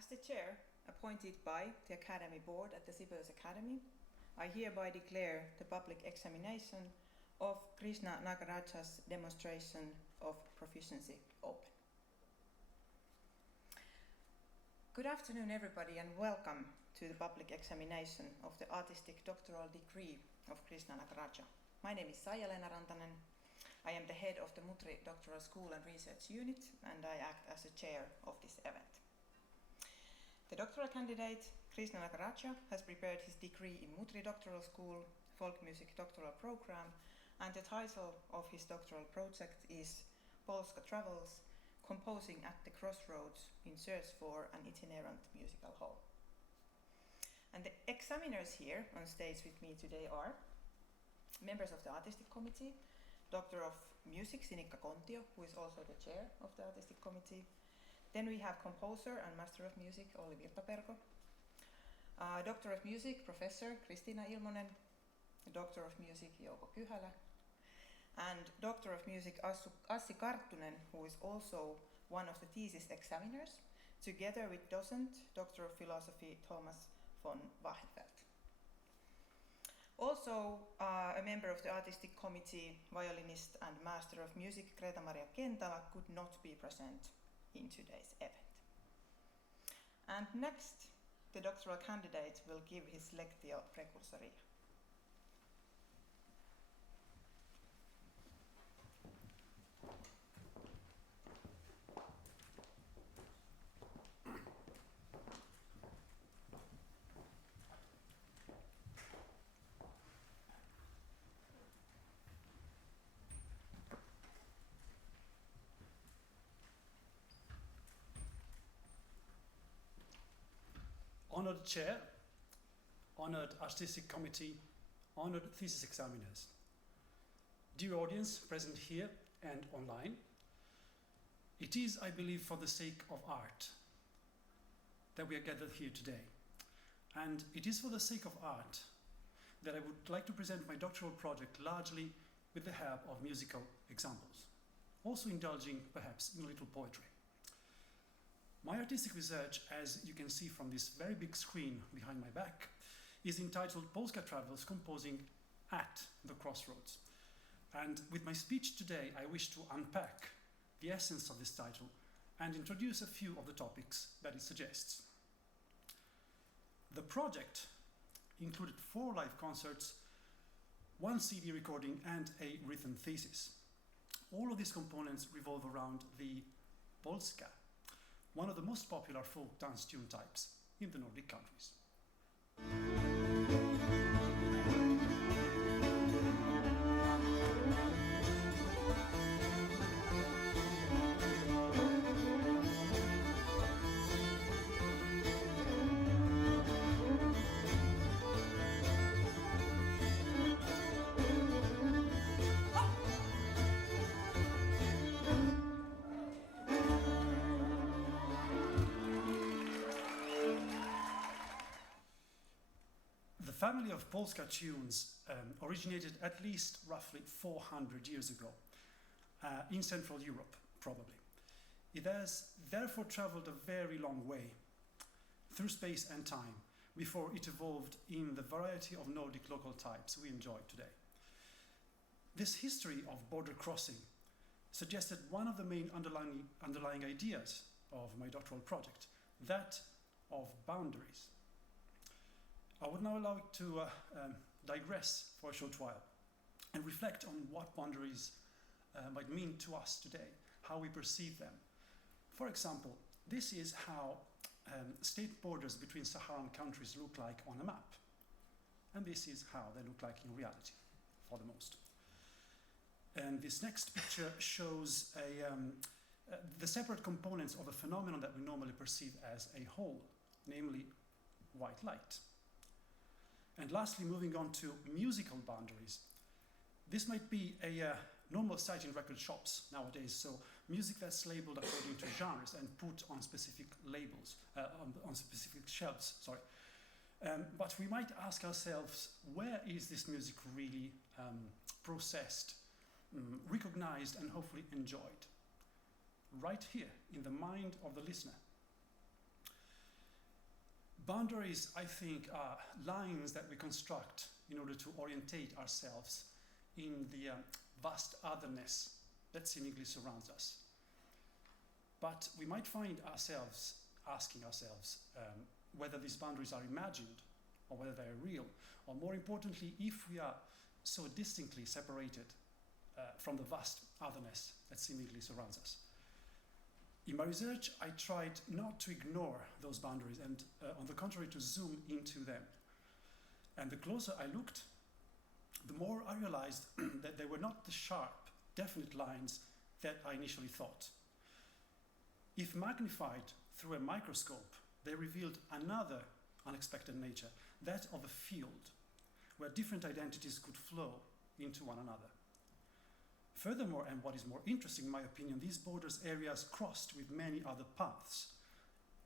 As the chair appointed by the Academy Board at the Sibelius Academy, I hereby declare the public examination of Krishna Nagaraja's demonstration of proficiency open. Good afternoon, everybody, and welcome to the public examination of the artistic doctoral degree of Krishna Nagaraja. My name is Saija-Leena Rantanen. I am the head of the Mutri Doctoral School and Research Unit, and I act as the chair of this event. The doctoral candidate, Krishna Nagaraja, has prepared his degree in Mutri Doctoral School, folk music doctoral program, and the title of his doctoral project is Polska Travels, composing at the Crossroads in search for an itinerant musical hall. And the examiners here on stage with me today are members of the Artistic Committee, Doctor of Music Sinikka Kontio, who is also the chair of the Artistic Committee. Then we have composer and Master of Music Olli Virtaperko, Doctor of Music Professor Kristiina Ilmonen, Doctor of Music Jouko Kyhälä, and Doctor of Music Assi Karttunen, who is also one of the thesis examiners, together with docent Doctor of Philosophy Thomas von Wachenfeld. Also, a member of the Artistic Committee, violinist and Master of Music Greta-Maria Kentala could not be present in today's event. And next, the doctoral candidate will give his lectio precursoria. Honored Chair, honored Artistic Committee, honored thesis examiners, dear audience present here and online, it is, I believe, for the sake of art that we are gathered here today. And it is for the sake of art that I would like to present my doctoral project largely with the help of musical examples, also indulging perhaps in a little poetry. My artistic research, as you can see from this very big screen behind my back, is entitled Polska Travels, composing at the Crossroads. And with my speech today, I wish to unpack the essence of this title and introduce a few of the topics that it suggests. The project included 4 live concerts, 1 CD recording, and a written thesis. All of these components revolve around the Polska, one of the most popular folk dance tune types in the Nordic countries. The family of Polska tunes originated at least roughly 400 years ago in Central Europe, probably. It has therefore traveled a very long way through space and time before it evolved in the variety of Nordic local types we enjoy today. This history of border crossing suggested one of the main underlying ideas of my doctoral project, that of boundaries. I would now like to digress for a short while and reflect on what boundaries might mean to us today, how we perceive them. For example, this is how state borders between Saharan countries look like on a map. And this is how they look like in reality, for the most. And this next picture shows the separate components of a phenomenon that we normally perceive as a whole, namely white light. And lastly, moving on to musical boundaries. This might be a normal sight in record shops nowadays, so music that's labeled according to genres and put on specific labels, on specific shelves, but we might ask ourselves, where is this music really processed, recognized, and hopefully enjoyed? Right here, in the mind of the listener. Boundaries, I think, are lines that we construct in order to orientate ourselves in the vast otherness that seemingly surrounds us. But we might find ourselves asking ourselves whether these boundaries are imagined or whether they are real, or more importantly, if we are so distinctly separated from the vast otherness that seemingly surrounds us. In my research, I tried not to ignore those boundaries and, on the contrary, to zoom into them. And the closer I looked, the more I realized that they were not the sharp, definite lines that I initially thought. If magnified through a microscope, they revealed another unexpected nature, that of a field, where different identities could flow into one another. Furthermore, and what is more interesting in my opinion, these borders areas crossed with many other paths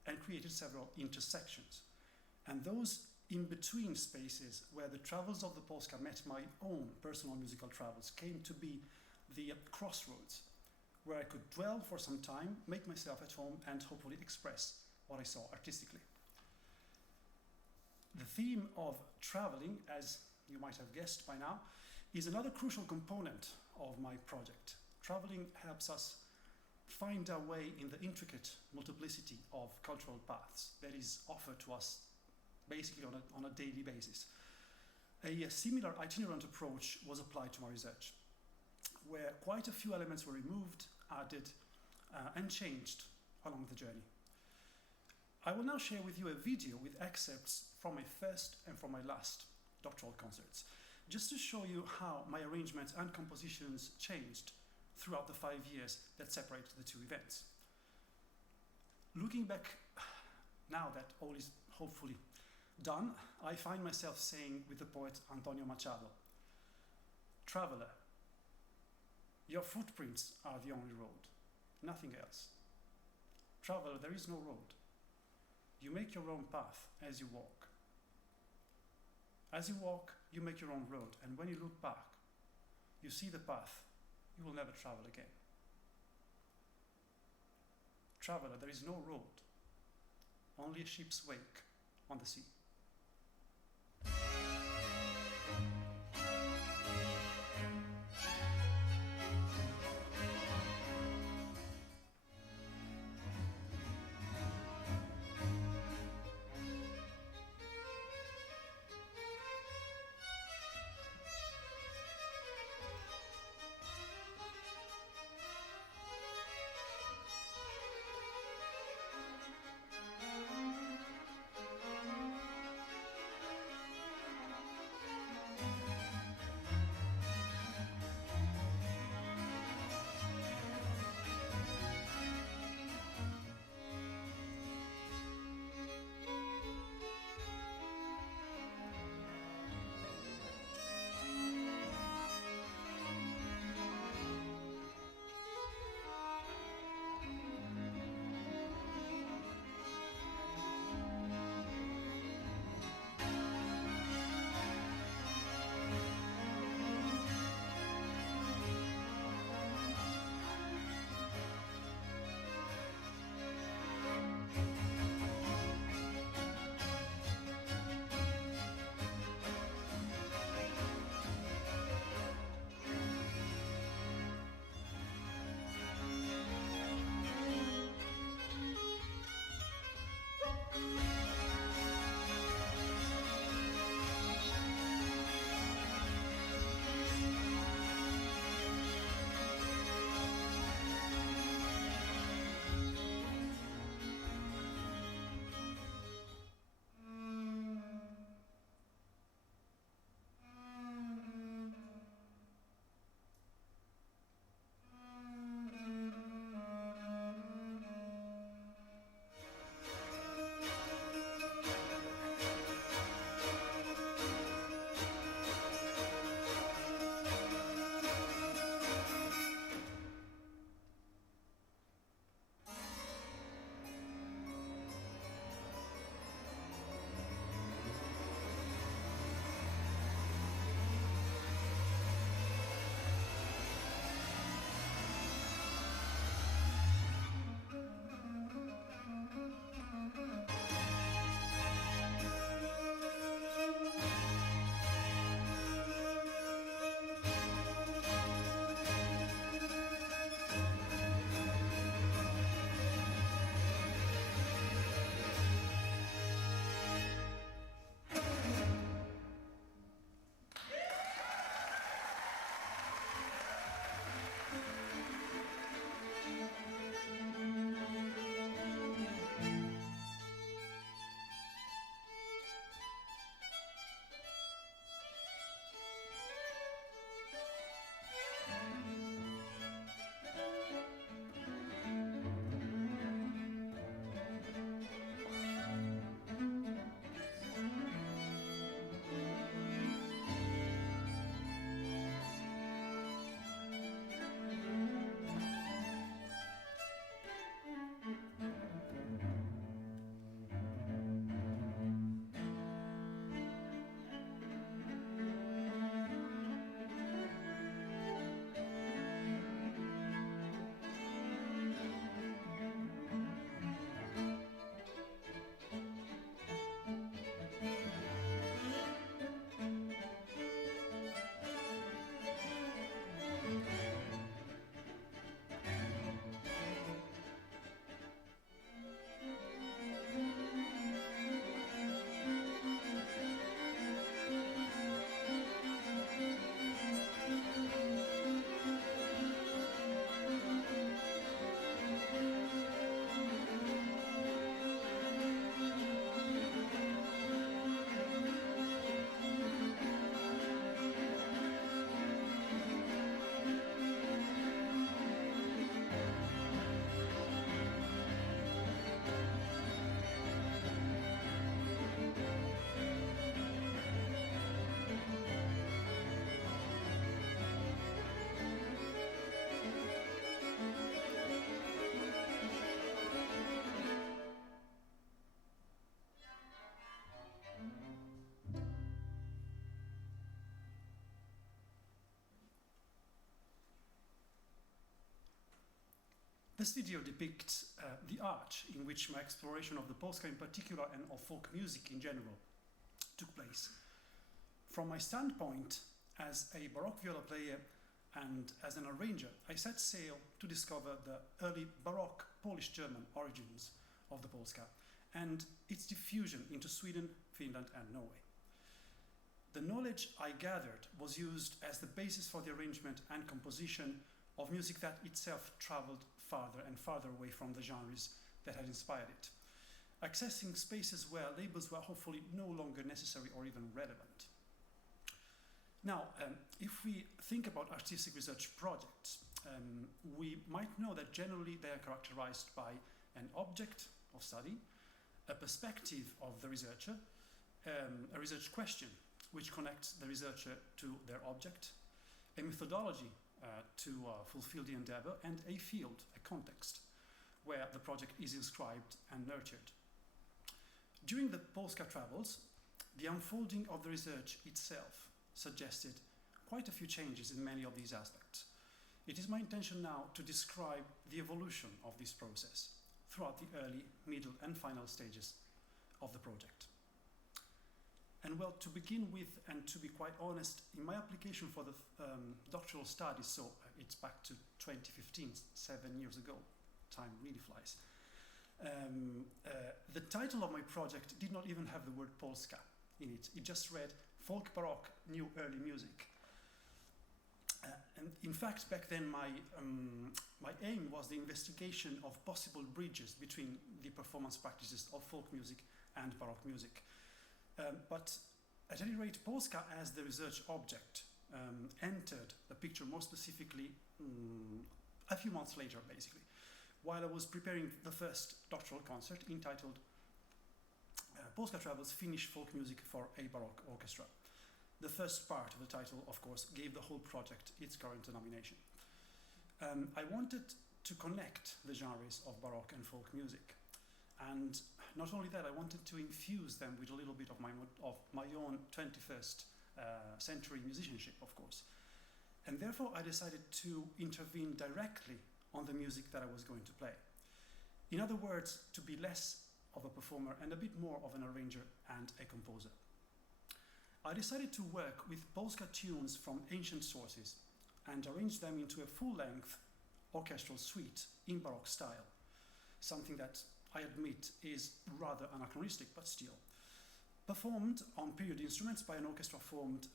and created several intersections. And those in-between spaces where the travels of the Polska met my own personal musical travels came to be the crossroads, where I could dwell for some time, make myself at home, and hopefully express what I saw artistically. The theme of traveling, as you might have guessed by now, is another crucial component of my project. Traveling helps us find our way in the intricate multiplicity of cultural paths that is offered to us basically on a daily basis. A similar itinerant approach was applied to my research, where quite a few elements were removed, added, and changed along the journey. I will now share with you a video with excerpts from my first and from my last doctoral concerts, just to show you how my arrangements and compositions changed throughout the 5 years that separate the two events. Looking back, now that all is hopefully done, I find myself saying with the poet Antonio Machado, "Traveler, your footprints are the only road, nothing else. Traveler, there is no road. You make your own path as you walk. As you walk, you make your own road, and when you look back, you see the path you will never travel again. Traveler, there is no road, only a ship's wake on the sea." This video depicts the arch in which my exploration of the Polska in particular and of folk music in general took place. From my standpoint as a Baroque viola player and as an arranger, I set sail to discover the early Baroque Polish-German origins of the Polska and its diffusion into Sweden, Finland and Norway. The knowledge I gathered was used as the basis for the arrangement and composition of music that itself traveled farther and farther away from the genres that had inspired it, accessing spaces where labels were hopefully no longer necessary or even relevant. Now, if we think about artistic research projects, we might know that generally they are characterized by an object of study, a perspective of the researcher, a research question which connects the researcher to their object, a methodology to fulfill the endeavor, and a field, a context, where the project is inscribed and nurtured. During the Polska Travels, the unfolding of the research itself suggested quite a few changes in many of these aspects. It is my intention now to describe the evolution of this process throughout the early, middle and final stages of the project. And well, to begin with, and to be quite honest, in my application for the doctoral studies, so it's back to 2015, 7 years ago, time really flies. The title of my project did not even have the word Polska in it. It just read Folk Baroque New Early Music. And in fact, back then my aim was the investigation of possible bridges between the performance practices of folk music and Baroque music. But at any rate, Polska as the research object entered the picture more specifically a few months later, basically, while I was preparing the first doctoral concert entitled Polska Travels Finnish Folk Music for a Baroque Orchestra. The first part of the title, of course, gave the whole project its current denomination. I wanted to connect the genres of Baroque and folk music. And not only that, I wanted to infuse them with a little bit of my own 21st century musicianship, of course. And therefore, I decided to intervene directly on the music that I was going to play. In other words, to be less of a performer and a bit more of an arranger and a composer. I decided to work with Polska tunes from ancient sources and arrange them into a full-length orchestral suite in Baroque style, something that I admit is rather anachronistic, but still. Performed on period instruments by an orchestra formed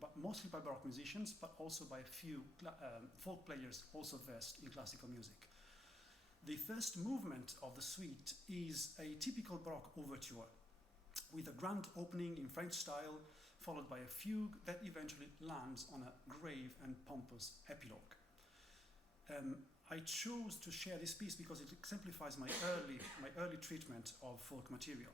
but mostly by Baroque musicians, but also by a few folk players also versed in classical music. The first movement of the suite is a typical Baroque overture, with a grand opening in French style, followed by a fugue that eventually lands on a grave and pompous epilogue. I chose to share this piece because it exemplifies my early treatment of folk material.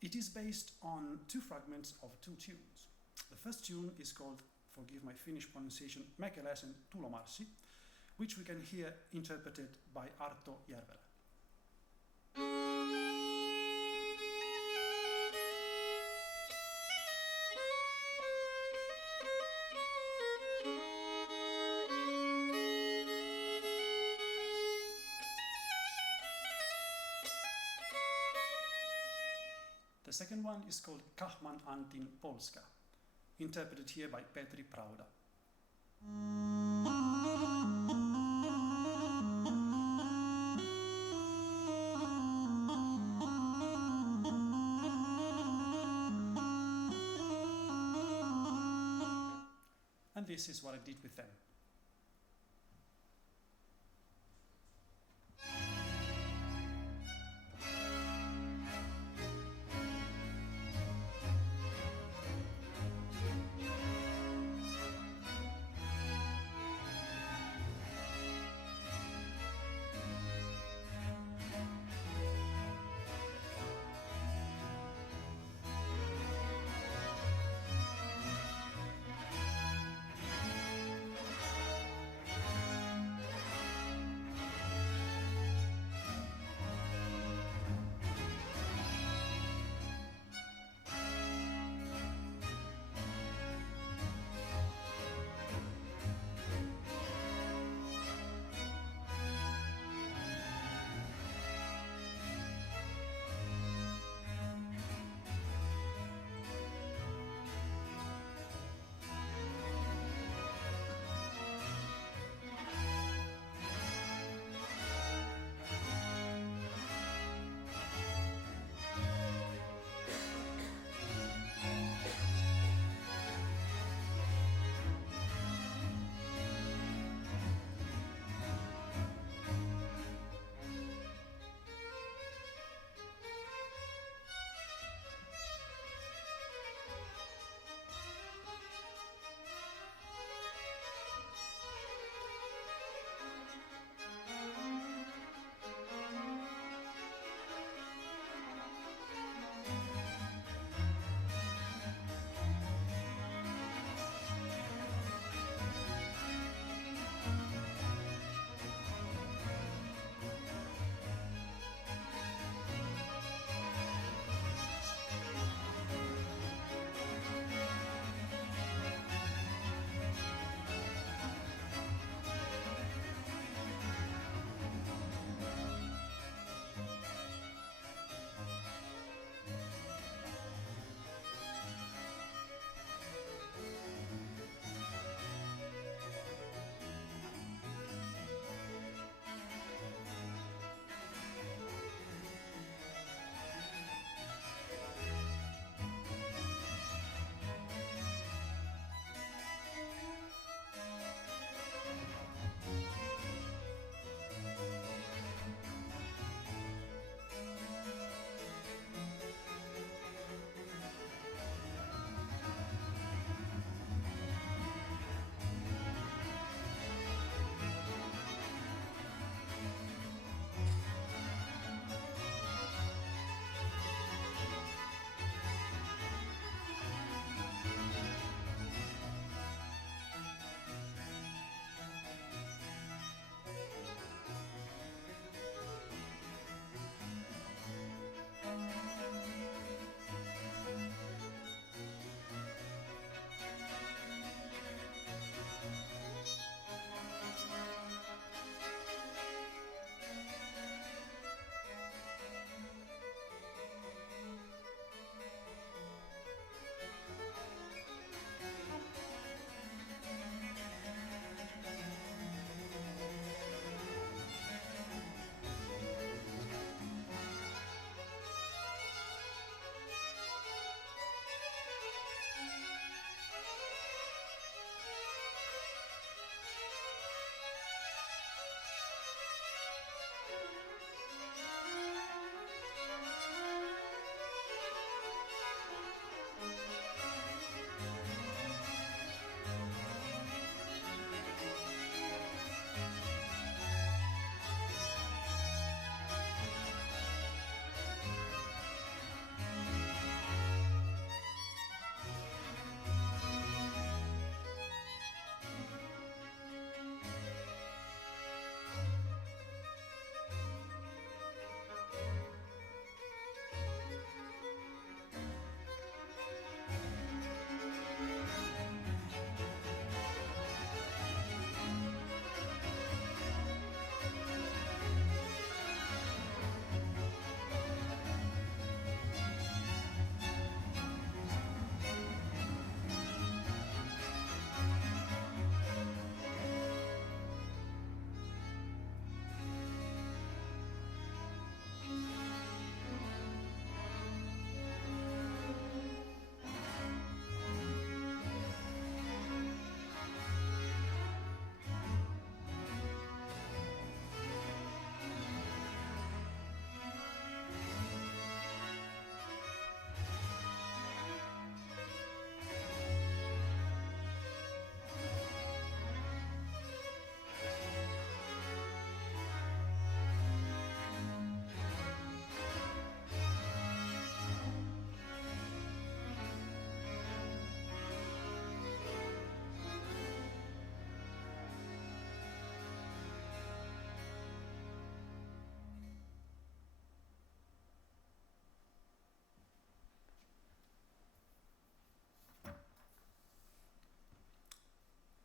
It is based on two fragments of two tunes. The first tune is called, forgive my Finnish pronunciation, Mäkeläisen tulomarssi, which we can hear interpreted by Arto Järvelä. The second one is called Kahman Antin Polska, interpreted here by Petri Prauda. And this is what I did with them.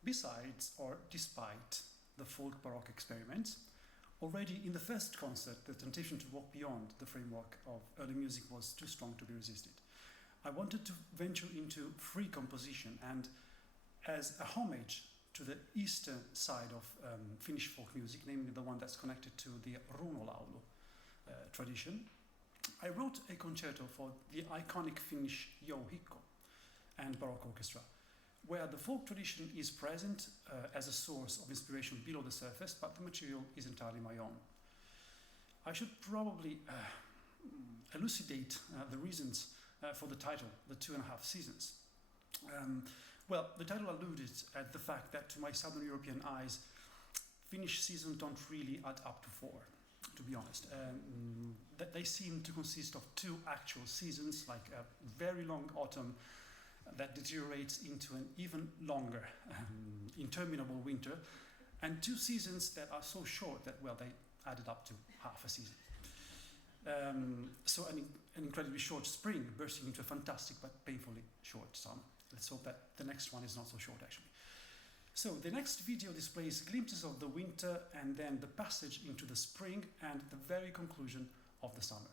Besides, or despite, the folk baroque experiments, already in the first concert, the temptation to walk beyond the framework of early music was too strong to be resisted. I wanted to venture into free composition, and as a homage to the eastern side of Finnish folk music, namely the one that's connected to the runolaulu tradition, I wrote a concerto for the iconic Finnish jouhikko and baroque orchestra, where the folk tradition is present as a source of inspiration below the surface, but the material is entirely my own. I should probably elucidate the reasons for the title, The 2.5 Seasons. Well, the title alluded at the fact that to my Southern European eyes, Finnish seasons don't really add up to 4, to be honest. That they seem to consist of 2 actual seasons, like a very long autumn that deteriorates into an even longer, interminable winter, and 2 seasons that are so short that, well, they added up to half a season. So an incredibly short spring bursting into a fantastic but painfully short summer. Let's hope that the next one is not so short, actually. So the next video displays glimpses of the winter and then the passage into the spring and the very conclusion of the summer.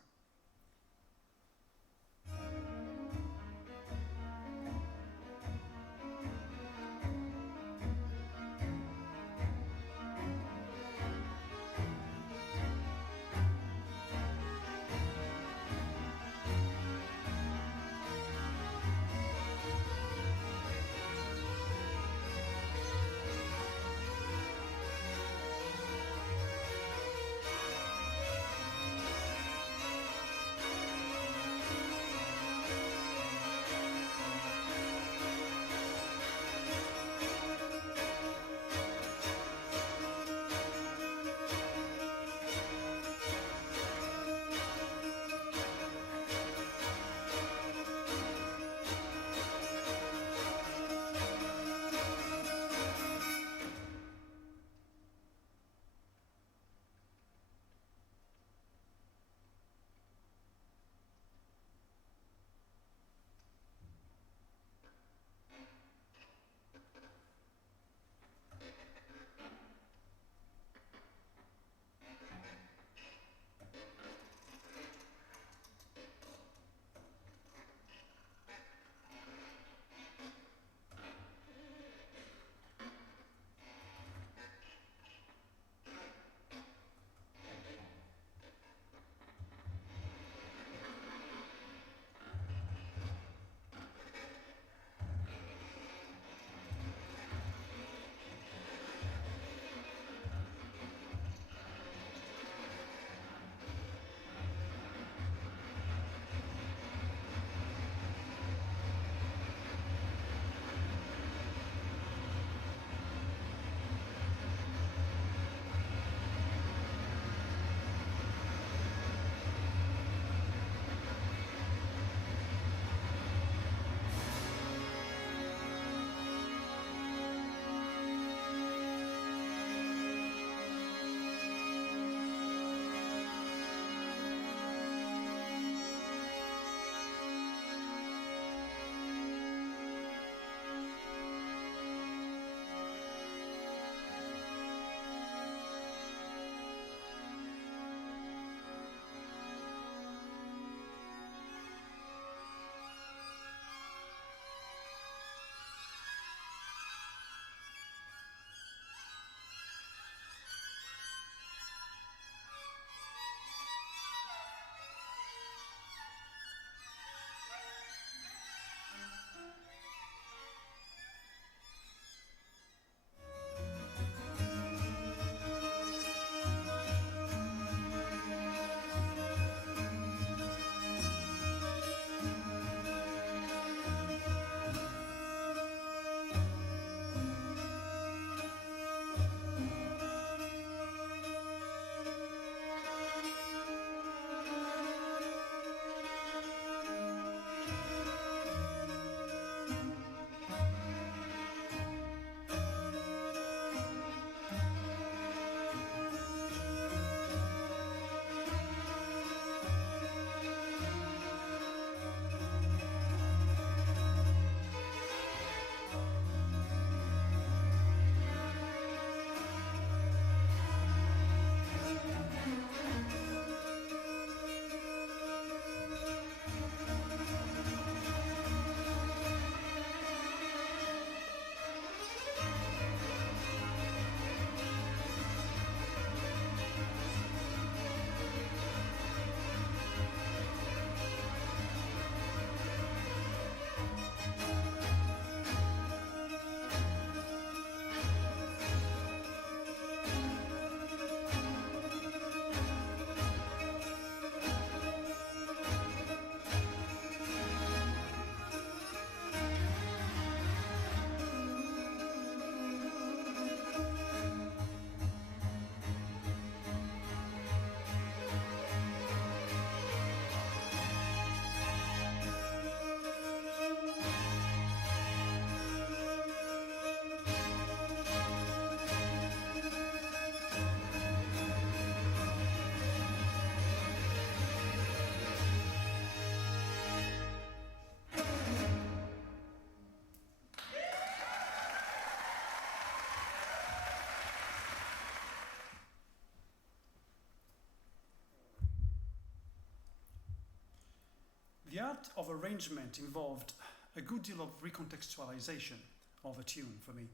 The art of arrangement involved a good deal of recontextualization of a tune for me.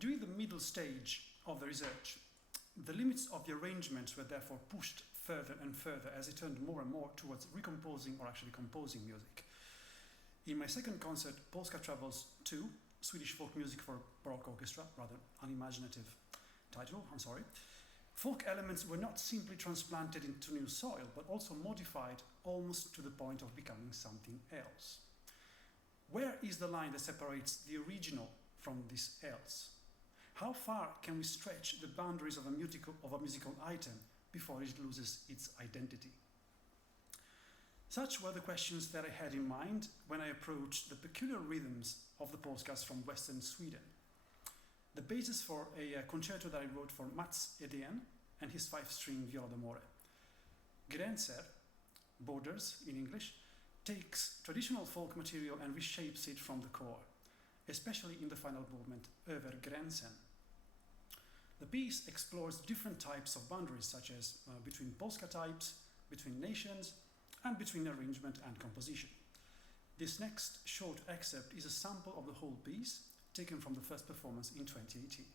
During the middle stage of the research, the limits of the arrangements were therefore pushed further and further as it turned more and more towards recomposing or actually composing music. In my second concert, Polska Travels 2, Swedish folk music for baroque orchestra, rather unimaginative title, I'm sorry, folk elements were not simply transplanted into new soil, but also modified almost to the point of becoming something else. Where is the line that separates the original from this else? How far can we stretch the boundaries of a musical item before it loses its identity? Such were the questions that I had in mind when I approached the peculiar rhythms of the polskas from Western Sweden. The basis for a concerto that I wrote for Mats Edén and his 5-string viola d'amore. Gränser, borders in English, takes traditional folk material and reshapes it from the core, especially in the final movement, Över gränsen. The piece explores different types of boundaries, such as between Polska types, between nations, and between arrangement and composition. This next short excerpt is a sample of the whole piece, taken from the first performance in 2018.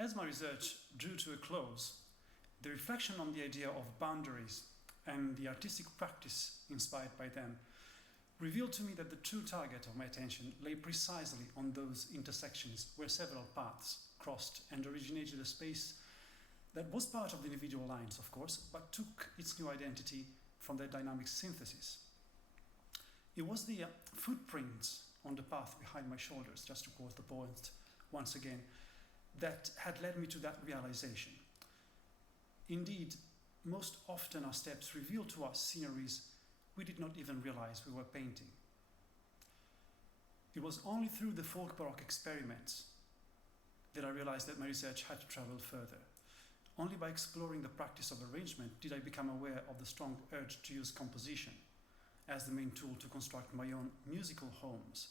As my research drew to a close, the reflection on the idea of boundaries and the artistic practice inspired by them revealed to me that the true target of my attention lay precisely on those intersections where several paths crossed and originated a space that was part of the individual lines, of course, but took its new identity from their dynamic synthesis. It was the footprints on the path behind my shoulders, just to quote the poet once again, that had led me to that realization. Indeed, most often our steps reveal to us sceneries we did not even realize we were painting. It was only through the folk baroque experiments that I realized that my research had to travel further. Only by exploring the practice of arrangement did I become aware of the strong urge to use composition as the main tool to construct my own musical homes,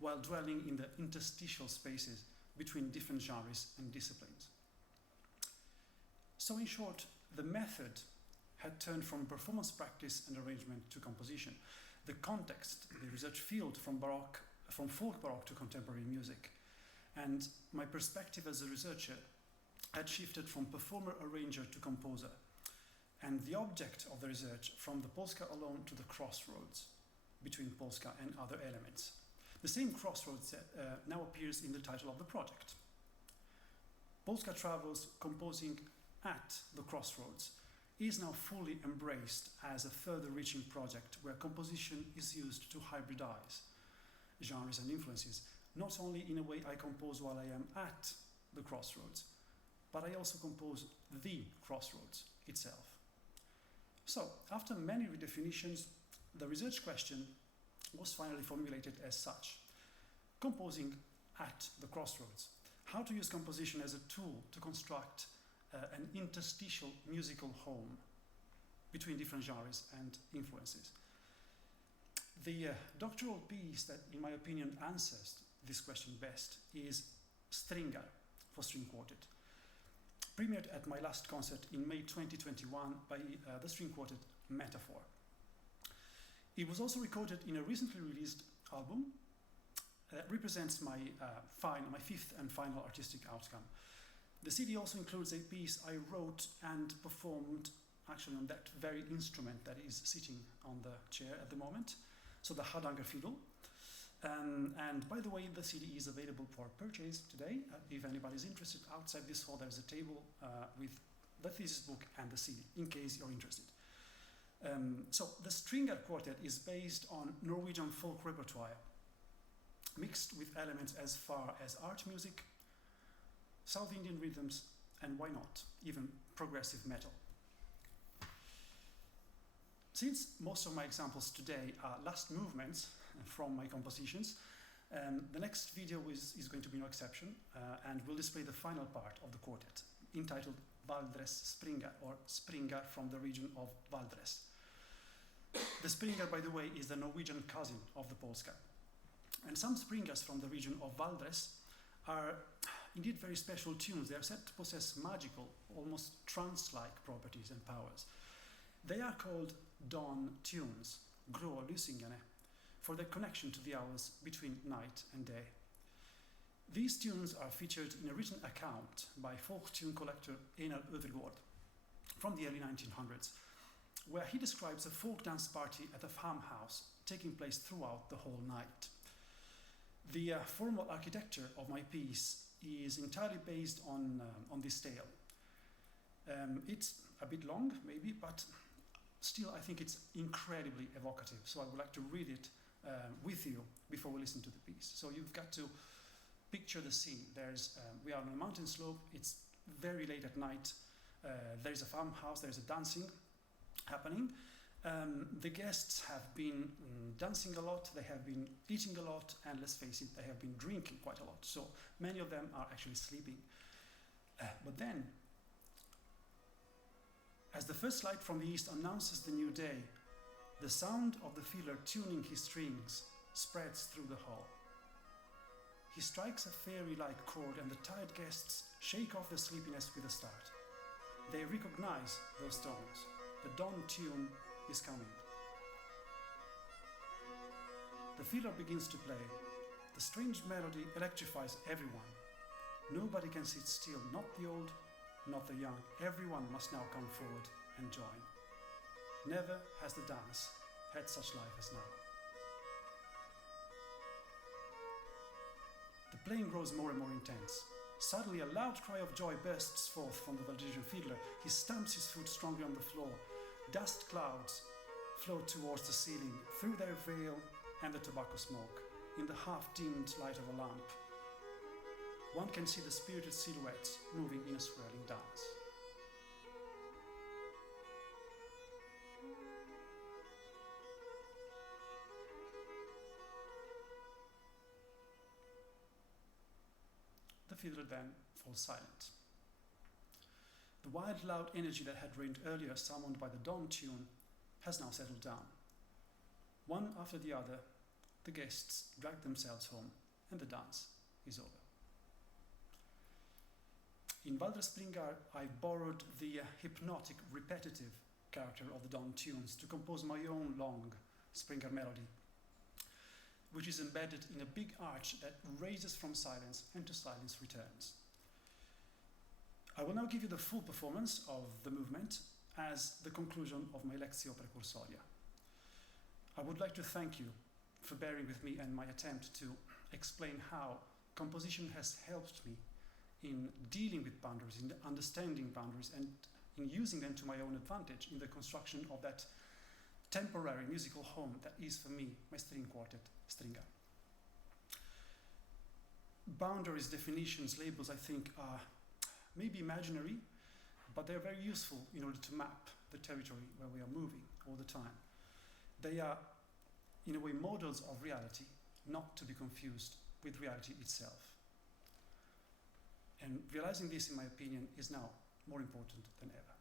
while dwelling in the interstitial spaces between different genres and disciplines. So in short, the method had turned from performance practice and arrangement to composition. The context, the research field from folk baroque to contemporary music. And my perspective as a researcher had shifted from performer arranger to composer, and the object of the research from the Polska alone to the crossroads between Polska and other elements. The same crossroads that now appears in the title of the project. Polska Travels, composing at the crossroads, is now fully embraced as a further reaching project where composition is used to hybridize genres and influences, not only in a way I compose while I am at the crossroads, but I also compose the crossroads itself. So, after many redefinitions, the research question was finally formulated as such. Composing at the crossroads. How to use composition as a tool to construct an interstitial musical home between different genres and influences. The doctoral piece that, in my opinion, answers this question best is Stringar for string quartet, premiered at my last concert in May 2021 by the string quartet Metaphor. It was also recorded in a recently released album that represents my fifth and final artistic outcome. The CD also includes a piece I wrote and performed actually on that very instrument that is sitting on the chair at the moment, so the Hardanger fiddle. And by the way, the CD is available for purchase today. If anybody's interested, outside this hall there's a table with the thesis book and the CD, in case you're interested. So the Stringar Quartet is based on Norwegian folk repertoire, mixed with elements as far as art music, South Indian rhythms, and why not, even progressive metal. Since most of my examples today are last movements from my compositions, the next video is going to be no exception, and will display the final part of the quartet, entitled Valdres Springar, or Springar from the region of Valdres. The Springar, by the way, is the Norwegian cousin of the Polska. And some Springars from the region of Valdres are indeed very special tunes. They are said to possess magical, almost trance-like properties and powers. They are called dawn tunes, grå lysingene, for their connection to the hours between night and day. These tunes are featured in a written account by folk tune collector Einar Övergård from the early 1900s, where he describes a folk dance party at a farmhouse taking place throughout the whole night. The formal architecture of my piece is entirely based on this tale. It's a bit long, maybe, but still I think it's incredibly evocative, so I would like to read it with you before we listen to the piece. So you've got to picture the scene. We are on a mountain slope, it's very late at night, there's a farmhouse, there's a dancing happening. The guests have been dancing a lot, they have been eating a lot, and let's face it, they have been drinking quite a lot. So many of them are actually sleeping. But then, as the first light from the east announces the new day, the sound of the fiddler tuning his strings spreads through the hall. He strikes a fairy-like chord, and the tired guests shake off their sleepiness with a start. They recognize those tones. The dawn tune is coming. The fiddler begins to play. The strange melody electrifies everyone. Nobody can sit still, not the old, not the young. Everyone must now come forward and join. Never has the dance had such life as now. The playing grows more and more intense. Suddenly a loud cry of joy bursts forth from the Valdesian fiddler. He stamps his foot strongly on the floor. Dust clouds float towards the ceiling through their veil and the tobacco smoke in the half-dimmed light of a lamp. One can see the spirited silhouettes moving in a swirling dance. The fiddler then falls silent. The wild, loud energy that had reigned earlier, summoned by the dawn tune, has now settled down. One after the other, the guests drag themselves home, and the dance is over. In Valdresspringar, I borrowed the hypnotic, repetitive character of the dawn tunes to compose my own long Springar melody, which is embedded in a big arch that raises from silence and to silence returns. I will now give you the full performance of the movement as the conclusion of my Lectio Precursoria. I would like to thank you for bearing with me and my attempt to explain how composition has helped me in dealing with boundaries, in understanding boundaries, and in using them to my own advantage in the construction of that temporary musical home that is for me my string quartet, Stringa. Boundaries, definitions, labels, I think, are maybe imaginary, but they're very useful in order to map the territory where we are moving all the time. They are, in a way, models of reality, not to be confused with reality itself. And realizing this, in my opinion, is now more important than ever.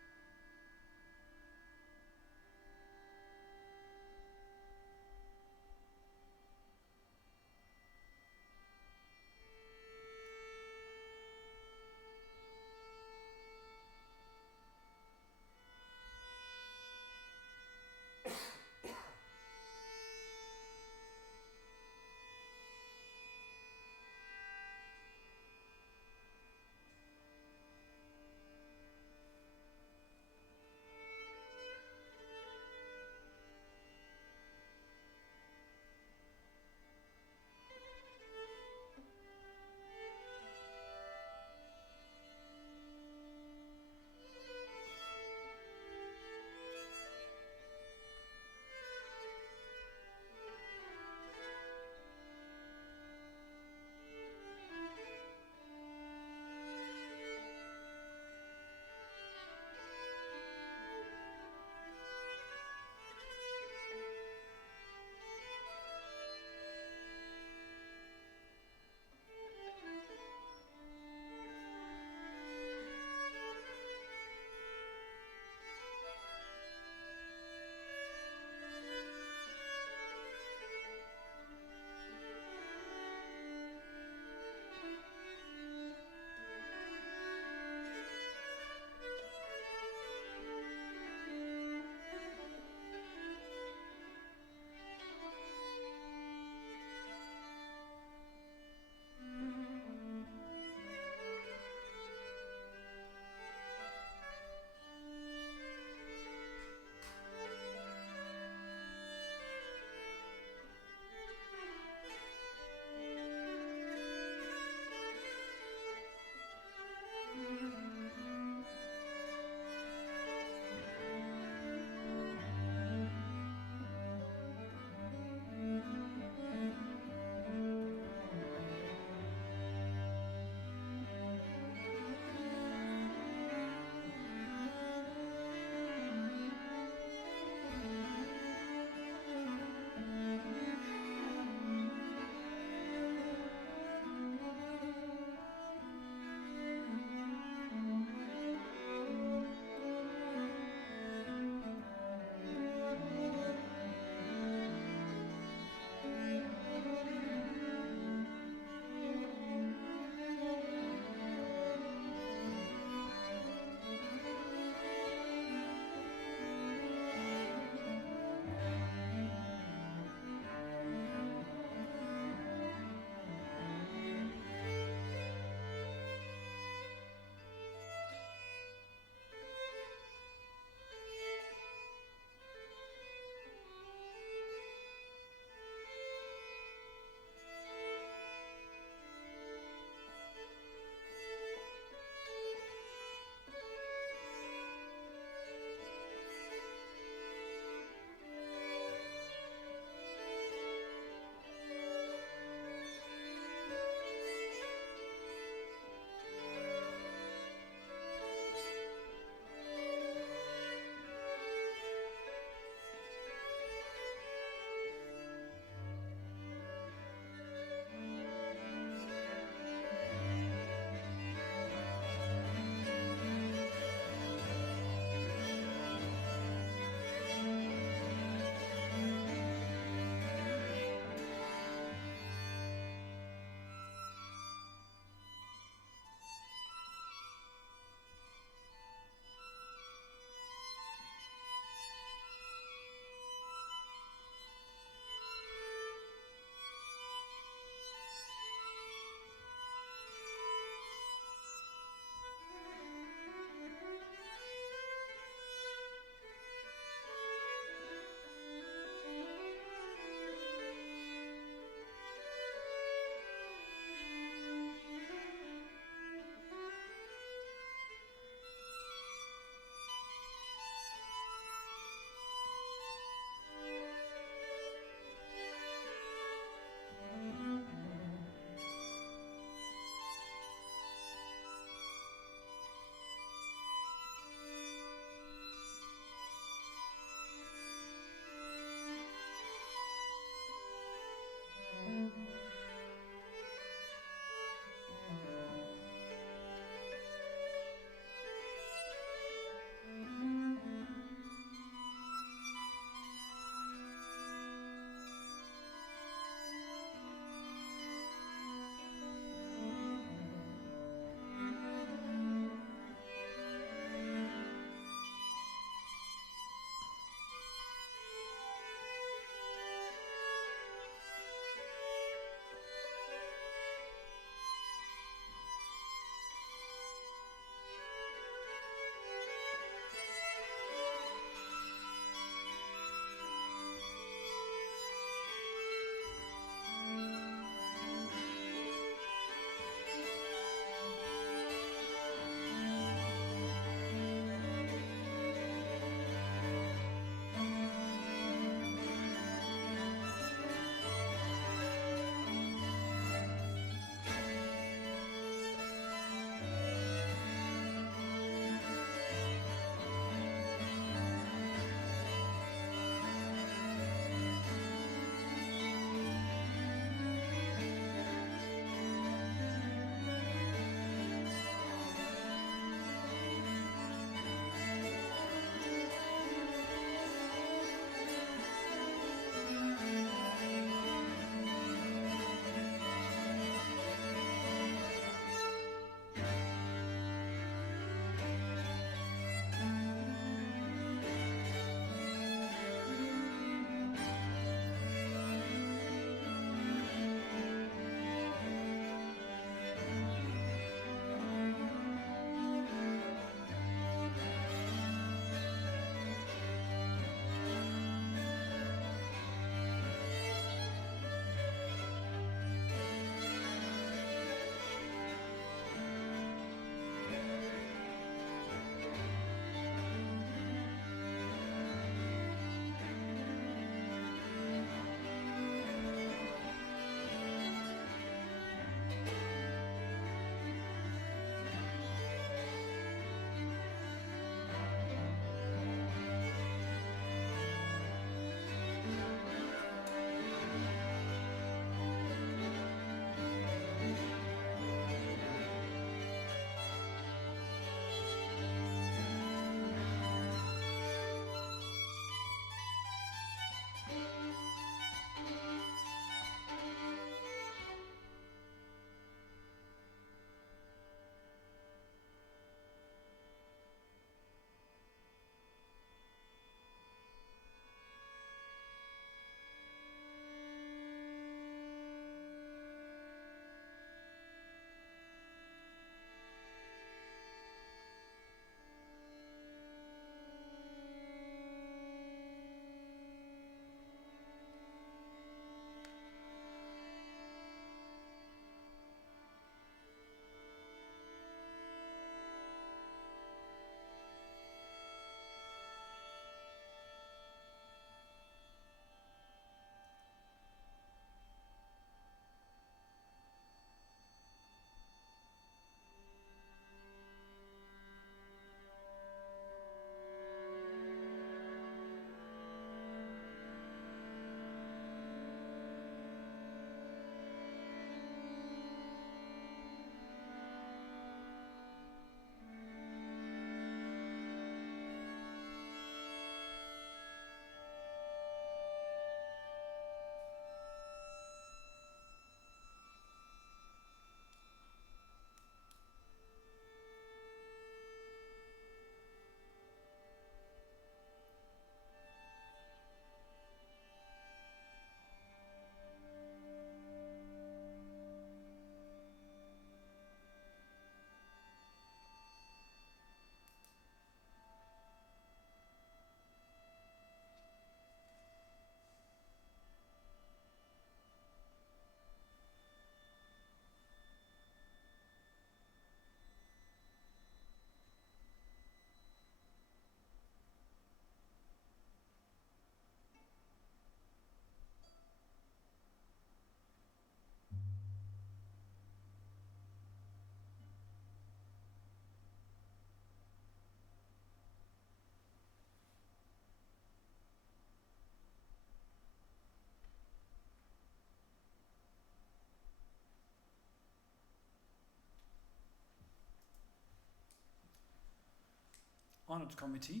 honored committee,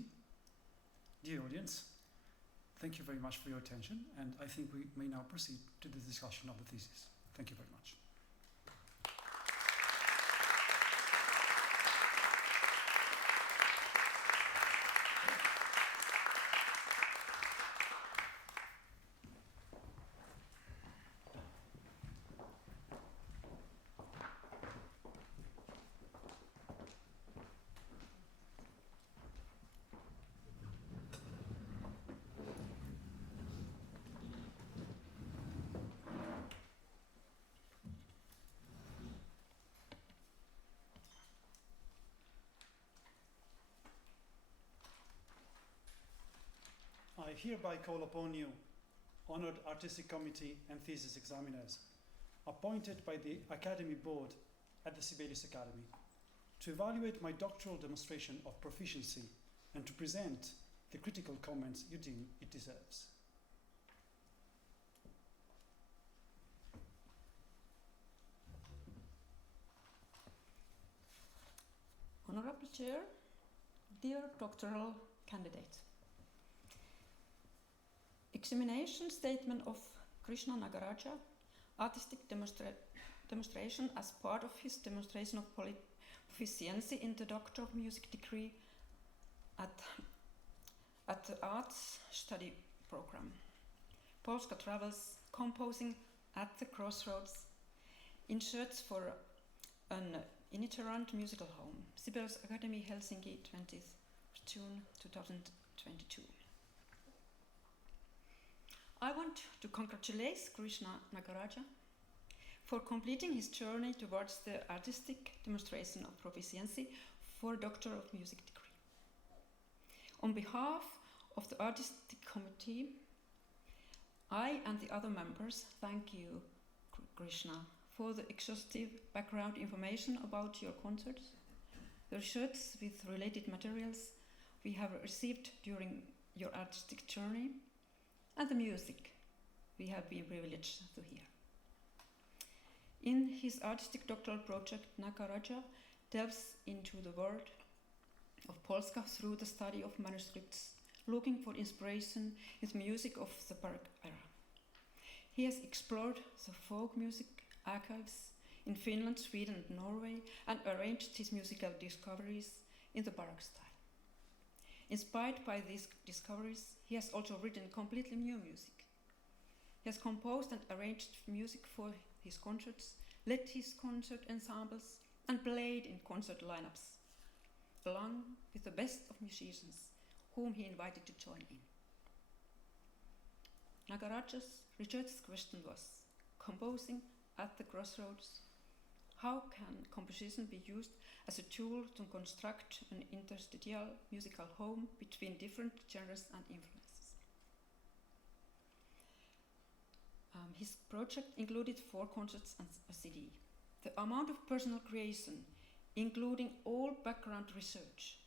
dear audience, thank you very much for your attention, and I think we may now proceed to the discussion of the thesis. Thank you very much. I hereby call upon you, honored artistic committee and thesis examiners, appointed by the Academy Board at the Sibelius Academy, to evaluate my doctoral demonstration of proficiency and to present the critical comments you deem it deserves. Honorable Chair, dear doctoral candidate, examination statement of Krishna Nagaraja, artistic demonstration as part of his demonstration of proficiency in the Doctor of Music degree at the Arts Study Program. Polska Travels, composing at the Crossroads, in search for an itinerant musical home. Sibelius Academy, Helsinki, 20th June 2022. I want to congratulate Krishna Nagaraja for completing his journey towards the artistic demonstration of proficiency for Doctor of Music degree. On behalf of the artistic committee, I and the other members thank you, Krishna, for the exhaustive background information about your concerts, the research with related materials we have received during your artistic journey, and the music we have been privileged to hear. In his artistic doctoral project, Nagaraja delves into the world of Polska through the study of manuscripts, looking for inspiration in the music of the Baroque era. He has explored the folk music archives in Finland, Sweden, and Norway, and arranged his musical discoveries in the Baroque style. Inspired by these discoveries, he has also written completely new music. He has composed and arranged music for his concerts, led his concert ensembles, and played in concert lineups, along with the best of musicians whom he invited to join in. Nagaraja's research question was, composing at the Crossroads, how can composition be used as a tool to construct an interstitial musical home between different genres and influences? His project included 4 concerts and a CD. The amount of personal creation, including all background research,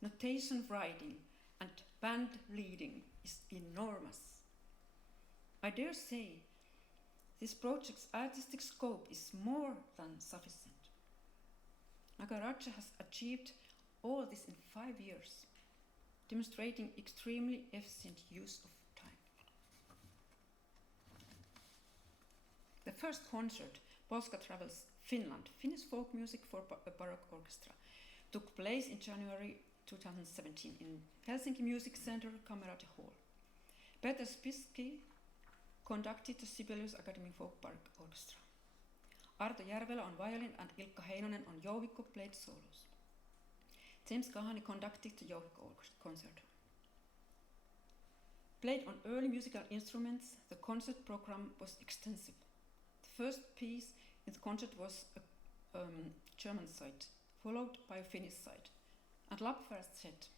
notation writing, and band leading, is enormous. I dare say this project's artistic scope is more than sufficient. Nagaraja has achieved all this in 5 years, demonstrating extremely efficient use of time. The first concert, Polska Travels, Finland, Finnish folk music for a Baroque orchestra, took place in January 2017 in Helsinki Music Center, Kamerate Hall. Peter Spiski conducted the Sibelius Academy Folk Baroque Orchestra. Arto Järvelä on violin and Ilkka Heinonen on jouhikko played solos. James Kahani conducted the jouhikko concerto. Played on early musical instruments, the concert program was extensive. The first piece in the concert was a German side, followed by a Finnish side, and Lappfärdsset.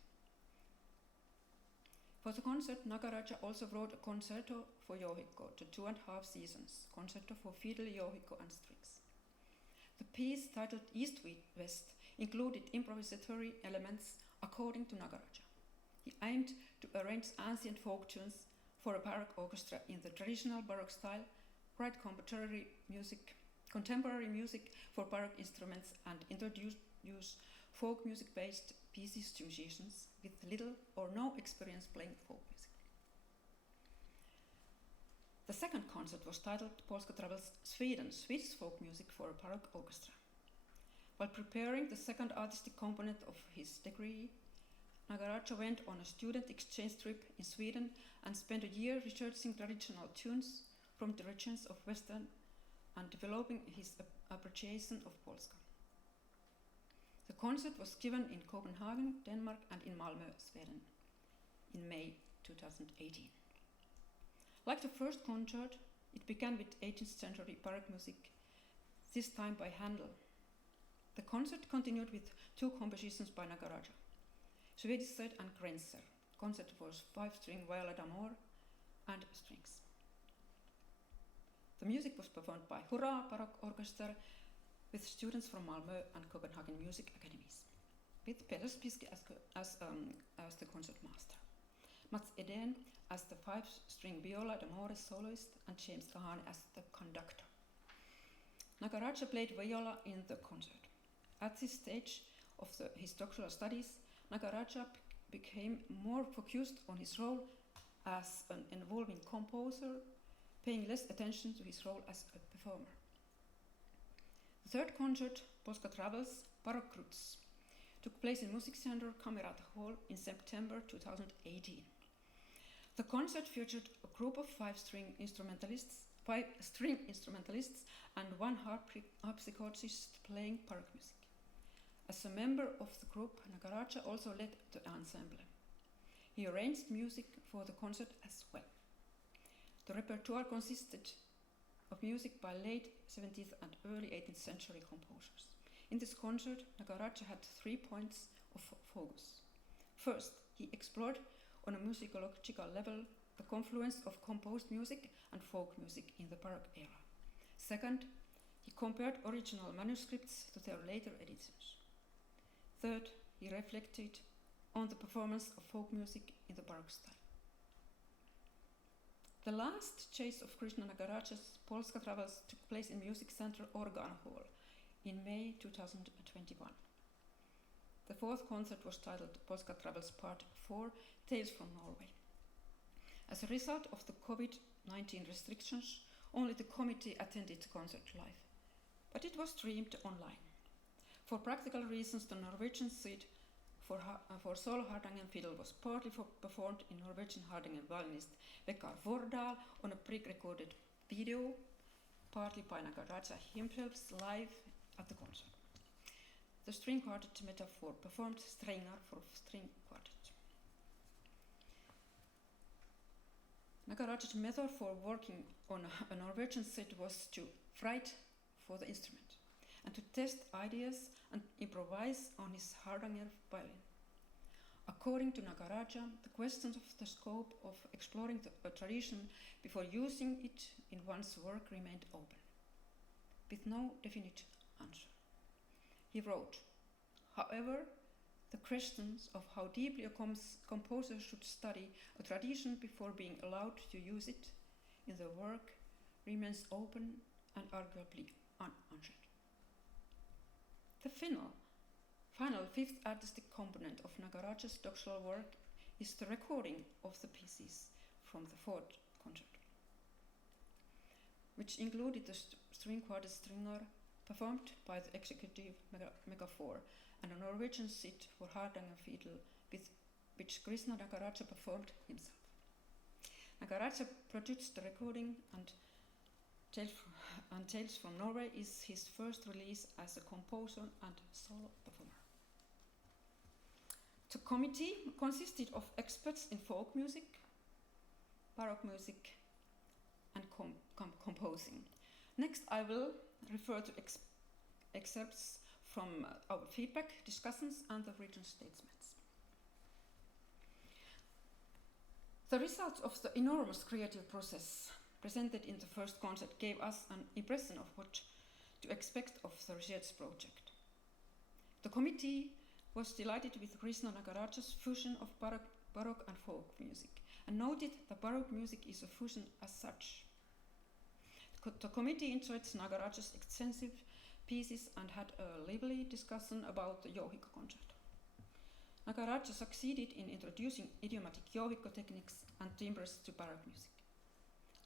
For the concert, Nagaraja also wrote a concerto for jouhikko to 2.5 seasons, concerto for fiddle, jouhikko, and strings. The piece, titled East-West, included improvisatory elements according to Nagaraja. He aimed to arrange ancient folk tunes for a Baroque orchestra in the traditional Baroque style, write contemporary music for Baroque instruments, and introduce folk music based pieces to musicians with little or no experience playing folk music. The second concert was titled Polska Travels Sweden, Swedish folk music for a baroque orchestra. While preparing the second artistic component of his degree, Nagaraja went on a student exchange trip in Sweden and spent a year researching traditional tunes from the regions of Western and developing his appreciation of Polska. The concert was given in Copenhagen, Denmark, and in Malmö, Sweden, in May 2018. Like the first concert, it began with 18th century baroque music, this time by Handel. The concert continued with two compositions by Nagaraja, Swedish and Grenzer. Concert was 5-string viola d'amore and strings. The music was performed by Hurra Baroque Orchestra with students from Malmö and Copenhagen Music Academies, with Peter Spiske as the concertmaster, Mats Edén as the 5-string viola d'amore soloist, and James Kahane as the conductor. Nagaraja played viola in the concert. At this stage of his doctoral studies, Nagaraja became more focused on his role as an evolving composer, paying less attention to his role as a performer. The third concert, Polska Travels, Baroque Roots, took place in Musiikkitalo Camerata Hall in September 2018. The concert featured a group of 5-string instrumentalists and one harpsichordist playing baroque music. As a member of the group, Nagaraja also led the ensemble. He arranged music for the concert as well. The repertoire consisted of music by late 17th and early 18th century composers. In this concert, Nagaraja had 3 points of focus. First, he explored on a musicological level the confluence of composed music and folk music in the Baroque era. Second, he compared original manuscripts to their later editions. Third, he reflected on the performance of folk music in the Baroque style. The last chase of Krishna Nagaraja's Polska Travels took place in Music Center Organ Hall in May 2021. The fourth concert was titled Polska Travels Part 4, Tales from Norway. As a result of the COVID-19 restrictions, only the committee attended the concert live, but it was streamed online. For practical reasons, the Norwegian suite for solo hardanger fiddle was partly performed in Norwegian hardanger violinist Vegard Vordal on a pre-recorded video, partly by Nagaraja himself live at the concert. The string quartet metaphor performed Strängar for string quartet. Nagaraja's method for working on a Norwegian set was to write for the instrument and to test ideas and improvise on his hardanger violin. According to Nagaraja, the questions of the scope of exploring a tradition before using it in one's work remained open, with no definite answer. He wrote, however, the questions of how deeply a composer should study a tradition before being allowed to use it in the work remains open and arguably unanswered. The final fifth artistic component of Nagaraja's doctoral work is the recording of the pieces from the fourth concert, which included the string quartet Strängar performed by the executive megaphor and a Norwegian suite for hardanger fiddle with which Krishna Nagaraja performed himself. Nagaraja produced the recording, and Tales from Norway is his first release as a composer and solo performer. The committee consisted of experts in folk music, baroque music, and composing. Next, I will refer to excerpts from our feedback, discussions, and the written statements. The results of the enormous creative process presented in the first concert gave us an impression of what to expect of the research project. The committee was delighted with Krishna Nagaraja's fusion of baroque and folk music, and noted that baroque music is a fusion as such. The committee enjoyed Nagaraja's extensive pieces and had a lively discussion about the Yohika concert. Nagaraja succeeded in introducing idiomatic yohikko techniques and timbres to baroque music.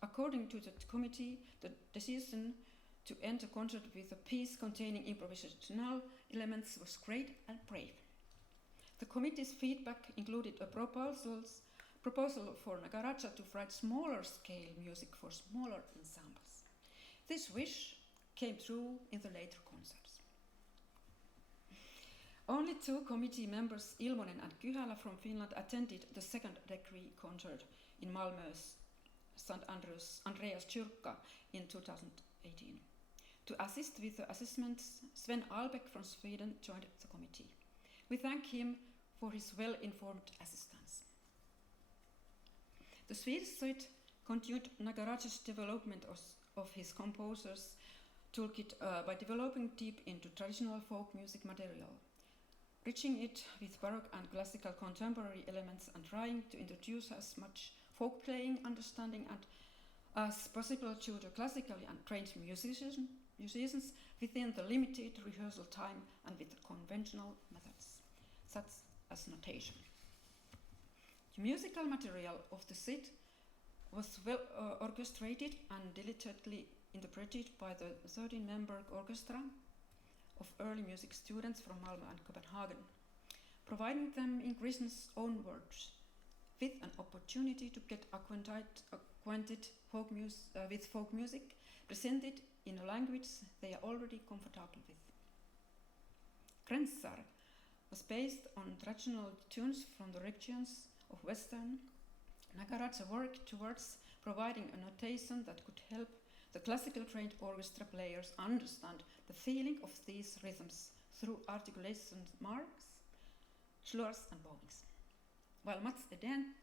According to the committee, the decision to end the concert with a piece containing improvisational elements was great and brave. The committee's feedback included a proposal for Nagaraja to write smaller scale music for smaller ensembles. This wish came true in the later concerts. Only 2 committee members, Ilmonen and Kyhälä from Finland, attended the second degree concert in Malmö's St. Andreas Kyrka in 2018. To assist with the assessments, Sven Albeck from Sweden joined the committee. We thank him for his well-informed assistance. The Swedish side continued Nagaraja's development of his composer's toolkit by developing deep into traditional folk music material, enriching it with baroque and classical contemporary elements and trying to introduce as much folk playing understanding and as possible to the classically trained musicians within the limited rehearsal time and with conventional methods, such as notation. The musical material of the set was well orchestrated and diligently interpreted by the 13-member orchestra of early music students from Malmö and Copenhagen, providing them in Krishna's own words with an opportunity to get acquainted with folk music presented in a language they are already comfortable with. Gränssar was based on traditional tunes from the regions of Western. Nagaraja worked towards providing a notation that could help the classical trained orchestra players understand the feeling of these rhythms through articulation marks, slurs and bowings. While Mats Edén,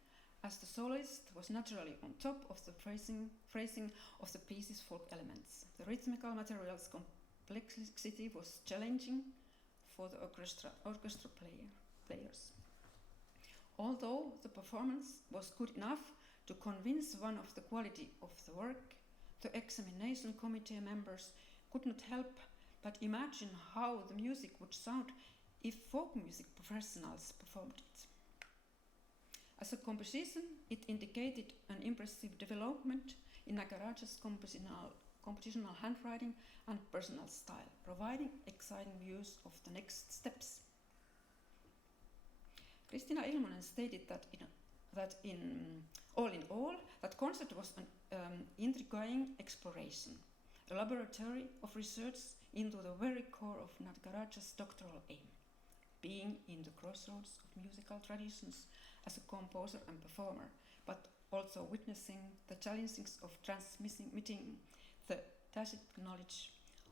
as the soloist, was naturally on top of the phrasing of the piece's folk elements. The rhythmical material's complexity was challenging for the orchestra players. Although the performance was good enough to convince one of the quality of the work, the examination committee members could not help but imagine how the music would sound if folk music professionals performed it. As a composition, it indicated an impressive development in Nagaraja's compositional handwriting and personal style, providing exciting views of the next steps. Kristina Ilmonen stated that in all, that concert was an intriguing exploration, a laboratory of research into the very core of Nagaraja's doctoral aim, being in the crossroads of musical traditions as a composer and performer, but also witnessing the challenges of transmitting the tacit knowledge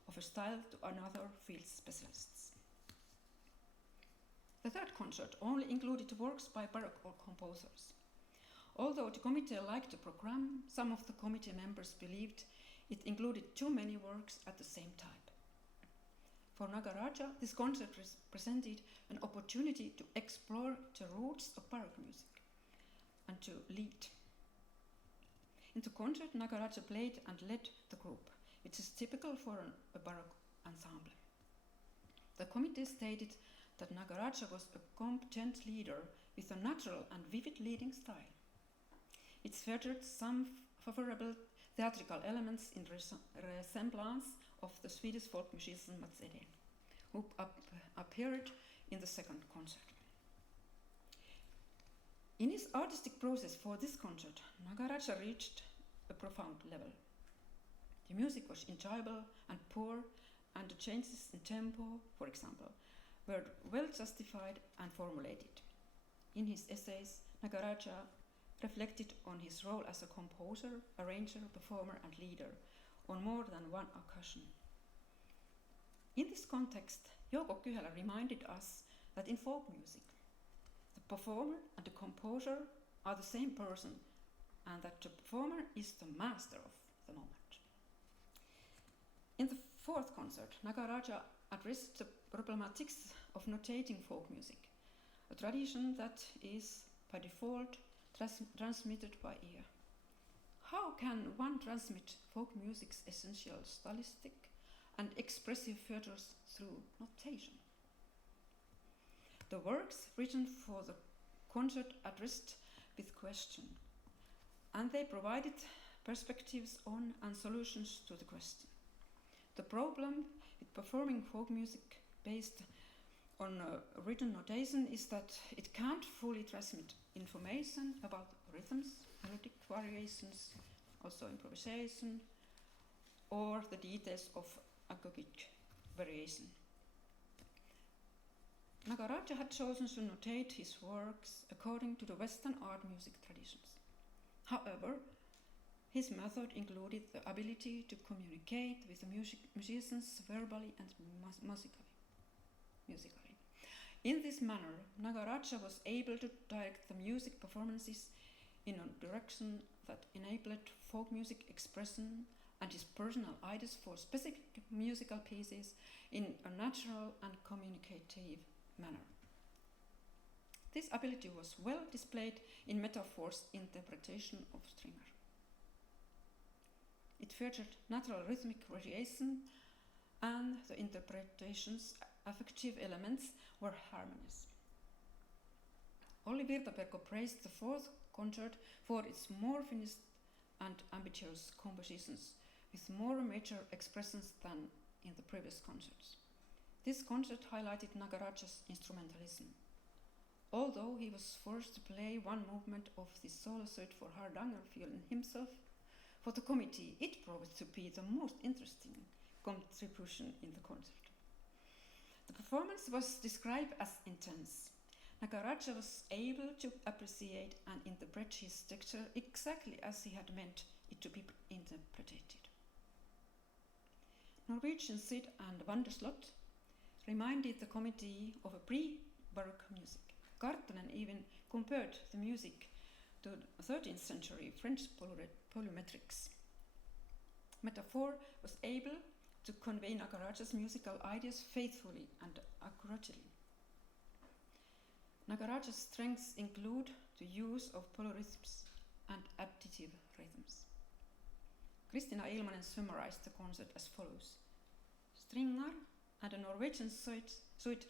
of a style to another field specialists. The third concert only included works by baroque composers. Although the committee liked the program, some of the committee members believed it included too many works at the same time. For Nagaraja, this concert presented an opportunity to explore the roots of baroque music and to lead. In the concert, Nagaraja played and led the group, which is typical for a baroque ensemble. The committee stated that Nagaraja was a competent leader with a natural and vivid leading style. It featured some favorable theatrical elements in resemblance of the Swedish folk musician Mats Edén, who appeared in the second concert. In his artistic process for this concert, Nagaraja reached a profound level. The music was enjoyable and poor, and the changes in tempo, for example, were well justified and formulated. In his essays, Nagaraja reflected on his role as a composer, arranger, performer and leader on more than one occasion. In this context, Jouko Kyhälä reminded us that in folk music, the performer and the composer are the same person, and that the performer is the master of the moment. In the fourth concert, Nagaraja addressed the problematics of notating folk music, a tradition that is, by default, transmitted by ear. How can one transmit folk music's essential stylistic and expressive features through notation? The works written for the concert addressed with question, and they provided perspectives on and solutions to the question. The problem with performing folk music based on written notation is that it can't fully transmit information about rhythms, melodic variations, also improvisation, or the details of agogic variation. Nagaraja had chosen to notate his works according to the Western art music traditions. However, his method included the ability to communicate with the musicians verbally and musically. In this manner, Nagaraja was able to direct the music performances in a direction that enabled folk music expression and his personal ideas for specific musical pieces in a natural and communicative manner. This ability was well displayed in Metaphor's interpretation of Stringer. It featured natural rhythmic variation, and the interpretation's affective elements were harmonious. Olli Virtaperko praised the fourth concert for its more finished and ambitious compositions, with more major expressions than in the previous concerts. This concert highlighted Nagaraja's instrumentalism. Although he was forced to play one movement of the solo suite for Hardanger violin himself, for the committee it proved to be the most interesting contribution in the concert. The performance was described as intense. Nagaraja was able to appreciate and interpret his texture exactly as he had meant it to be interpreted. Norwegian Sid and Vanderslot reminded the committee of a pre-Baroque music. Karttunen even compared the music to 13th century French polymetrics. Metaphor was able to convey Nagaraja's musical ideas faithfully and accurately. Nagaraja's strengths include the use of polyrhythms and additive rhythms. Kristina Ilmanen summarized the concert as follows. Stringer and a Norwegian suite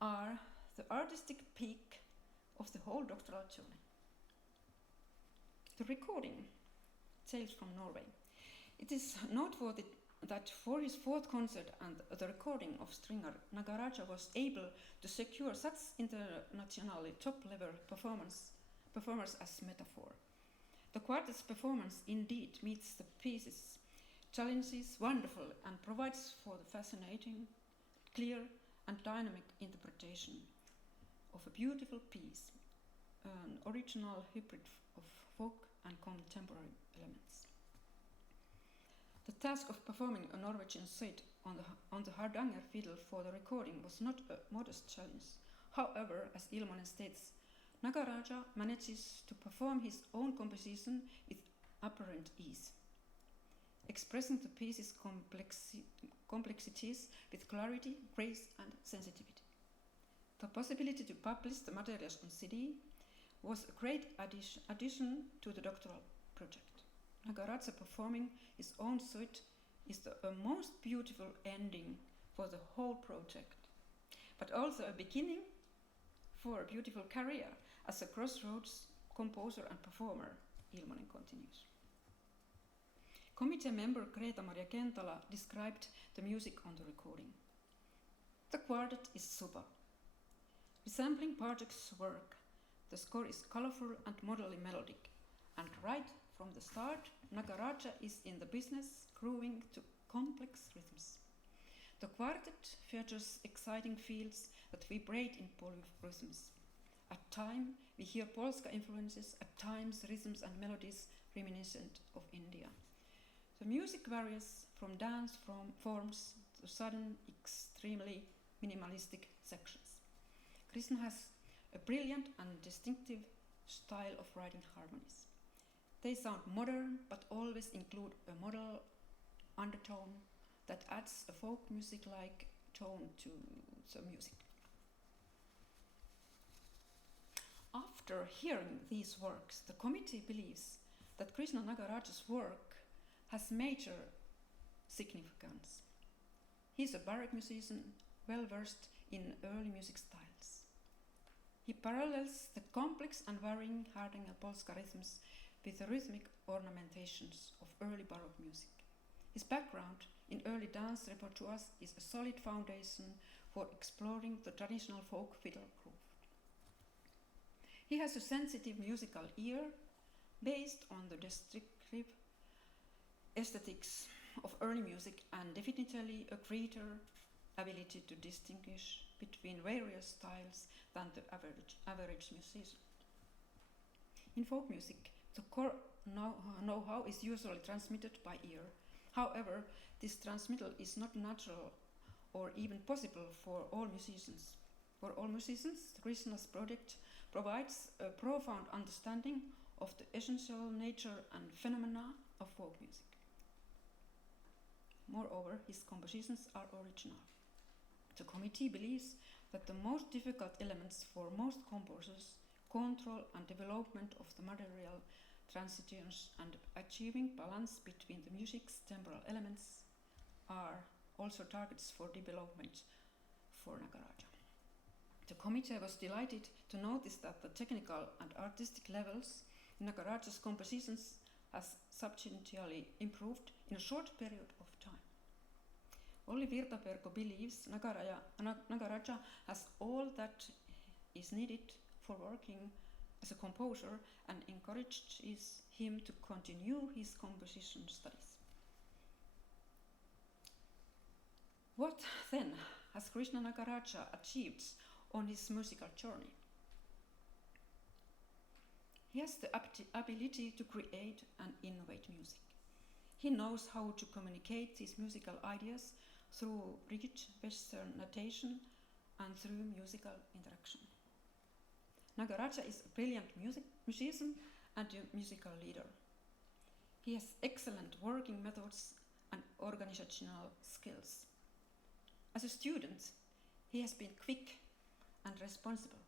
are the artistic peak of the whole doctoral journey. The recording, Tales from Norway. It is noteworthy that for his fourth concert and the recording of Stringer, Nagaraja was able to secure such internationally top-level performers as Metaphor. The quartet's performance indeed meets the piece's challenges wonderful and provides for the fascinating, clear and dynamic interpretation of a beautiful piece, an original hybrid of folk and contemporary elements. The task of performing a Norwegian suite on the Hardanger fiddle for the recording was not a modest challenge. However, as Ilmanen states, Nagaraja manages to perform his own composition with apparent ease, expressing the piece's complexities with clarity, grace and sensitivity. The possibility to publish the materials on CD was a great addition to the doctoral project. Nagaraja performing his own suite is the most beautiful ending for the whole project, but also a beginning for a beautiful career as a Crossroads composer and performer, Ilmanen continues. Committee member Greta-Maria Kentala described the music on the recording. The quartet is super. Resembling Bartók's work, the score is colorful and moderately melodic, and right from the start, Nagaraja is in the business, grooving to complex rhythms. The quartet features exciting fields that vibrate in polyrhythms. At times, we hear Polska influences, at times rhythms and melodies reminiscent of India. The music varies from dance forms to sudden, extremely minimalistic sections. Krishna has a brilliant and distinctive style of writing harmonies. They sound modern, but always include a modal undertone that adds a folk music-like tone to the music. After hearing these works, the committee believes that Krishna Nagaraja's work has major significance. He is a Baroque musician, well versed in early music styles. He parallels the complex and varying Hardanger Polska rhythms with the rhythmic ornamentations of early Baroque music. His background in early dance repertoires is a solid foundation for exploring the traditional folk fiddle groove. He has a sensitive musical ear based on the descriptive aesthetics of early music and definitely a greater ability to distinguish between various styles than the average musician. In folk music, the core know-how is usually transmitted by ear. However, this transmittal is not natural or even possible for all musicians. For all musicians, Krishna's project provides a profound understanding of the essential nature and phenomena of folk music. Moreover, his compositions are original. The committee believes that the most difficult elements for most composers, control and development of the material transitions and achieving balance between the music's temporal elements, are also targets for development for Nagaraja. The committee was delighted to notice that the technical and artistic levels in Nagaraja's compositions has substantially improved in a short period of time. Olli Virtaperko believes Nagaraja has all that is needed for working as a composer and encourages him to continue his composition studies. What then has Krishna Nagaraja achieved on his musical journey? He has the ability to create and innovate music. He knows how to communicate his musical ideas through rich Western notation and through musical interaction. Nagaraja is a brilliant musician and a musical leader. He has excellent working methods and organizational skills. As a student, he has been quick and responsible.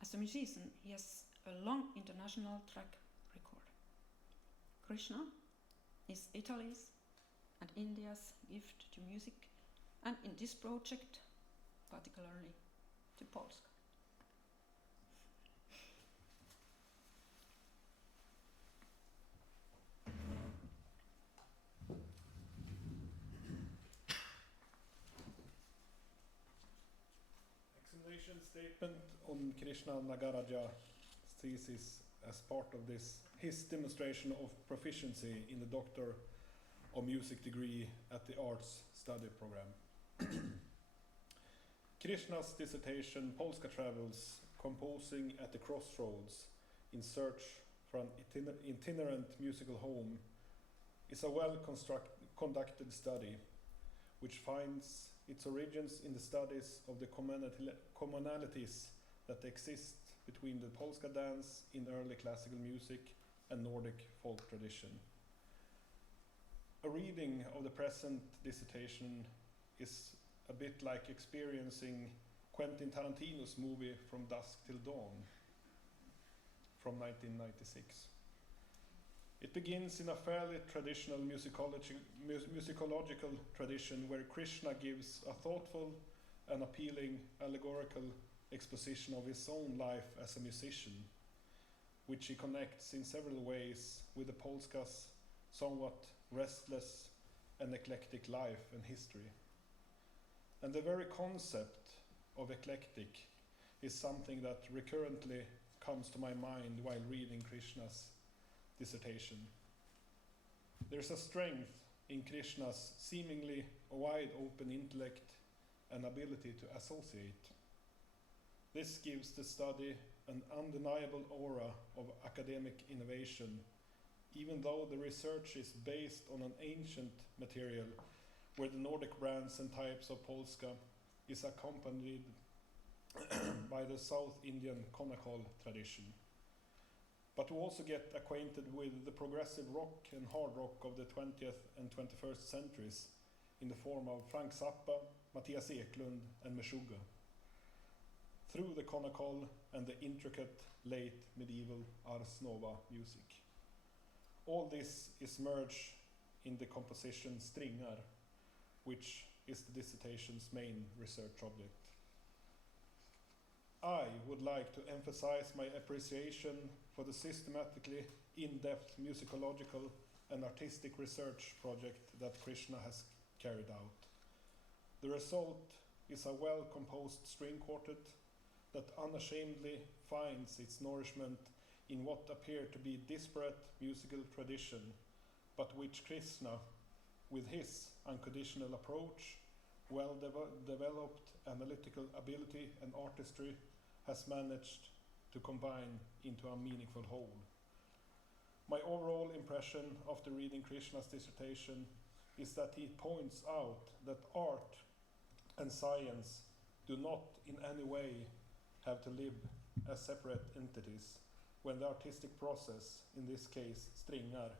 As a musician, he has a long international track record. Krishna is Italy's and India's gift to music, and in this project, particularly to Polska. Examination statement on Krishna Nagaraja's thesis as part of his demonstration of proficiency in the Doctor of Music degree at the Arts Study program. Krishna's dissertation, Polska Travels, composing at the Crossroads in search for an itinerant musical home, is a well-conducted study which finds its origins in the studies of the commonalities that exist between the Polska dance in early classical music and Nordic folk tradition. A reading of the present dissertation is a bit like experiencing Quentin Tarantino's movie From Dusk Till Dawn from 1996. It begins in a fairly traditional musicological tradition where Krishna gives a thoughtful and appealing allegorical exposition of his own life as a musician, which he connects in several ways with the Polska's somewhat restless and eclectic life and history. And the very concept of eclectic is something that recurrently comes to my mind while reading Krishna's dissertation. There's a strength in Krishna's seemingly wide open intellect and ability to associate. This gives the study an undeniable aura of academic innovation, even though the research is based on an ancient material where the Nordic brands and types of Polska is accompanied by the South Indian conical tradition. But to also get acquainted with the progressive rock and hard rock of the 20th and 21st centuries in the form of Frank Zappa, Mattias Eklund and Meshuggah, through the conical and the intricate late medieval Ars Nova music. All this is merged in the composition Stringar, which is the dissertation's main research object. I would like to emphasize my appreciation for the systematically in-depth musicological and artistic research project that Krishna has carried out. The result is a well-composed string quartet that unashamedly finds its nourishment in what appear to be disparate musical tradition, but which Krishna, with his unconditional approach, well-developed analytical ability and artistry, has managed to combine into a meaningful whole. My overall impression after reading Krishna's dissertation is that he points out that art and science do not in any way have to live as separate entities when the artistic process, in this case stringar,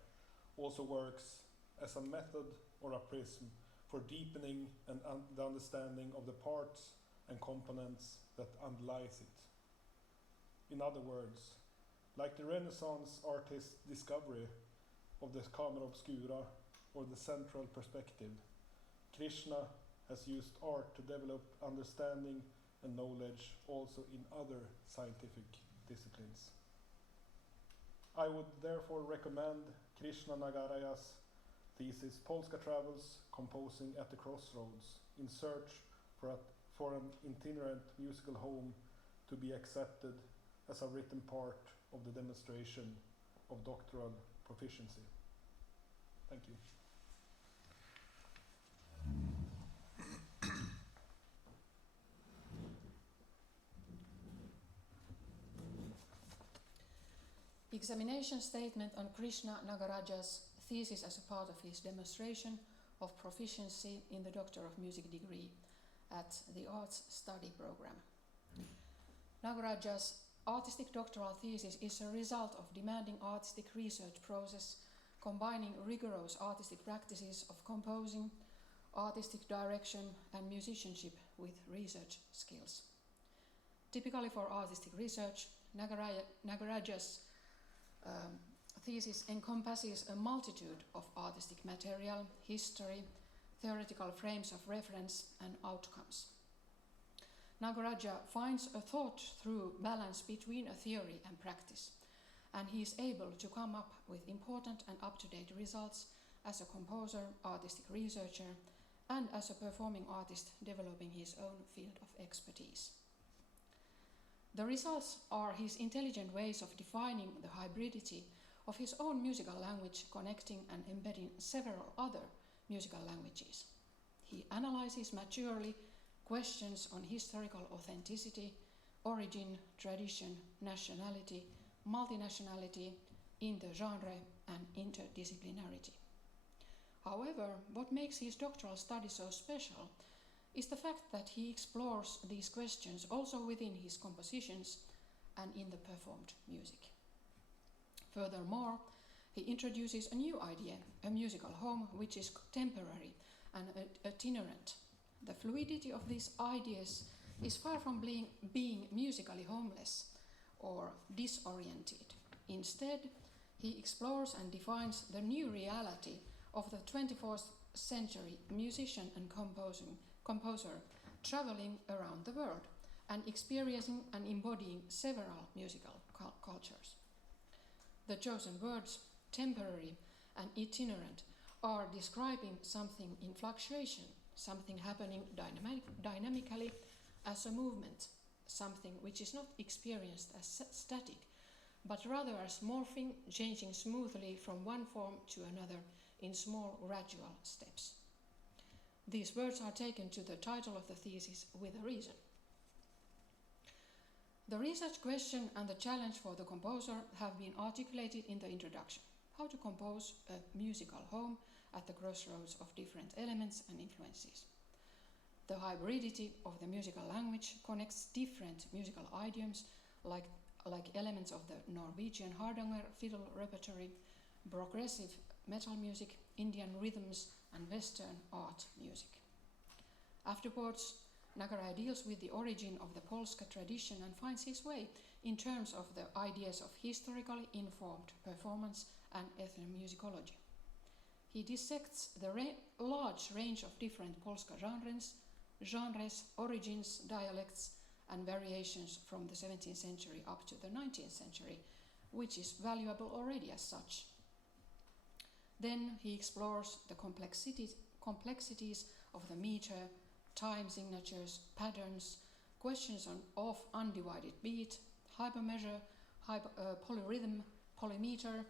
also works as a method or a prism for deepening and the understanding of the parts and components that underlies it. In other words, like the Renaissance artist's discovery of the camera obscura or the central perspective, Krishna has used art to develop understanding and knowledge also in other scientific disciplines. I would therefore recommend Krishna Nagaraja's thesis Polska Travels, Composing at the Crossroads, in search for an itinerant musical home to be accepted as a written part of the demonstration of doctoral proficiency. Thank you. Examination statement on Krishna Nagaraja's thesis as a part of his demonstration of proficiency in the Doctor of Music degree at the Arts Study program. Nagaraja's artistic doctoral thesis is a result of demanding artistic research process combining rigorous artistic practices of composing, artistic direction and musicianship with research skills. Typically for artistic research, Nagaraja's thesis encompasses a multitude of artistic material, history, theoretical frames of reference and outcomes. Nagaraja finds a thought-through balance between a theory and practice, and he is able to come up with important and up-to-date results as a composer, artistic researcher, and as a performing artist developing his own field of expertise. The results are his intelligent ways of defining the hybridity of his own musical language, connecting and embedding several other musical languages. He analyzes maturely questions on historical authenticity, origin, tradition, nationality, multinationality, intergenre, and interdisciplinarity. However, what makes his doctoral study so special is the fact that he explores these questions also within his compositions and in the performed music. Furthermore, he introduces a new idea, a musical home, which is temporary and itinerant. The fluidity of these ideas is far from being musically homeless or disoriented. Instead, he explores and defines the new reality of the 24th century musician and composer traveling around the world and experiencing and embodying several musical cultures. The chosen words, temporary and itinerant, are describing something in fluctuation, something happening dynamically as a movement, something which is not experienced as static, but rather as morphing, changing smoothly from one form to another in small gradual steps. These words are taken to the title of the thesis with a reason. The research question and the challenge for the composer have been articulated in the introduction. How to compose a musical home at the crossroads of different elements and influences. The hybridity of the musical language connects different musical idioms like elements of the Norwegian hardanger fiddle repertory, progressive metal music, Indian rhythms, and Western art music. Afterwards, Nagaraja deals with the origin of the Polska tradition and finds his way in terms of the ideas of historically informed performance and ethnomusicology. He dissects the large range of different Polska genres, origins, dialects, and variations from the 17th century up to the 19th century, which is valuable already as such. Then he explores the complexities of the meter, time signatures, patterns, questions of undivided beat, hypermeasure, polyrhythm, polymeter,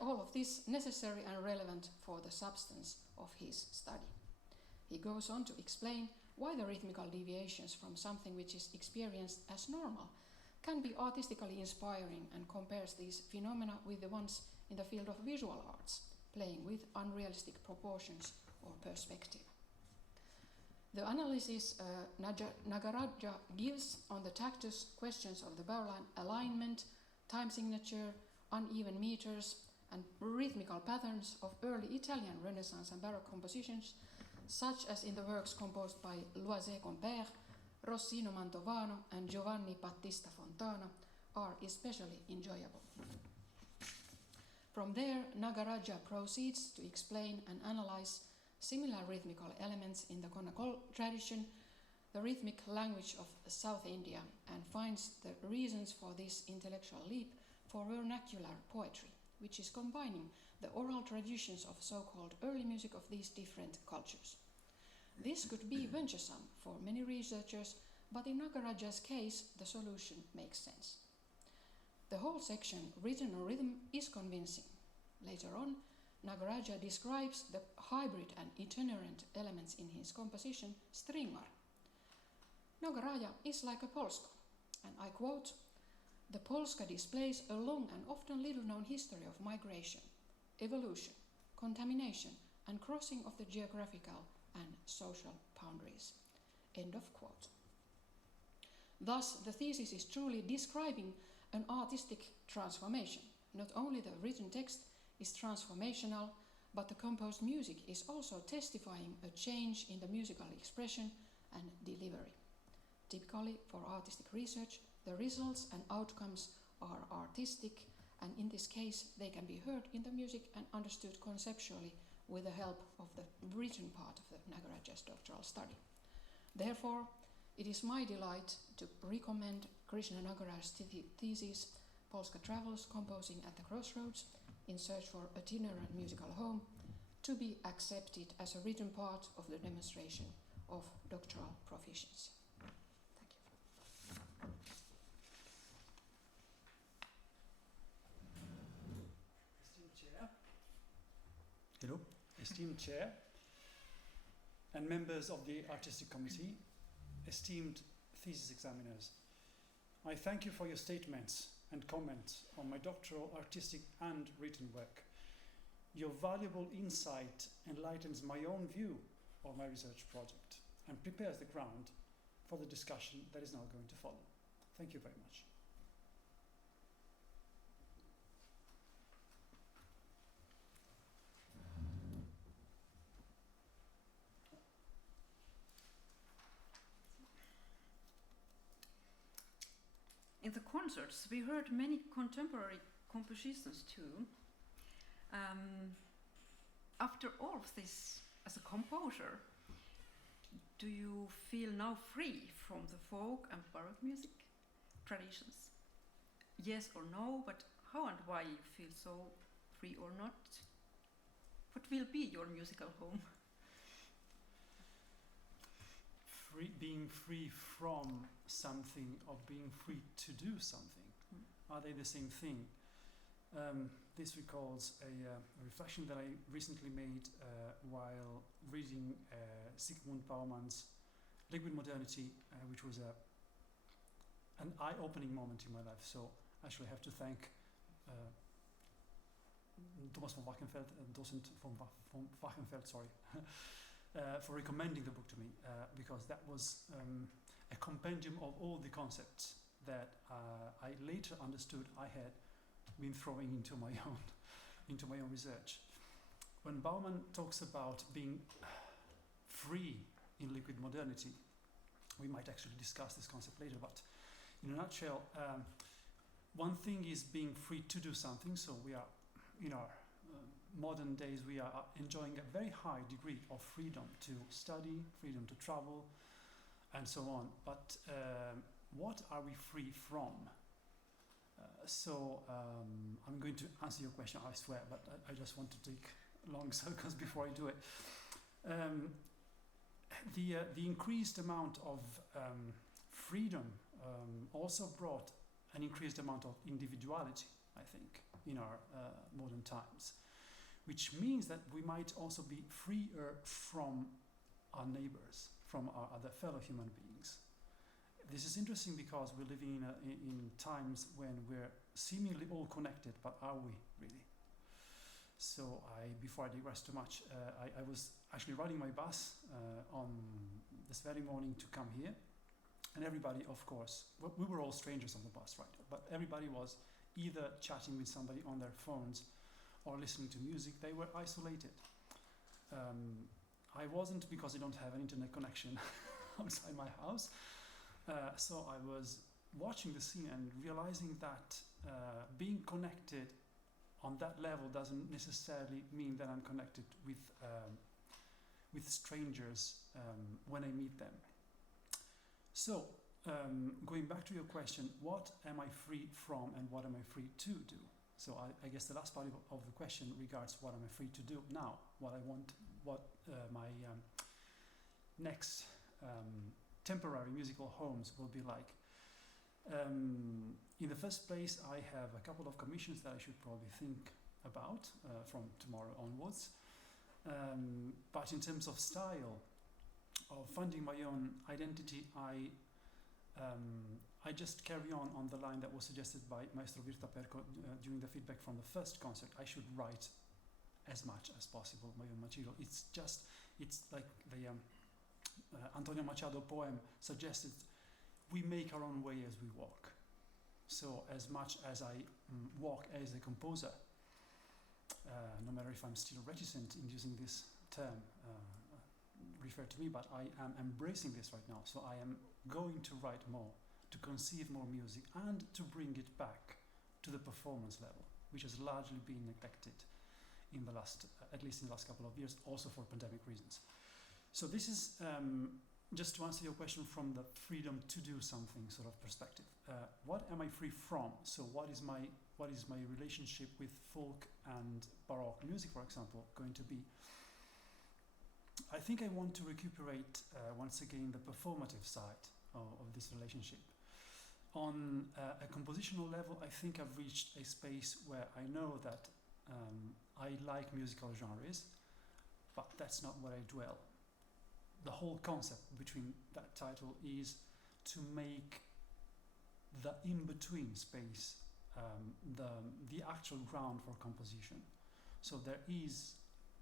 all of this necessary and relevant for the substance of his study. He goes on to explain why the rhythmical deviations from something which is experienced as normal can be artistically inspiring, and compares these phenomena with the ones in the field of visual arts, playing with unrealistic proportions or perspective. The analysis Nagaraja gives on the tactus questions of the barrel alignment, time signature, uneven meters, and rhythmical patterns of early Italian Renaissance and Baroque compositions, such as in the works composed by Loisy-Compère, Rossino Mantovano, and Giovanni Battista Fontana, are especially enjoyable. From there, Nagaraja proceeds to explain and analyze similar rhythmical elements in the Konakol tradition, the rhythmic language of South India, and finds the reasons for this intellectual leap for vernacular poetry, which is combining the oral traditions of so-called early music of these different cultures. This could be venturesome for many researchers, but in Nagaraja's case, the solution makes sense. The whole section, written on rhythm, is convincing. Later on, Nagaraja describes the hybrid and itinerant elements in his composition, Stringar. Nagaraja is like a Polska, and I quote, "The Polska displays a long and often little-known history of migration, evolution, contamination, and crossing of the geographical and social boundaries." End of quote. Thus, the thesis is truly describing an artistic transformation. Not only the written text is transformational, but the composed music is also testifying a change in the musical expression and delivery. Typically, for artistic research, the results and outcomes are artistic, and in this case, they can be heard in the music and understood conceptually with the help of the written part of the Nagaraja's doctoral study. Therefore, it is my delight to recommend Krishna Nagaraja's thesis, Polska Travels, Composing at the Crossroads, in search for itinerant musical home, to be accepted as a written part of the demonstration of doctoral proficiency. Thank you. Esteemed Chair. Hello. Esteemed Chair and members of the Artistic Committee, esteemed thesis examiners, I thank you for your statements and comments on my doctoral artistic and written work. Your valuable insight enlightens my own view of my research project and prepares the ground for the discussion that is now going to follow. Thank you very much. In the concerts, we heard many contemporary compositions too. After all of this, as a composer, do you feel now free from the folk and baroque music traditions? Yes or no, but how and why you feel so free or not? What will be your musical home? Being free from something or being free to do something, are they the same thing? This recalls a reflection that I recently made while reading Zygmunt Bauman's Liquid Modernity, which was an eye-opening moment in my life. So actually I have to thank Thomas von Wachenfeld, Docent von Wachenfeld, sorry, for recommending the book to me, because that was a compendium of all the concepts that I later understood I had been throwing into my own research. When Bauman talks about being free in liquid modernity, we might actually discuss this concept later, but in a nutshell, one thing is being free to do something. So we are, in our modern days, we are enjoying a very high degree of freedom to study, freedom to travel, and so on. But what are we free from? So I'm going to answer your question, I swear, but I just want to take long circles before I do it. The increased amount of freedom also brought an increased amount of individuality, I think, in our modern times, which means that we might also be freer from our neighbors, from our other fellow human beings. This is interesting because we're living in times when we're seemingly all connected, but are we really? So before I digress too much, I was actually riding my bus on this very morning to come here, and everybody, of course, we were all strangers on the bus, right? But everybody was either chatting with somebody on their phones or listening to music. They were isolated. I wasn't, because I don't have an internet connection outside my house. So I was watching the scene and realizing that being connected on that level doesn't necessarily mean that I'm connected with strangers when I meet them. So going back to your question, what am I free from and what am I free to do? So I guess the last part of the question regards what am I free to do now, what I want, what my next temporary musical homes will be like. In the first place, I have a couple of commissions that I should probably think about from tomorrow onwards. But in terms of style, of finding my own identity, I just carry on the line that was suggested by Maestro Virta Perco during the feedback from the first concert. I should write as much as possible my own material. It's like the Antonio Machado poem suggested, we make our own way as we walk. So as much as I walk as a composer, no matter if I'm still reticent in using this term referred to me, but I am embracing this right now. So I am going to write more, to conceive more music, and to bring it back to the performance level, which has largely been neglected in the last, at least in the last couple of years, also for pandemic reasons. So this is just to answer your question from the freedom to do something sort of perspective. What am I free from? So what is my relationship with folk and Baroque music, for example, going to be? I think I want to recuperate once again the performative side of this relationship. On a compositional level, I think I've reached a space where I know that I like musical genres, but that's not where I dwell. The whole concept between that title is to make the in-between space the actual ground for composition. So there is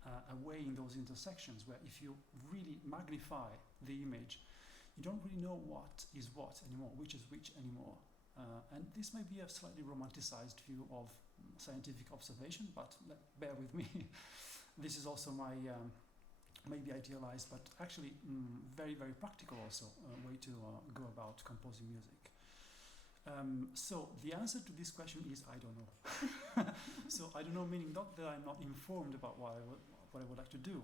a way in those intersections where if you really magnify the image, you don't really know what is what anymore, which is which anymore. And this may be a slightly romanticized view of scientific observation, but bear with me. This is also my maybe idealized, but actually very, very practical also way to go about composing music. So the answer to this question is I don't know. So I don't know, meaning not that I'm not informed about what I would like to do,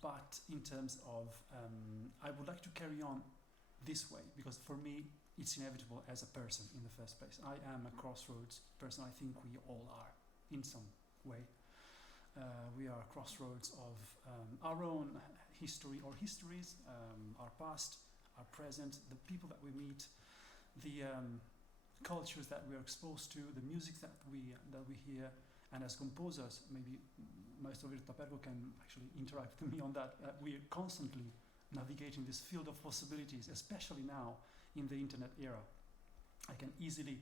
but in terms of I would like to carry on this way, because for me it's inevitable as a person in the first place. I am a crossroads person. I think we all are in some way. We are crossroads of our own history or histories, our past, our present, the people that we meet, the cultures that we are exposed to, the music that we hear, and as composers, maybe Maestro Virta Perco can actually interact with me on that. We are constantly navigating this field of possibilities, especially now in the internet era. I can easily,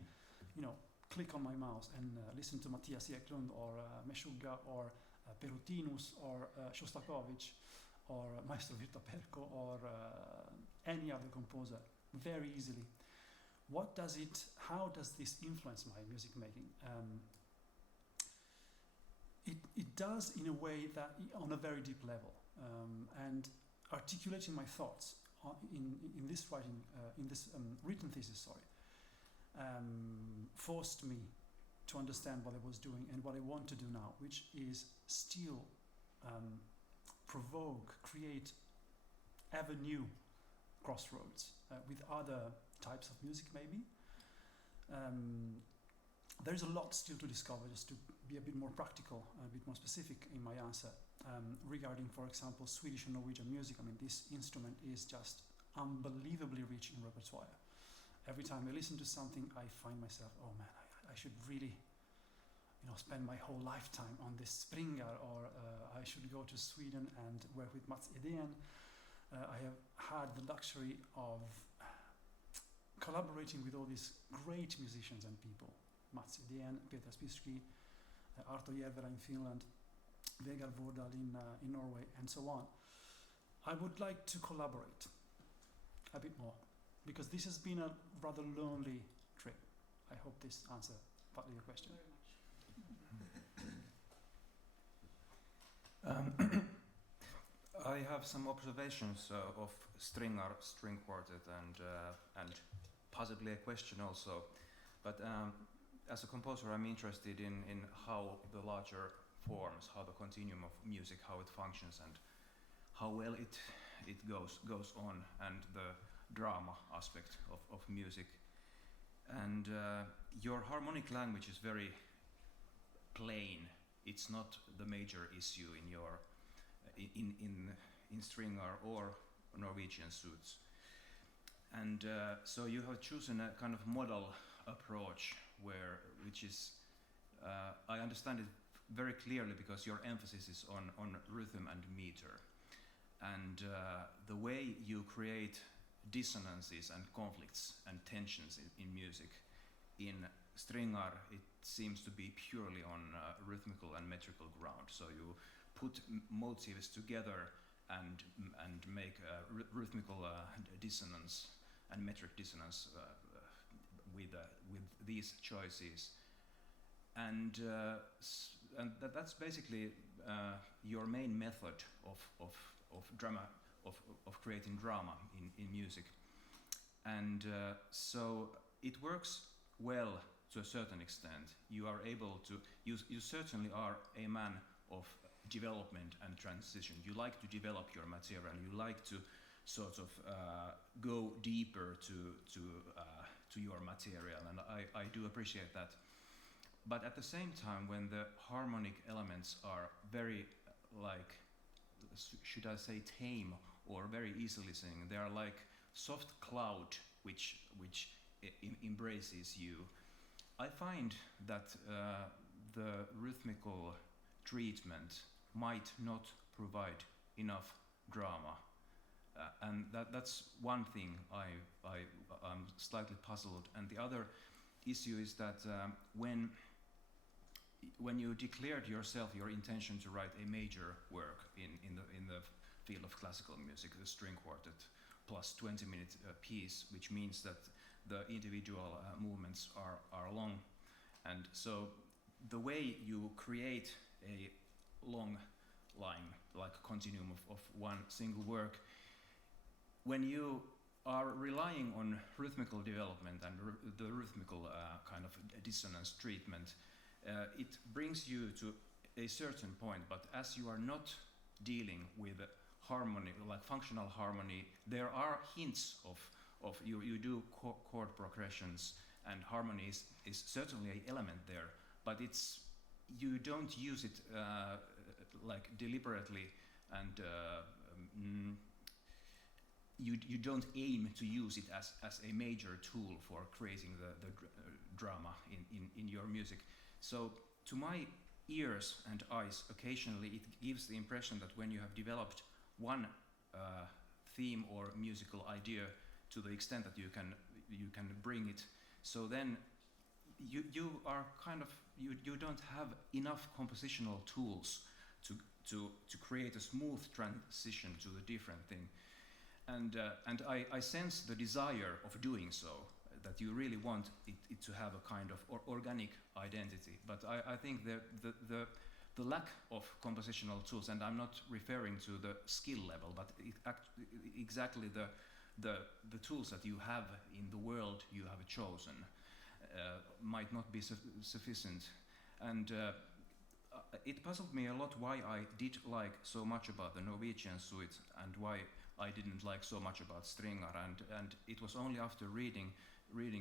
click on my mouse and listen to Mattias Eklund or Meshuggah or Perutinus or Shostakovich or Maestro Virta Perco or any other composer very easily. How does this influence my music making? It does in a way that on a very deep level, and articulating my thoughts in this writing, in this written thesis, forced me to understand what I was doing and what I want to do now, which is still provoke, create ever new crossroads with other types of music maybe. There's a lot still to discover, just to be a bit more practical, a bit more specific in my answer. Regarding, for example, Swedish and Norwegian music, I mean, this instrument is just unbelievably rich in repertoire. Every time I listen to something, I find myself, oh man, I should really, spend my whole lifetime on this Springar, or I should go to Sweden and work with Mats Edén. I have had the luxury of collaborating with all these great musicians and people. Mats Edén, Peter Spiski, Arto Järvelä in Finland, Vegard Vårdal in Norway, and so on. I would like to collaborate a bit more, because this has been a rather lonely trip. I hope this answers partly your question. I have some observations of string quartet and possibly a question also. But as a composer, I'm interested in how the larger forms, how the continuum of music, how it functions, and how well it goes on, and the drama aspect of music. And your harmonic language is very plain. It's not the major issue in your in Stringar or Norwegian suits. And so you have chosen a kind of model approach which is I understand it very clearly because your emphasis is on rhythm and meter, and the way you create dissonances and conflicts and tensions in music. In Stringar, it seems to be purely on rhythmical and metrical ground. So you put motives together and make rhythmical dissonance and metric dissonance with these choices, and that's basically your main method of drama, of creating drama in music, and so it works well to a certain extent. You are able to. You certainly are a man of development and transition. You like to develop your material. You like to sort of go deeper to your material, and I do appreciate that. But at the same time, when the harmonic elements are very, like, should I say, tame or very easily singing, they are like soft cloud which embraces you. I find that the rhythmical treatment might not provide enough drama, and that's one thing I'm slightly puzzled. And the other issue is that when you declared yourself your intention to write a major work in the field of classical music, the string quartet plus 20-minute piece, which means that the individual movements are long, and so the way you create a long line, like a continuum of one single work, when you are relying on rhythmical development and the rhythmical kind of dissonance treatment, it brings you to a certain point, but as you are not dealing with harmony, like functional harmony, there are hints of you do chord progressions, and harmony is certainly an element there, but you don't use it like deliberately, and you don't aim to use it as a major tool for creating the drama in your music. So to my ears and eyes, occasionally it gives the impression that when you have developed one theme or musical idea to the extent that you can bring it, so then you are kind of you don't have enough compositional tools to create a smooth transition to the different thing, and I sense the desire of doing so, that you really want it to have a kind of organic identity, but I think the lack of compositional tools, and I'm not referring to the skill level, but exactly the tools that you have in the world you have chosen might not be sufficient, and it puzzled me a lot why I did like so much about the Norwegian suite, and why I didn't like so much about Stringer, and it was only after reading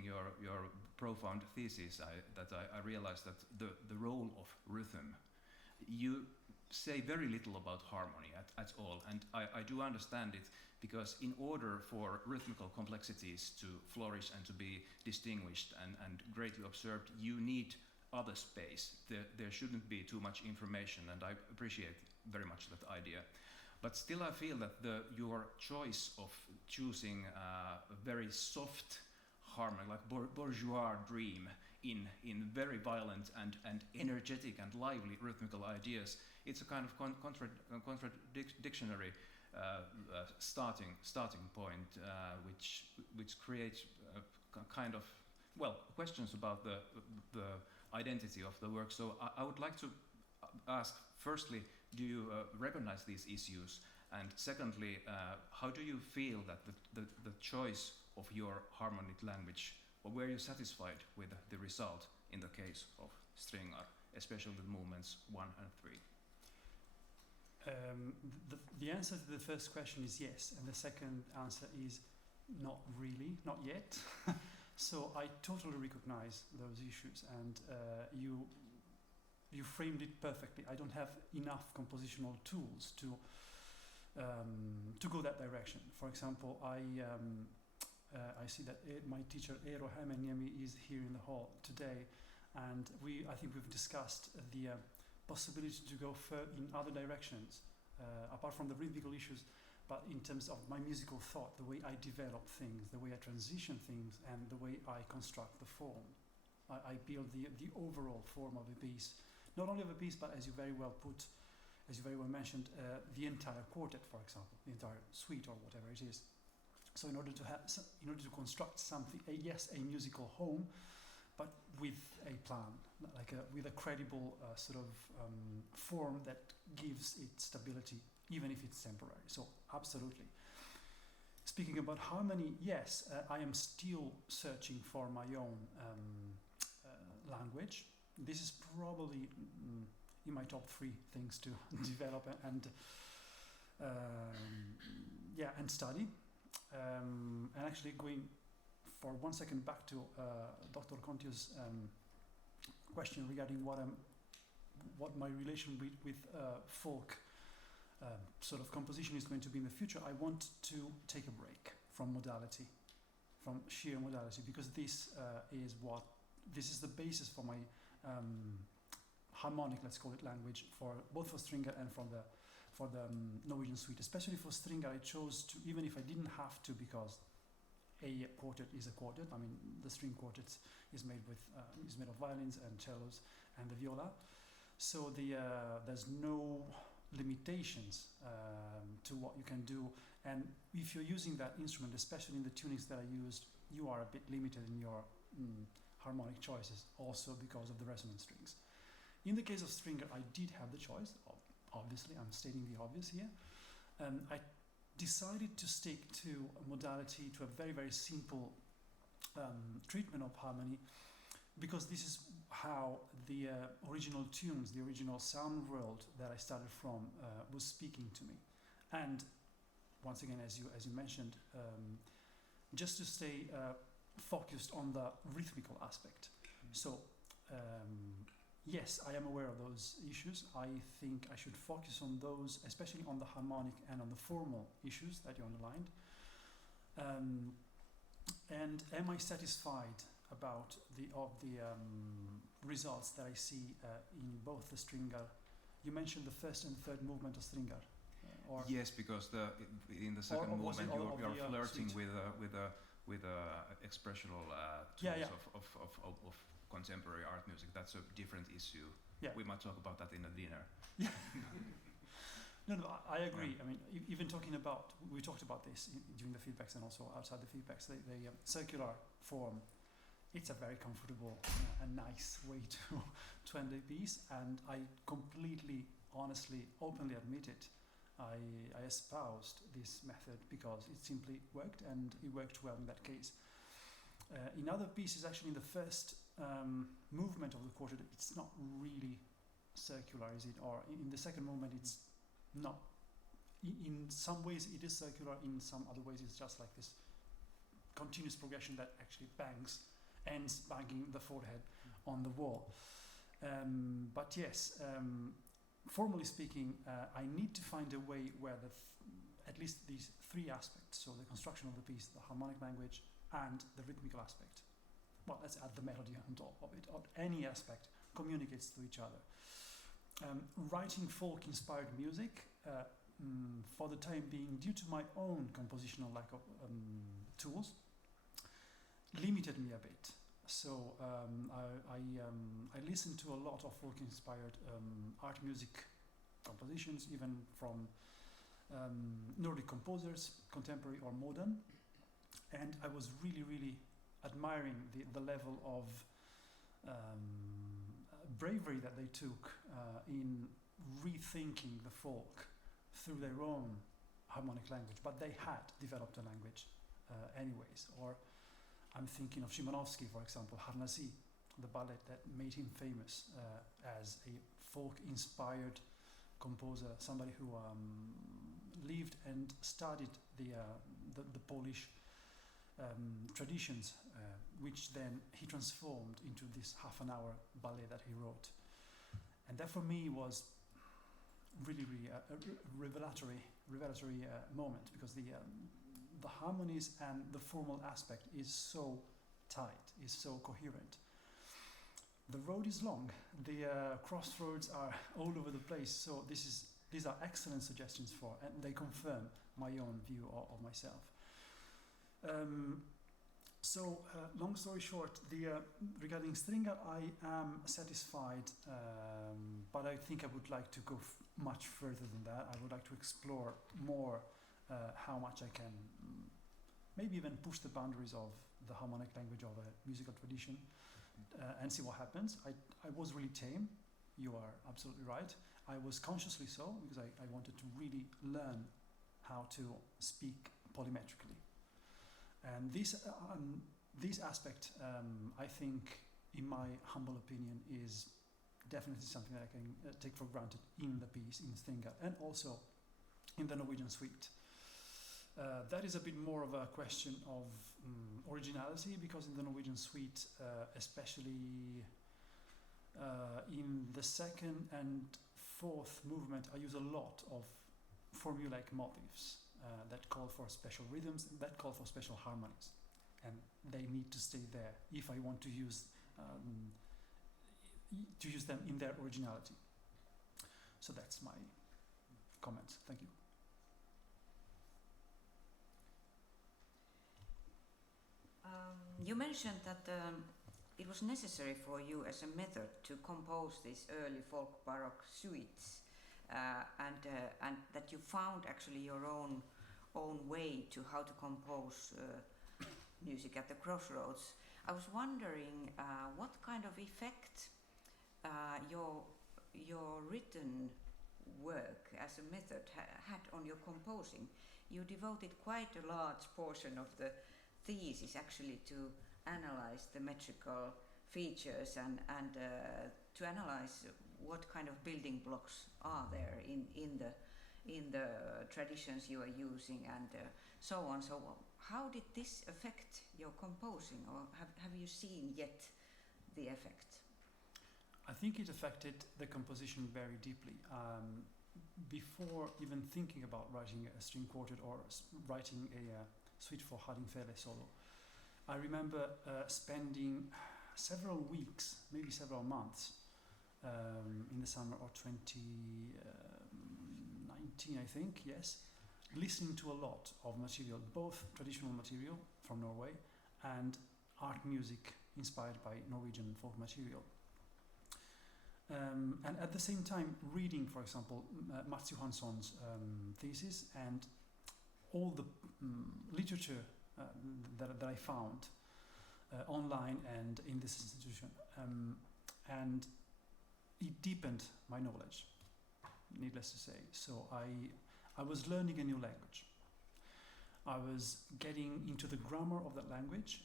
your profound thesis that I realized that the role of rhythm, you say very little about harmony at all, and I do understand it, because in order for rhythmical complexities to flourish and to be distinguished and greatly observed, you need other space. There shouldn't be too much information, and I appreciate very much that idea. But still I feel that your choice of choosing a very soft harmony, like bourgeois dream, in very violent and energetic and lively rhythmical ideas, it's a kind of contradictionary starting point, which creates kind of, well, questions about the identity of the work. So I would like to ask, firstly, do you recognize these issues? And secondly, how do you feel that the choice of your harmonic language, or were you satisfied with the result in the case of Stringer, especially the movements 1 and 3? The answer to the first question is yes, and the second answer is not really, not yet. So I totally recognize those issues, and you framed it perfectly. I don't have enough compositional tools to go that direction. For example, I see that my teacher Eero Hämeenniemi is here in the hall today, and I think we've discussed the possibility to go in other directions, apart from the rhythmical issues, but in terms of my musical thought, the way I develop things, the way I transition things, and the way I construct the form. I build the overall form of a piece, not only of a piece, but as you very well mentioned, the entire quartet, for example, the entire suite or whatever it is. So in order to construct something, a musical home, but with a plan, with a credible sort of form that gives it stability, even if it's temporary. So absolutely. Speaking about harmony, yes, I am still searching for my own language. This is probably in my top 3 things to develop and study. And actually, going for 1 second back to Dr. Kontio's question regarding what my relation with folk sort of composition is going to be in the future, I want to take a break from modality, from sheer modality, because this is the basis for my harmonic, let's call it, language, for both for Stringer and for the Norwegian suite. Especially for Stringer, I chose to, even if I didn't have to, because a quartet is a quartet. I mean, the string quartet is made of violins and cellos and the viola. So there's no limitations to what you can do. And if you're using that instrument, especially in the tunings that I used, you are a bit limited in your harmonic choices, also because of the resonance strings. In the case of Stringer, I did have the choice. Obviously, I'm stating the obvious here. I decided to stick to a modality, to a very, very simple treatment of harmony, because this is how the original tunes, the original sound world that I started from was speaking to me. And once again, as you mentioned, just to stay focused on the rhythmical aspect. So yes, I am aware of those issues. I think I should focus on those, especially on the harmonic and on the formal issues that you underlined. And am I satisfied about the results that I see in both the Stringer? You mentioned the first and third movement of Stringer. Yes, because in the second movement you're flirting with expressional tools of contemporary art music. That's a different issue. Yeah. We might talk about that in a dinner. Yeah. No, I agree. Yeah. I mean, even talking about, we talked about this during the feedbacks and also outside the feedbacks, the circular form, it's a very comfortable and nice way to end a piece, and I completely, honestly, openly admit it. I espoused this method because it simply worked, and it worked well in that case. In other pieces, actually in the first movement of the quartet, it's not really circular, is it? Or in the second movement, it's not in some ways it is circular, in some other ways it's just like this continuous progression that actually ends banging the forehead on the wall. But yes, formally speaking, I need to find a way where at least these three aspects, so the construction of the piece, the harmonic language, and the rhythmical aspect, well, let's add the melody on top of it, or any aspect communicates to each other. Writing folk-inspired music, for the time being, due to my own compositional lack of tools, limited me a bit. So I listened to a lot of folk-inspired art music compositions, even from Nordic composers, contemporary or modern, and I was really, really admiring the level of bravery that they took in rethinking the folk through their own harmonic language, but they had developed a language anyways. Or I'm thinking of Szymanowski, for example, Harnasi, the ballet that made him famous as a folk-inspired composer, somebody who lived and studied the Polish traditions, which then he transformed into this half-an-hour ballet that he wrote. And that for me was really, really a revelatory moment, because the harmonies and the formal aspect is so tight, is so coherent. The road is long, the crossroads are all over the place, so these are excellent suggestions for, and they confirm my own view of myself. Long story short, regarding Stringer, I am satisfied, but I think I would like to go much further than that. I would like to explore more how much I can maybe even push the boundaries of the harmonic language of a musical tradition and see what happens. I was really tame, you are absolutely right. I was consciously so, because I wanted to really learn how to speak polymetrically. And this aspect, I think, in my humble opinion, is definitely something that I can take for granted in the piece, in Stringer, and also in the Norwegian suite. That is a bit more of a question of originality, because in the Norwegian suite, especially in the second and fourth movement, I use a lot of formulaic motifs that call for special rhythms, that call for special harmonies, and they need to stay there if I want to use them in their originality. So that's my comment. Thank you. You mentioned that it was necessary for you as a method to compose these early folk baroque suites, and that you found actually your own way to how to compose music at the Crossroads. I was wondering what kind of effect your written work as a method had on your composing. You devoted quite a large portion of the thesis actually to analyze the metrical features and to analyze what kind of building blocks are there in the traditions you are using and so on. So how did this affect your composing, or have you seen yet the effect? I think it affected the composition very deeply. Before even thinking about writing a string quartet or writing a suite for Hardingfele solo, I remember spending several weeks, maybe several months, in the summer of 2019, I think, yes, listening to a lot of material, both traditional material from Norway and art music inspired by Norwegian folk material. And at the same time reading, for example, Mats Johansson's thesis and all the literature that I found online and in this institution. And it deepened my knowledge, needless to say. So I was learning a new language. I was getting into the grammar of that language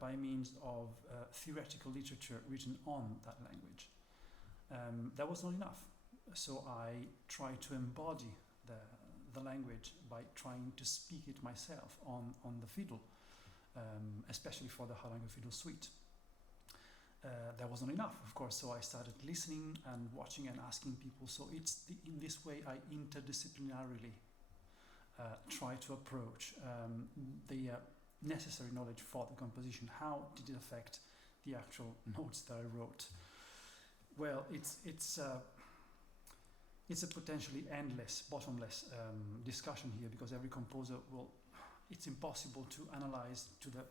by means of theoretical literature written on that language. That was not enough. So I tried to embody the language by trying to speak it myself on the fiddle, especially for the Hardanger fiddle suite. That wasn't enough, of course, so I started listening and watching and asking people. So in this way I interdisciplinarily try to approach the necessary knowledge for the composition. How did it affect the actual notes that I wrote? Well, it's a potentially endless, bottomless discussion here, because every composer it's impossible to analyze to the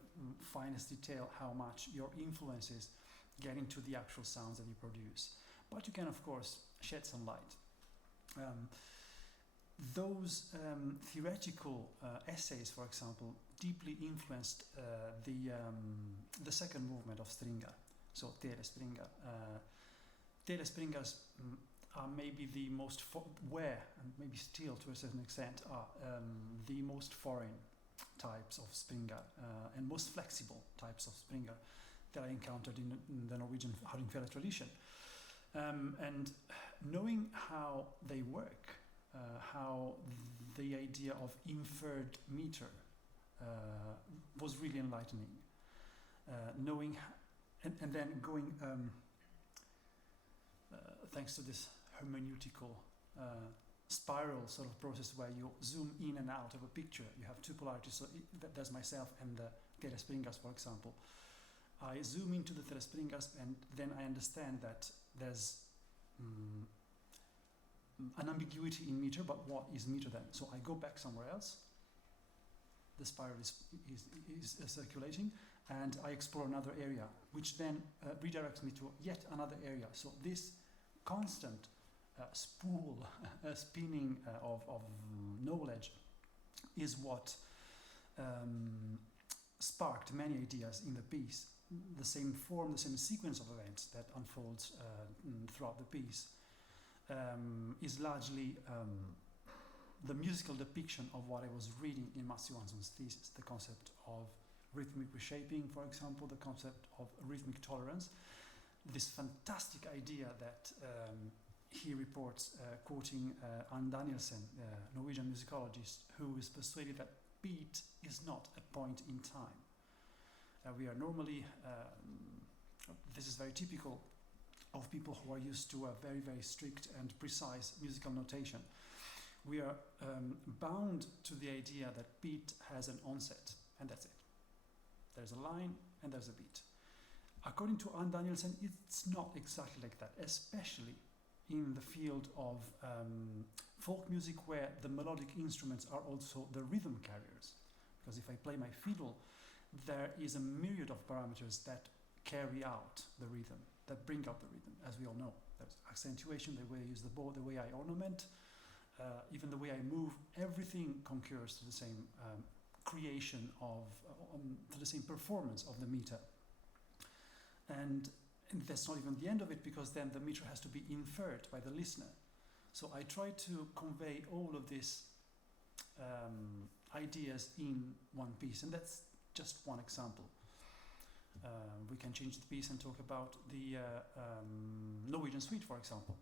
finest detail how much your influences get into the actual sounds that you produce. But you can, of course, shed some light. Those theoretical essays, for example, deeply influenced the second movement of Stringa, so Telespringa. Telespringas are maybe the most and maybe still to a certain extent are the most foreign types of Springa and most flexible types of Springa that I encountered in the Norwegian Hardingfele tradition. And knowing how they work, how the idea of inferred meter was really enlightening. Knowing, and then going, thanks to this hermeneutical spiral sort of process where you zoom in and out of a picture, you have two polarities, so there's myself and the Telespringas, for example. I zoom into the Telespringas and then I understand that there's an ambiguity in meter, but what is meter then? So I go back somewhere else, the spiral is circulating, and I explore another area, which then redirects me to yet another area. So this constant spool spinning of knowledge is what sparked many ideas in the piece. The same form, the same sequence of events that unfolds throughout the piece is largely the musical depiction of what I was reading in Mats Johansson's thesis, the concept of rhythmic reshaping, for example, the concept of rhythmic tolerance, this fantastic idea that he reports, quoting Ann Danielsen, Norwegian musicologist, who is persuaded that beat is not a point in time. We are normally, this is very typical of people who are used to a very, very strict and precise musical notation. We are bound to the idea that beat has an onset, and that's it. There's a line and there's a beat. According to Ann Danielsen, it's not exactly like that, especially in the field of folk music, where the melodic instruments are also the rhythm carriers. Because if I play my fiddle, there is a myriad of parameters that carry out the rhythm, that bring out the rhythm, as we all know. There's accentuation, the way I use the bow, the way I ornament, even the way I move, everything concurs to the same creation of, to the same performance of the meter. And that's not even the end of it, because then the meter has to be inferred by the listener. So I try to convey all of these ideas in one piece, and that's just one example. We can change the piece and talk about the Norwegian suite, for example.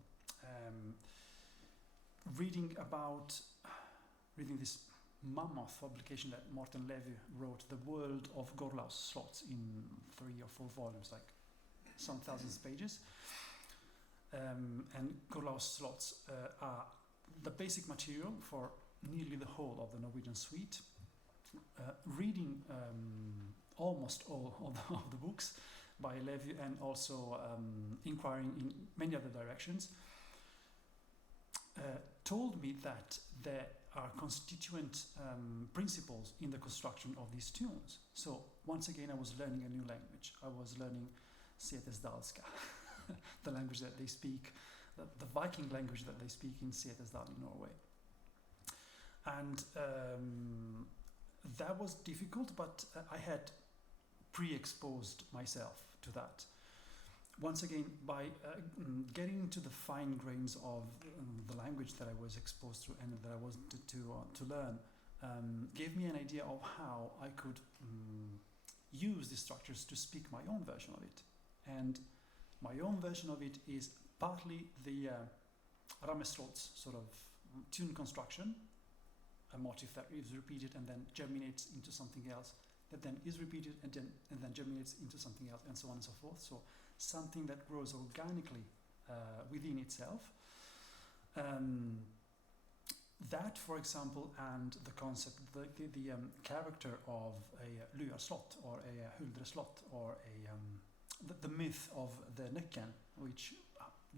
Reading this mammoth publication that Morten Levy wrote, The World of Gorlaus Slots, in 3 or 4 volumes, like some thousands of pages. And Gorlaus Slots are the basic material for nearly the whole of the Norwegian suite. Reading almost all of the books by Levy, and also inquiring in many other directions, told me that there are constituent principles in the construction of these tunes. So once again, I was learning a new language. I was learning Setesdalska, the language that they speak, the Viking language that they speak in Setesdal in Norway. And that was difficult, but I had pre-exposed myself to that. Once again, by getting into the fine grains of the language that I was exposed to and that I wanted to learn, gave me an idea of how I could use these structures to speak my own version of it. And my own version of it is partly the Ramestrots sort of tune construction, a motif that is repeated and then germinates into something else, that then is repeated and then germinates into something else, and so on and so forth. So something that grows organically within itself. That, for example, and the concept, the character of a Lyarslott or a Huldreslott or the myth of the Nyckeln, which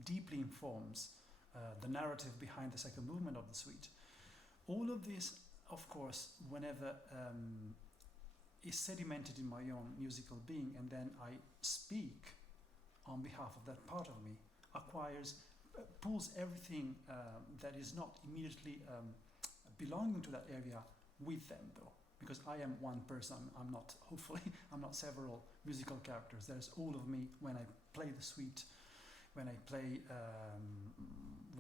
deeply informs the narrative behind the second movement of the suite. All of this, of course, whenever is sedimented in my own musical being, and then I speak on behalf of that part of me, pulls everything that is not immediately belonging to that area with them, though, because I am one person. I'm not, hopefully, I'm not several musical characters. There's all of me when I play the suite, when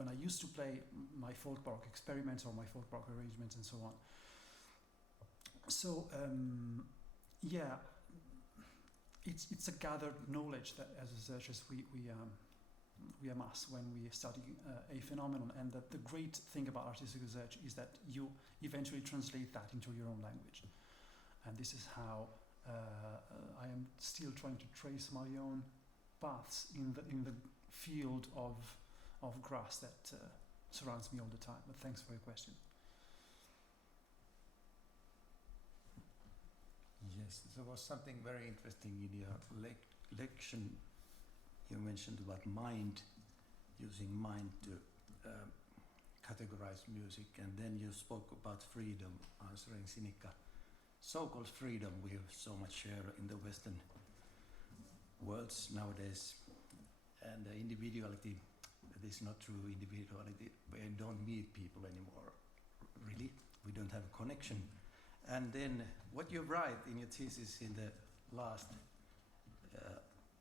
I used to play my folk baroque experiments or my folk baroque arrangements and so on. So yeah, it's a gathered knowledge that as researchers we amass when we study a phenomenon, and that the great thing about artistic research is that you eventually translate that into your own language. And this is how I am still trying to trace my own paths in the field of grass that surrounds me all the time. But thanks for your question. Yes, there was something very interesting in your lection. You mentioned about mind, using mind to categorize music, and then you spoke about freedom, answering Sinikka. So-called freedom we have so much share in the Western worlds nowadays, and individuality, that is not true individuality. We don't meet people anymore, really. We don't have a connection. And then what you write in your thesis in the last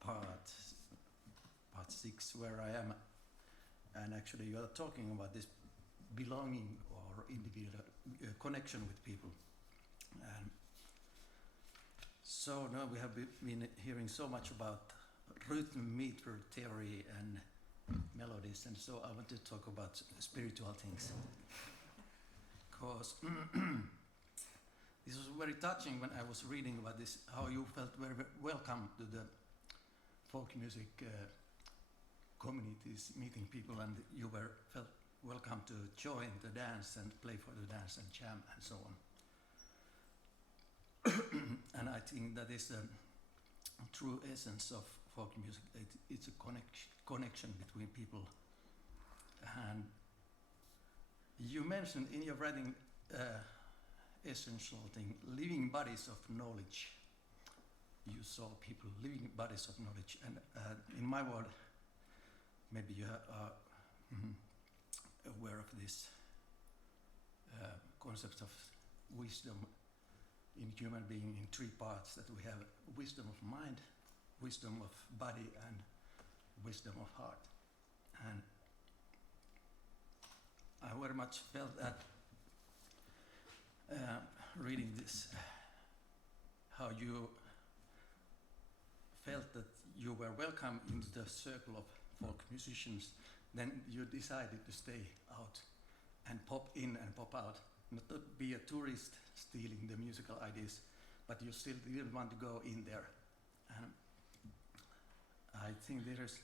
part 6, where I am, and actually you are talking about this belonging or individual connection with people. And so now we have been hearing so much about rhythm meter theory and melodies, and so I want to talk about spiritual things. Because this was very touching when I was reading about this, how you felt very welcome to the folk music communities, meeting people, and you felt welcome to join the dance and play for the dance and jam and so on. And I think that is the true essence of folk music. It's a connection between people. And you mentioned in your writing essential thing, living bodies of knowledge. You saw people living bodies of knowledge, and in my world, maybe you are aware of this concept of wisdom in human being in 3 parts, that we have wisdom of mind, wisdom of body, and wisdom of heart. And I very much felt that reading this, how you felt that you were welcome into the circle of folk musicians, then you decided to stay out and pop in and pop out, not to be a tourist stealing the musical ideas, but you still didn't want to go in there. And I think there is,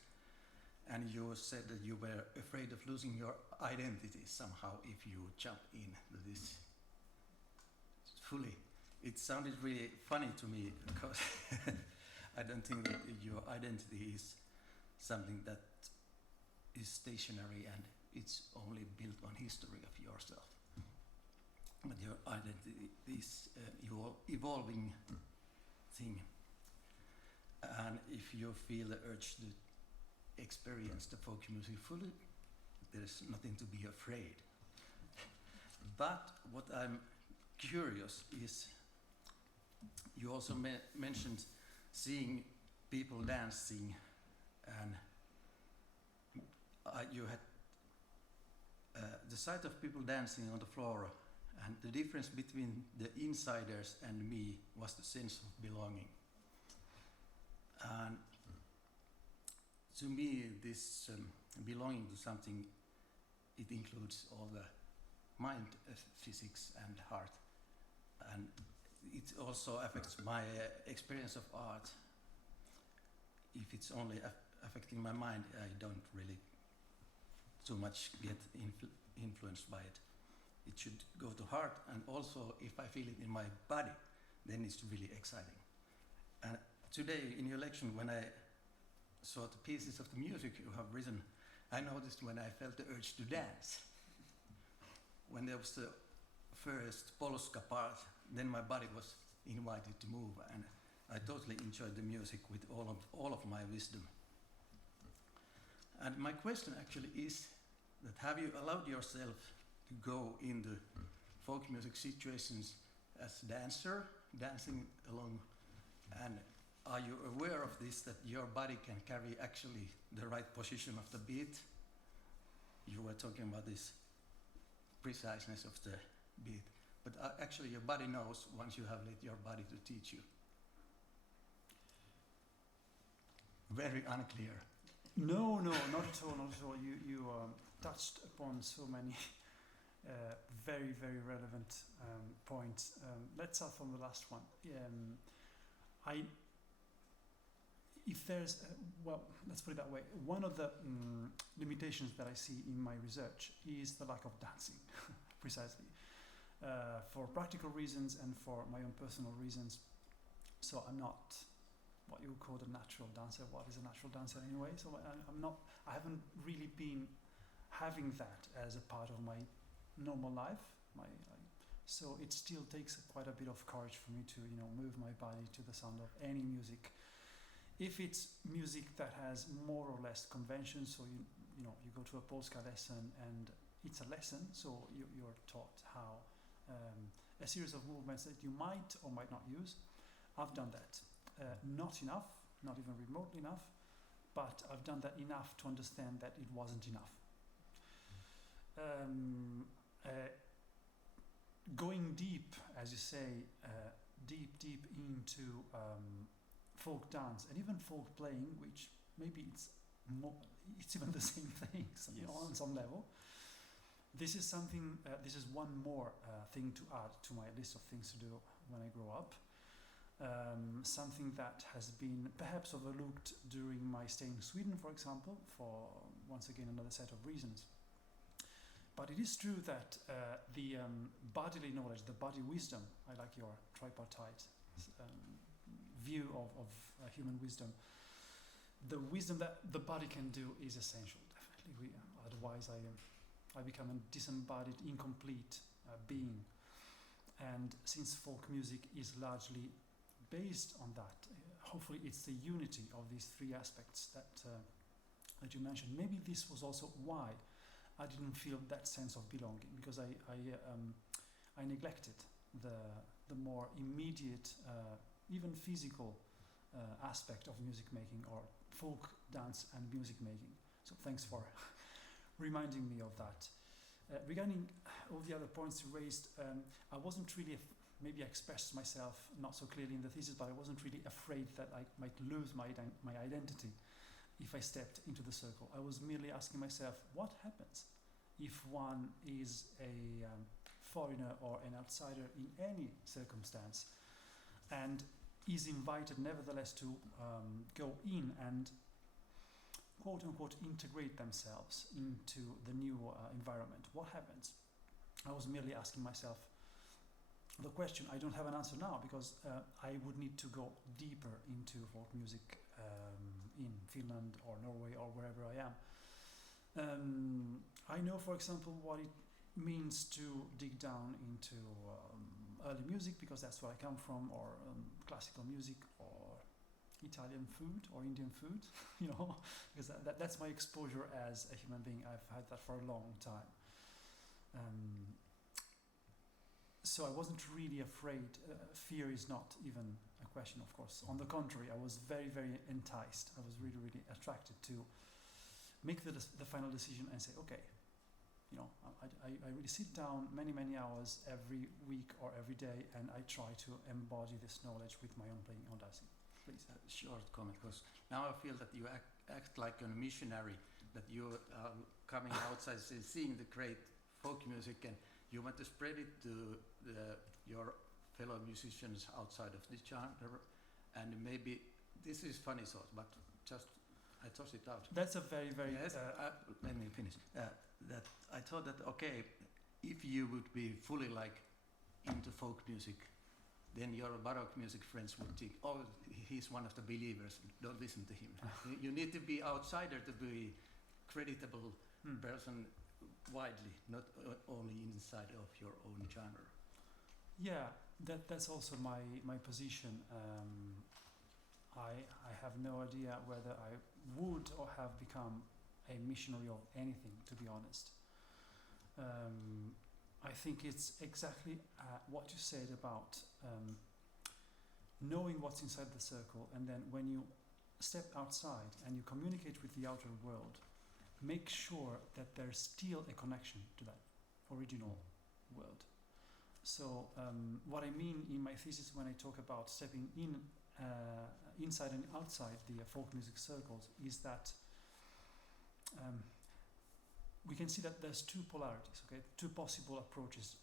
and you said that you were afraid of losing your identity somehow if you jump into this fully. It sounded really funny to me, because I don't think that your identity is something that is stationary and it's only built on history of yourself. But your identity is your evolving thing. And if you feel the urge to experience the folk music fully, there's nothing to be afraid. But what I'm curious is, you also mentioned seeing people dancing, and you had the sight of people dancing on the floor, and the difference between the insiders and me was the sense of belonging. And to me, this belonging to something, it includes all the mind physics and heart, and it also affects my experience of art. If it's only affecting my mind, I don't really too much get influenced by it. It should go to heart, and also if I feel it in my body, then it's really exciting. And today in your lecture, when I saw the pieces of the music you have written, I noticed when I felt the urge to dance. When there was the first Polska part, then my body was invited to move, and I totally enjoyed the music with all of my wisdom. And my question actually is that have you allowed yourself to go in the folk music situations as dancer, dancing along, and are you aware of this, that your body can carry actually the right position of the beat? You were talking about this preciseness of the beat, but actually your body knows once you have let your body to teach you. Very unclear. No, not at all, not at all. You touched upon so many very, very relevant points. Let's start from the last one. If there's, well, let's put it that way. One of the limitations that I see in my research is the lack of dancing, precisely, for practical reasons and for my own personal reasons. So I'm not what you would call a natural dancer. What is a natural dancer anyway? So I haven't really been having that as a part of my normal life. So it still takes quite a bit of courage for me to, move my body to the sound of any music. If it's music that has more or less conventions, so you go to a Polska lesson and it's a lesson, so you're taught how a series of movements that you might or might not use. I've done that. Not enough, not even remotely enough, but I've done that enough to understand that it wasn't enough. Going deep, as you say, deep into folk dance and even folk playing, which maybe it's even the same thing, on some level. This is something. This is one more thing to add to my list of things to do when I grow up. Something that has been perhaps overlooked during my stay in Sweden, for example, for once again another set of reasons. But it is true that the bodily knowledge, the body wisdom, I like your tripartite view of human wisdom. The wisdom that the body can do is essential, definitely. Otherwise, I become a disembodied, incomplete being. And since folk music is largely based on that, hopefully it's the unity of these three aspects that you mentioned. Maybe this was also why I didn't feel that sense of belonging, because I neglected the more immediate, even physical aspect of music making, or folk dance and music making. So thanks for reminding me of that. Regarding all the other points you raised, I wasn't really, maybe I expressed myself not so clearly in the thesis, but I wasn't really afraid that I might lose my identity if I stepped into the circle. I was merely asking myself, what happens if one is a foreigner or an outsider in any circumstance and is invited nevertheless to go in and quote unquote integrate themselves into the new environment? What happens? I was merely asking myself the question. I don't have an answer now, because I would need to go deeper into folk music in Finland or Norway or wherever I am. I know, for example, what it means to dig down into early music, because that's where I come from, or classical music, or Italian food, or Indian food, because that's my exposure as a human being. I've had that for a long time. So I wasn't really afraid. Fear is not even a question, of course. On the contrary, I was very, very enticed. I was really, really attracted to make the final decision and say, okay, I really sit down many, many hours every week or every day, and I try to embody this knowledge with my own playing, own dancing. Please. Short comment, because now I feel that you act like a missionary, that you are coming outside, seeing the great folk music, and you want to spread it to your fellow musicians outside of this genre, and maybe this is funny thought, but just I toss it out. That's a very, very... Yes, let me finish. That I thought that, okay, if you would be fully like into folk music, then your Baroque music friends would think, oh, he's one of the believers, don't listen to him. You need to be outsider to be creditable person widely, not only inside of your own genre. Yeah, that's also my position. I have no idea whether I would or have become a missionary of anything, to be honest. I think it's exactly what you said about knowing what's inside the circle, and then when you step outside and you communicate with the outer world, make sure that there's still a connection to that original world. So what I mean in my thesis when I talk about stepping in inside and outside the folk music circles is that we can see that there's two polarities, okay, two possible approaches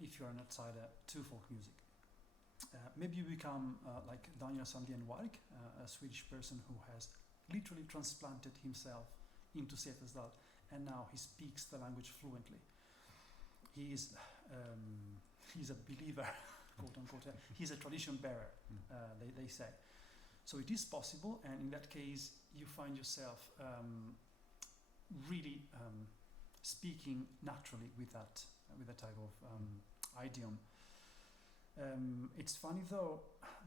if you're an outsider to folk music. Maybe you become like Daniel Sandien Warg, a Swedish person who has literally transplanted himself into Setesdal, and now he speaks the language fluently. He's a believer, quote unquote. He's a tradition bearer, they say. So it is possible, and in that case, you find yourself really speaking naturally with that type of idiom. It's funny though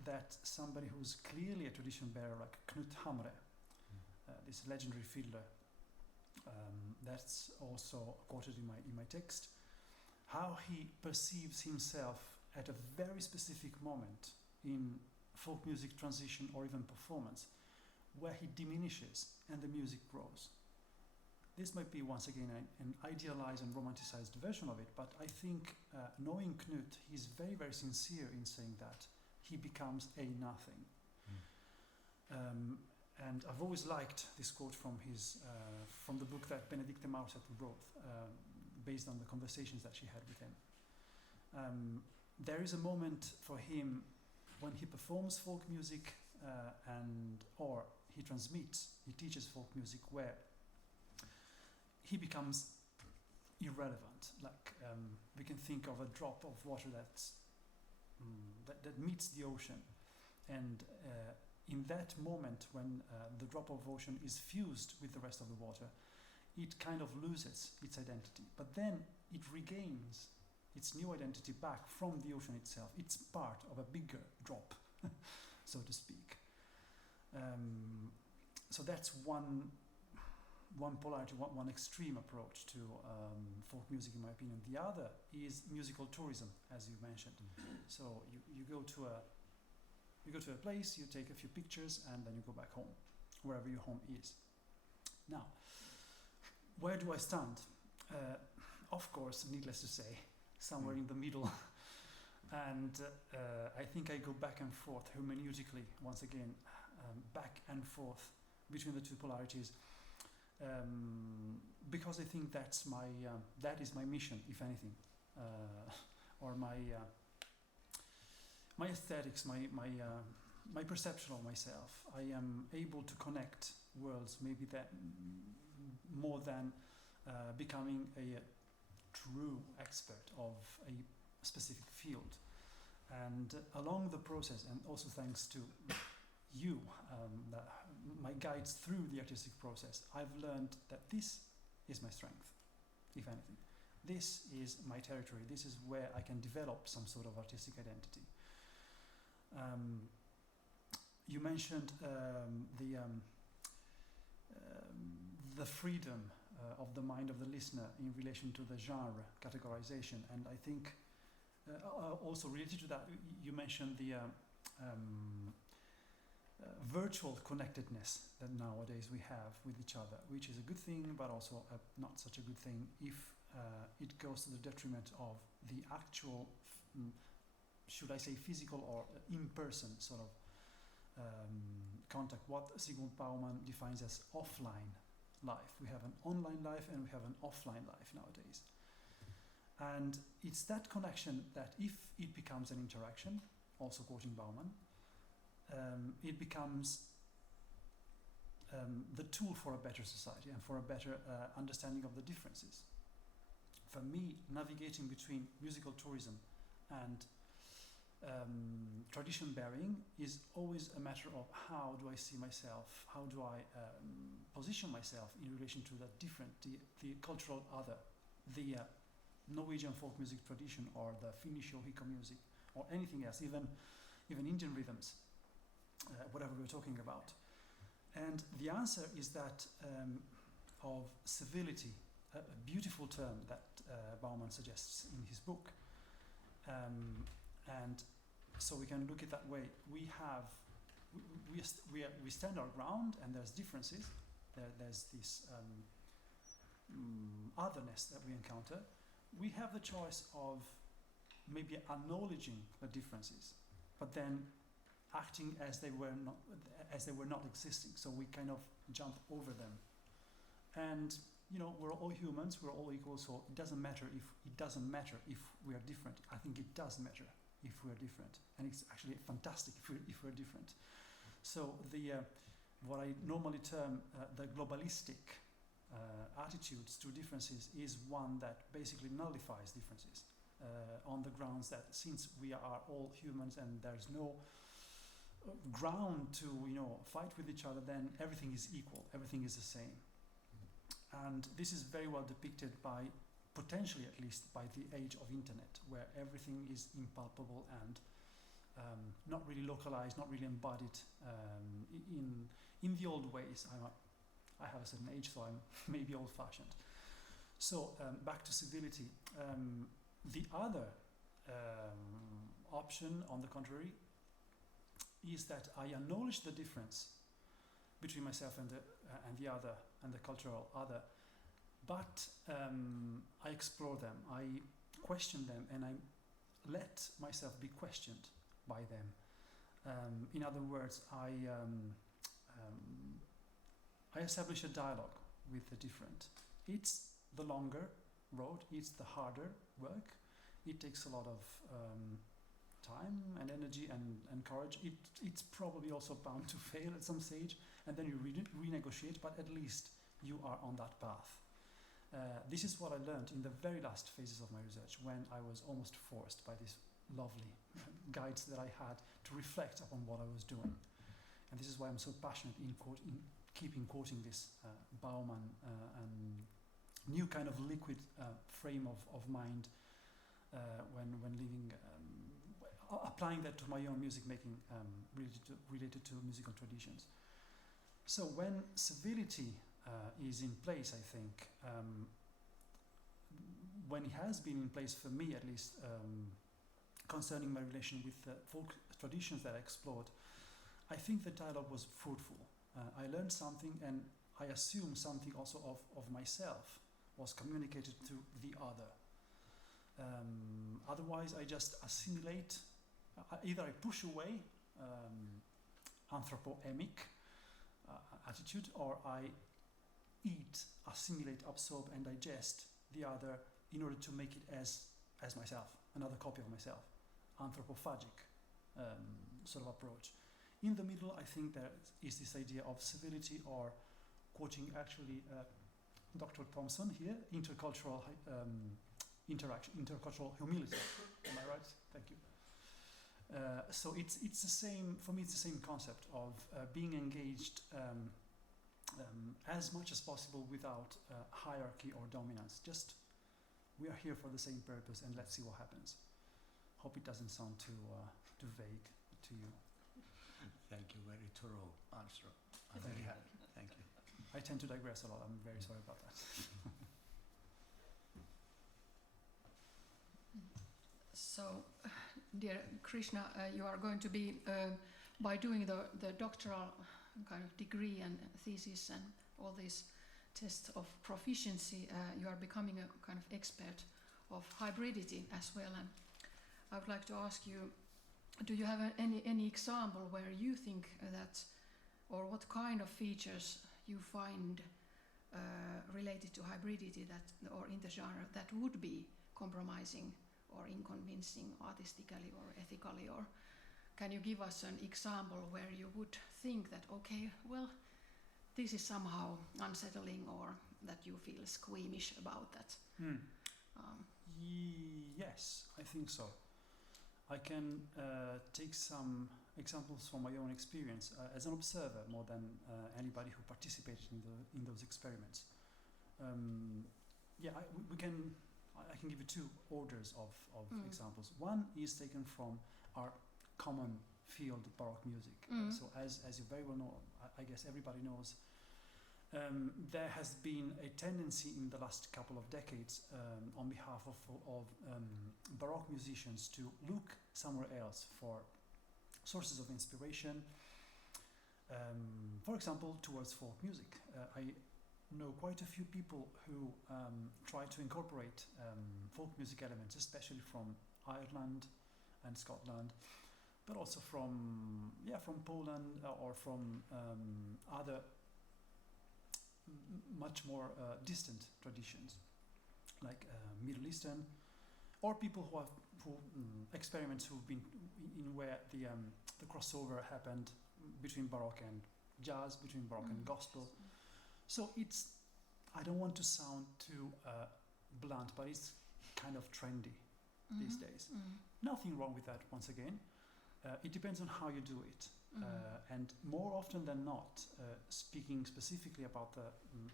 that somebody who's clearly a tradition bearer, like Knut Hamre, this legendary fiddler, that's also quoted in my text, how he perceives himself at a very specific moment in folk music transition or even performance, where he diminishes and the music grows. This might be once again an idealized and romanticized version of it, but I think knowing Knut, he's very, very sincere in saying that he becomes a nothing. And I've always liked this quote from his from the book that Benedicte Mauset wrote, based on the conversations that she had with him. There is a moment for him when he performs folk music or he teaches folk music, where he becomes irrelevant. Like we can think of a drop of water that meets the ocean, and in that moment when the drop of ocean is fused with the rest of the water, it kind of loses its identity, but then it regains its new identity back from the ocean itself. It's part of a bigger drop, so to speak. So that's one polarity, one extreme approach to folk music, in my opinion. The other is musical tourism, as you mentioned. So you go to a place, you take a few pictures, and then you go back home, wherever your home is. Now, where do I stand? Of course, needless to say, somewhere in the middle. And I think I go back and forth hermeneutically, once again, back and forth between the two polarities, because I think that is my mission, if anything, or my aesthetics, my perception of myself. I am able to connect worlds, maybe that more than becoming a true expert of a specific field. And along the process, and also thanks to you, my guides through the artistic process, I've learned that this is my strength, if anything. This is my territory. This is where I can develop some sort of artistic identity. You mentioned the freedom of the mind of the listener in relation to the genre categorization, and I think also related to that, you mentioned the virtual connectedness that nowadays we have with each other, which is a good thing, but also not such a good thing if it goes to the detriment of the actual, should I say, physical or in-person sort of contact, what Sigmund Bauman defines as offline life. We have an online life and we have an offline life nowadays. And it's that connection that if it becomes an interaction, also quoting Bauman, it becomes the tool for a better society and for a better understanding of the differences. For me, navigating between musical tourism and tradition burying is always a matter of how do I see myself, how do I position myself in relation to the different, the cultural other, the Norwegian folk music tradition or the Finnish Johikko music or anything else, even Indian rhythms, whatever we're talking about. And the answer is that of civility, a beautiful term that Bauman suggests in his book. And so we can look at it that way. We stand our ground, and there's differences. There's this otherness that we encounter. We have the choice of maybe acknowledging the differences, but then acting as they were not existing. So we kind of jump over them. And we're all humans. We're all equal. So it doesn't matter if we are different. I think it does matter if we are different, and it's actually fantastic if we're different. So what I normally term the globalistic attitudes to differences is one that basically nullifies differences on the grounds that since we are all humans and there's no ground to fight with each other, then everything is equal, everything is the same. And this is very well depicted by, potentially at least, by the age of internet, where everything is impalpable and not really localized, not really embodied in the old ways. I have a certain age, so I'm maybe old-fashioned. So back to civility. The other option, on the contrary, is that I acknowledge the difference between myself and the other, and the cultural other, but I explore them, I question them, and I let myself be questioned by them. In other words, I establish a dialogue with the different. It's the longer road, it's the harder work. It takes a lot of time and energy and courage. It's probably also bound to fail at some stage, and then you renegotiate, but at least you are on that path. This is what I learned in the very last phases of my research, when I was almost forced by these lovely guides that I had to reflect upon what I was doing. And this is why I'm so passionate in keeping quoting this Bauman and new kind of liquid frame of mind when living, applying that to my own music making related to musical traditions. So when civility is in place, I think, when it has been in place for me at least, concerning my relation with the folk traditions that I explored, I think the dialogue was fruitful. I learned something, and I assume something also of myself was communicated to the other. Otherwise, I just assimilate. Either I push away anthropoemic attitude, or I eat, assimilate, absorb, and digest the other in order to make it as myself, another copy of myself, anthropophagic sort of approach. In the middle, I think there is this idea of civility, or quoting actually Dr. Thompson here, intercultural interaction, intercultural humility. Am I right? Thank you. So it's the same, for me it's the same concept of being engaged as much as possible without hierarchy or dominance. Just, we are here for the same purpose, and let's see what happens. Hope it doesn't sound too vague to you. Thank you, very thorough answer. I'm very happy. Thank you. I tend to digress a lot, I'm very sorry about that. So, dear Krishna, you are going to be, by doing the doctoral kind of degree and thesis and all these tests of proficiency, you are becoming a kind of expert of hybridity as well. And I would like to ask you, do you have any example where you think that, or what kind of features you find related to hybridity or intergenre that would be compromising or inconvincing artistically or ethically? Or can you give us an example where you would think that, okay, well, this is somehow unsettling, or that you feel squeamish about that? Yes, I think so. I can take some examples from my own experience as an observer more than anybody who participated in those experiments. I can give you two orders of examples. One is taken from our common field, Baroque music. So as you very well know, I guess everybody knows, there has been a tendency in the last couple of decades on behalf of Baroque musicians to look somewhere else for sources of inspiration, for example, towards folk music. I know quite a few people who try to incorporate folk music elements, especially from Ireland and Scotland, but also from Poland or from other much more distant traditions, like Middle Eastern, or people who experiments who've been in where the crossover happened between Baroque and jazz, between Baroque and gospel. So I don't want to sound too blunt, but it's kind of trendy these days. Nothing wrong with that, once again. It depends on how you do it. And more often than not, speaking specifically about the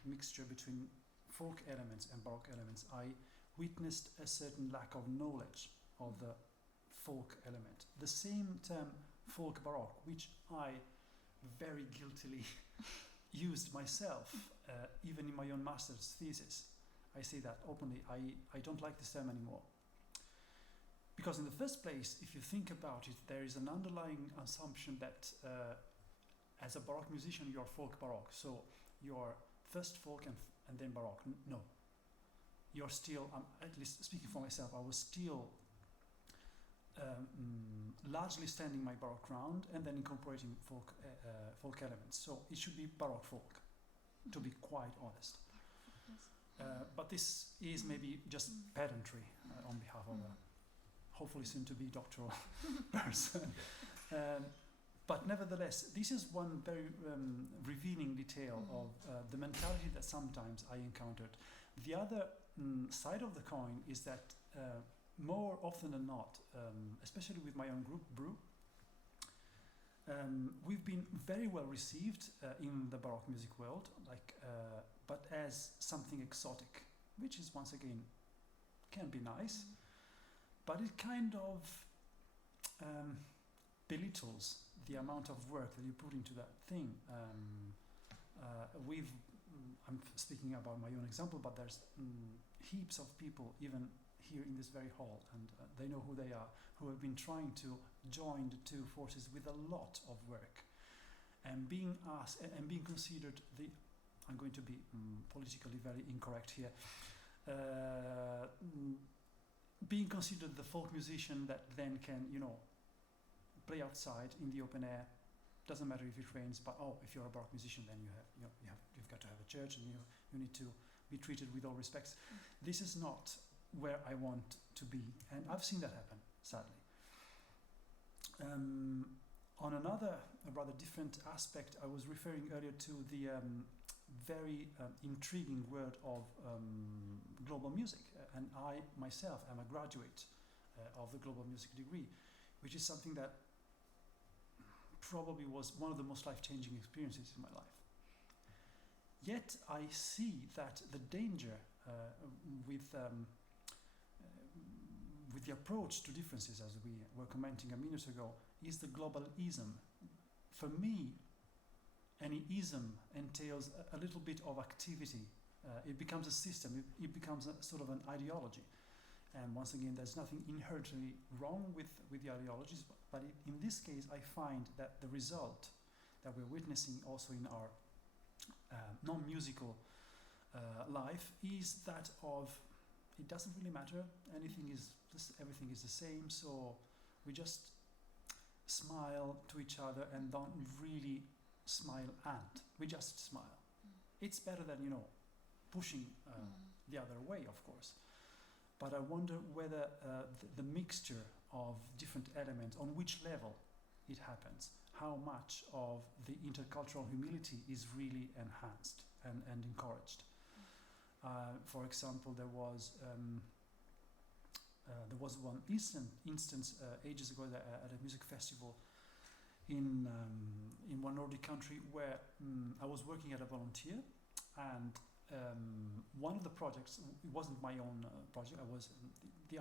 mixture between folk elements and Baroque elements, I witnessed a certain lack of knowledge of the folk element. The same term, folk Baroque, which I very guiltily used myself, even in my own master's thesis. I say that openly. I don't like this term anymore. Because in the first place, if you think about it, there is an underlying assumption that as a Baroque musician, you're folk Baroque. So you're first folk and then Baroque. No. You're still, at least speaking for myself, I was still largely standing my Baroque ground and then incorporating folk elements. So it should be Baroque folk, to be quite honest. But this is maybe just pedantry on behalf of a hopefully soon to be doctoral person. But nevertheless, this is one very revealing detail of the mentality that sometimes I encountered. The other side of the coin is that more often than not, especially with my own group, Brew, we've been very well received in the Baroque music world, but as something exotic, which is once again can be nice, but it kind of belittles the amount of work that you put into that thing. I'm speaking about my own example, but there's heaps of people, even here in this very hall, and they know who they are, who have been trying to join the two forces with a lot of work, and being asked and being considered I'm going to be politically very incorrect here, being considered the folk musician that then can, play outside in the open air. Doesn't matter if it rains, but if you're a Baroque musician, then you've got to have a church, and you need to be treated with all respects. This is not where I want to be, and I've seen that happen, sadly. On another, a rather different aspect, I was referring earlier to the very intriguing world of global music, and I myself am a graduate of the global music degree, which is something that probably was one of the most life-changing experiences in my life. Yet I see that the danger with the approach to differences, as we were commenting a minute ago, is the globalism. For me, any ism entails a little bit of activity. It becomes a system. It becomes a sort of an ideology. And once again, there's nothing inherently wrong with the ideologies, but in this case, I find that the result that we're witnessing also in our non-musical life is that of, it doesn't really matter, everything is the same, so we just smile to each other and don't really smile, and we just smile. It's better than, pushing the other way, of course. But I wonder whether the mixture of different elements, on which level it happens, how much of the intercultural humility is really enhanced and encouraged. For example, there was one instance ages ago at a music festival in one Nordic country where I was working as a volunteer, and one of the projects, it wasn't my own project, I was the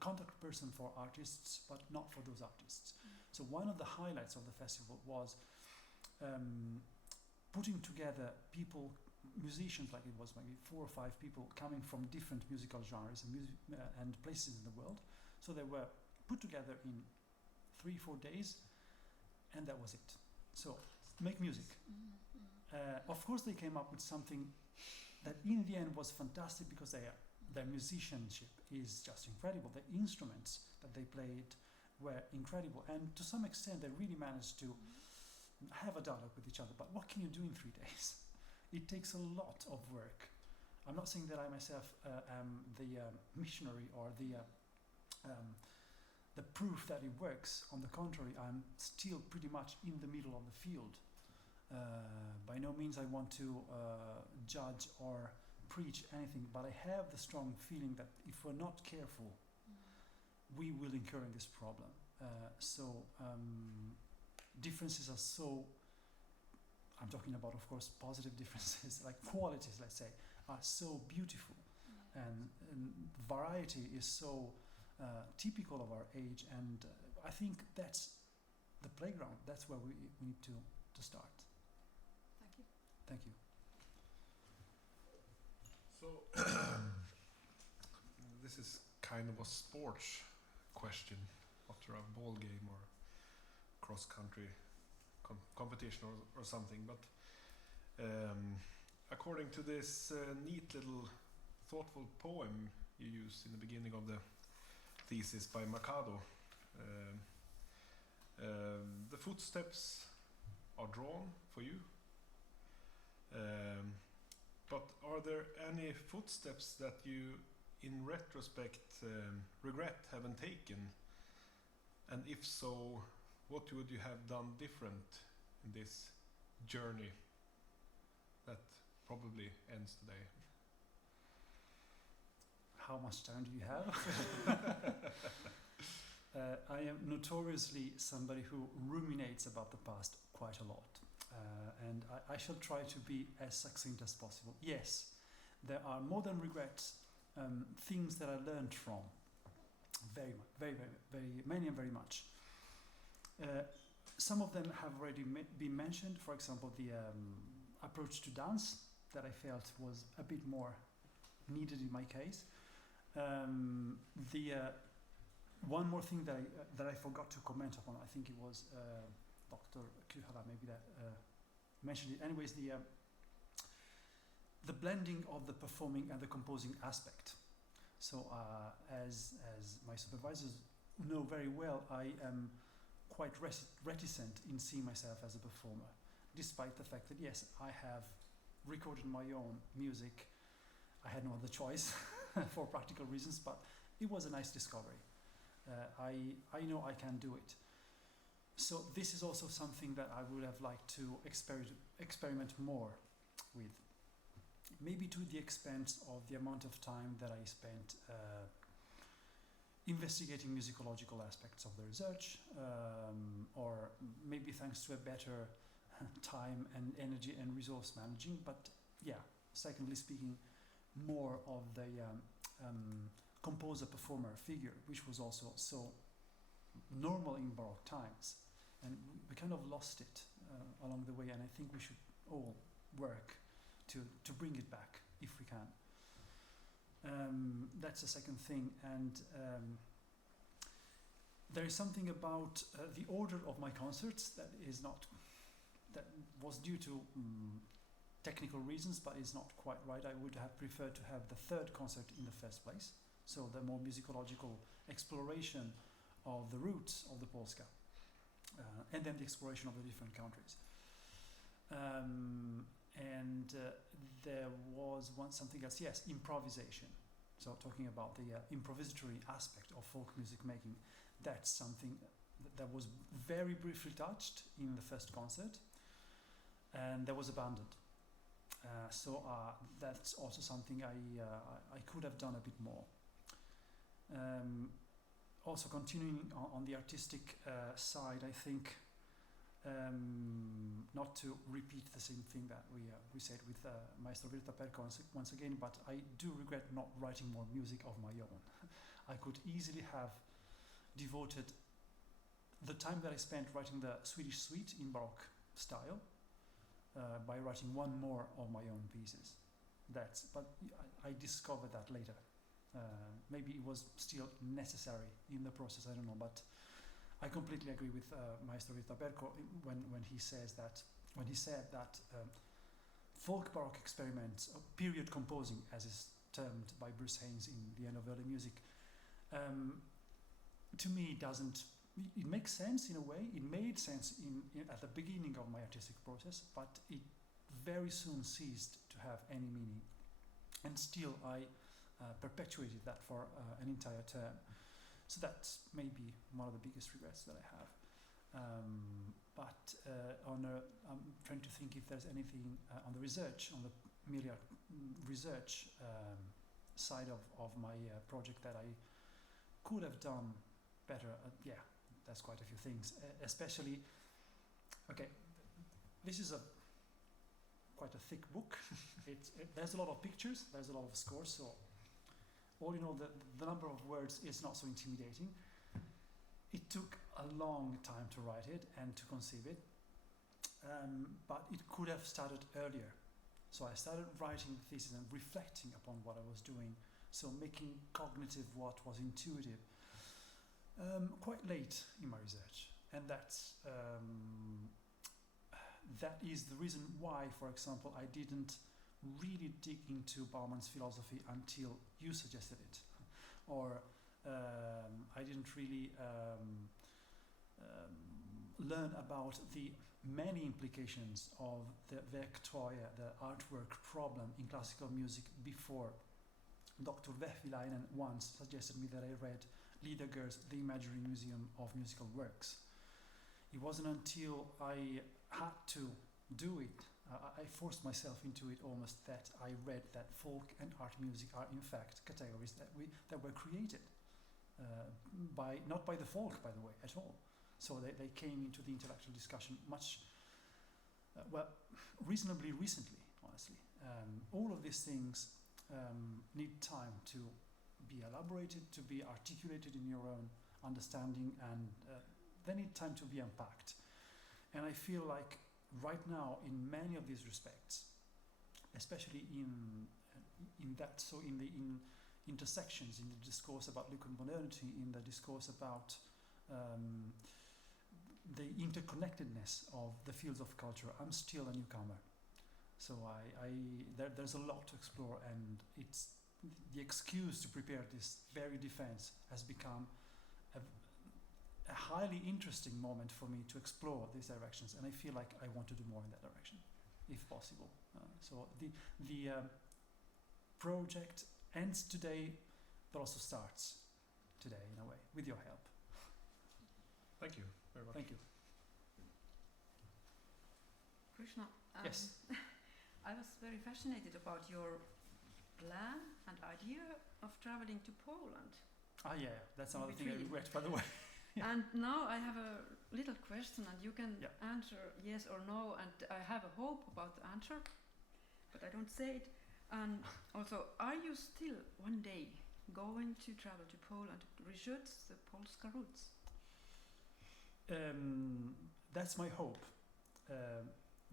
contact person for artists, but not for those artists. So one of the highlights of the festival was putting together people, musicians, like it was maybe 4 or 5 people coming from different musical genres and places in the world. So they were put together in 3-4 days, and that was it. So make music. Of course, they came up with something that in the end was fantastic, because their musicianship is just incredible. The instruments that they played were incredible, and to some extent they really managed to have a dialogue with each other. But what can you do in 3 days? It takes a lot of work. I'm not saying that I myself am the missionary or the proof that it works. On the contrary, I'm still pretty much in the middle of the field. By no means I want to judge or preach anything, but I have the strong feeling that if we're not careful, we will incur in this problem. Differences are so, I'm talking about, of course, positive differences, like qualities, let's say, are so beautiful, and variety is so typical of our age, and I think that's the playground. That's where we need to start. Thank you. So this is kind of a sports question after a ball game or cross-country competition or something, but according to this neat little thoughtful poem you used in the beginning of the thesis by Machado, the footsteps are drawn for you, but are there any footsteps that you in retrospect regret haven't taken, and if so, what would you have done different in this journey that probably ends today? How much time do you have? I am notoriously somebody who ruminates about the past quite a lot, and I shall try to be as succinct as possible. Yes, there are more than regrets, things that I learned from, very many and very much. Some of them have already been mentioned. For example, the approach to dance that I felt was a bit more needed in my case. One more thing that I forgot to comment upon, I think it was Dr. Kyhala maybe that mentioned it. Anyways, the blending of the performing and the composing aspect. So as my supervisors know very well, I am quite reticent in seeing myself as a performer, despite the fact that yes, I have recorded my own music. I had no other choice for practical reasons, but it was a nice discovery. I know I can do it. So this is also something that I would have liked to experiment more with. Maybe to the expense of the amount of time that I spent investigating musicological aspects of the research, or maybe thanks to a better time and energy and resource managing. But yeah, secondly speaking, more of the composer-performer figure, which was also so normal in Baroque times. And we kind of lost it along the way, and I think we should all work to bring it back if we can. That's the second thing, and there is something about the order of my concerts that was due to technical reasons, but is not quite right. I would have preferred to have the third concert in the first place, so the more musicological exploration of the roots of the Polska, and then the exploration of the different countries. and there was something else. Yes, improvisation. So talking about the improvisatory aspect of folk music making, that's something that was very briefly touched in the first concert, and that was abandoned. So that's also something I could have done a bit more. Also continuing on the artistic side, I think not to repeat the same thing that we said with Maestro Virta Perko once again, but I do regret not writing more music of my own. I could easily have devoted the time that I spent writing the Swedish Suite in Baroque style by writing one more of my own pieces. But I discovered that later. Maybe it was still necessary in the process, I don't know, but I completely agree with Maestro Virta Perko when he said that folk Baroque experiments, period composing, as is termed by Bruce Haynes in The End of Early Music, to me it makes sense in a way. It made sense at the beginning of my artistic process, but it very soon ceased to have any meaning. And still I perpetuated that for an entire term. So that's maybe one of the biggest regrets that I have. I'm trying to think if there's anything on the research, on the merely research side of my project that I could have done better. There's quite a few things, especially, this is quite a thick book. There's a lot of pictures, there's a lot of scores, so all in all, the number of words is not so intimidating. It took a long time to write it and to conceive it, but it could have started earlier. So I started writing the thesis and reflecting upon what I was doing, so making cognitive what was intuitive, quite late in my research. And that is the reason why, for example, I didn't really dig into Bauman's philosophy until you suggested it, or I didn't really learn about the many implications of the Werktreue, the artwork problem in classical music before Dr. Vehviläinen once suggested me that I read Liederger's The Imaginary Museum of Musical Works. It wasn't until I had to do it, I forced myself into it almost, that I read that folk and art music are in fact categories that were created not by the folk, by the way, at all. So they came into the intellectual discussion reasonably recently, honestly. All of these things need time to be elaborated, to be articulated in your own understanding, and they need time to be unpacked. And I feel like right now, in many of these respects, especially in the intersections, in the discourse about liquid modernity, in the discourse about the interconnectedness of the fields of culture, I'm still a newcomer. So there's a lot to explore, and it's the excuse to prepare this very defense has become a highly interesting moment for me to explore these directions, and I feel like I want to do more in that direction, if possible. So the project ends today, but also starts today in a way, with your help. Thank you very much. Thank you. Krishna, Yes. I was very fascinated about your plan and idea of traveling to Poland. That's another thing I Retreat. regret, by the way. Yeah. And now I have a little question, and you can Yeah. answer yes or no, and I have a hope about the answer, but I don't say it. And also, are you still one day going to travel to Poland to research the Polska roots? That's my hope.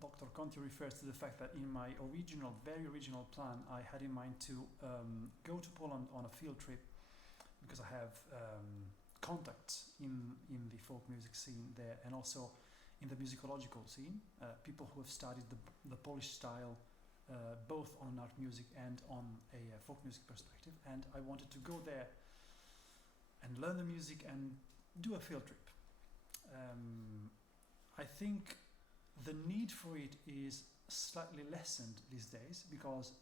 Dr. Conti refers to the fact that in my very original plan, I had in mind to go to Poland on a field trip, because I have contacts in the folk music scene there, and also in the musicological scene, people who have studied the Polish style, both on art music and on a folk music perspective, and I wanted to go there and learn the music and do a field trip. I think the need for it is slightly lessened these days because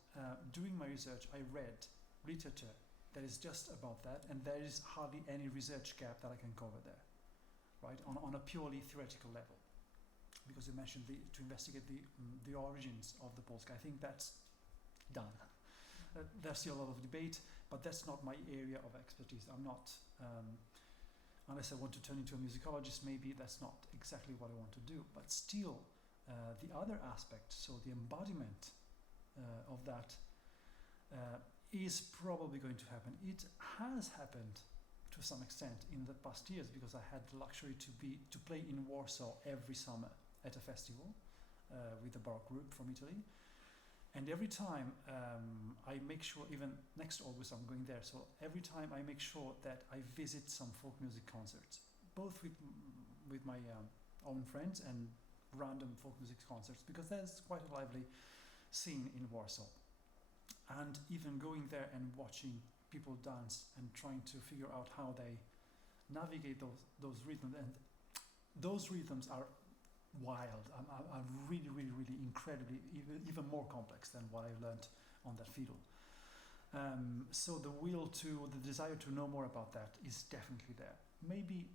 during my research I read literature that is just about that, and there is hardly any research gap that I can cover there, right? On a purely theoretical level, because you mentioned to investigate the origins of the Polska. I think that's done. There's still a lot of debate, but that's not my area of expertise. I'm not, unless I want to turn into a musicologist, maybe that's not exactly what I want to do. But still, the other aspect, so the embodiment of that, is probably going to happen. It has happened to some extent in the past years because I had the luxury to play in Warsaw every summer at a festival with a baroque group from Italy. And every time I make sure, even next August I'm going there, so every time I make sure that I visit some folk music concerts, both with my own friends and random folk music concerts, because there's quite a lively scene in Warsaw. And even going there and watching people dance and trying to figure out how they navigate those rhythms, and those rhythms are wild. I'm really, really, really incredibly, even more complex than what I learned on that fiddle. So the desire to know more about that is definitely there. Maybe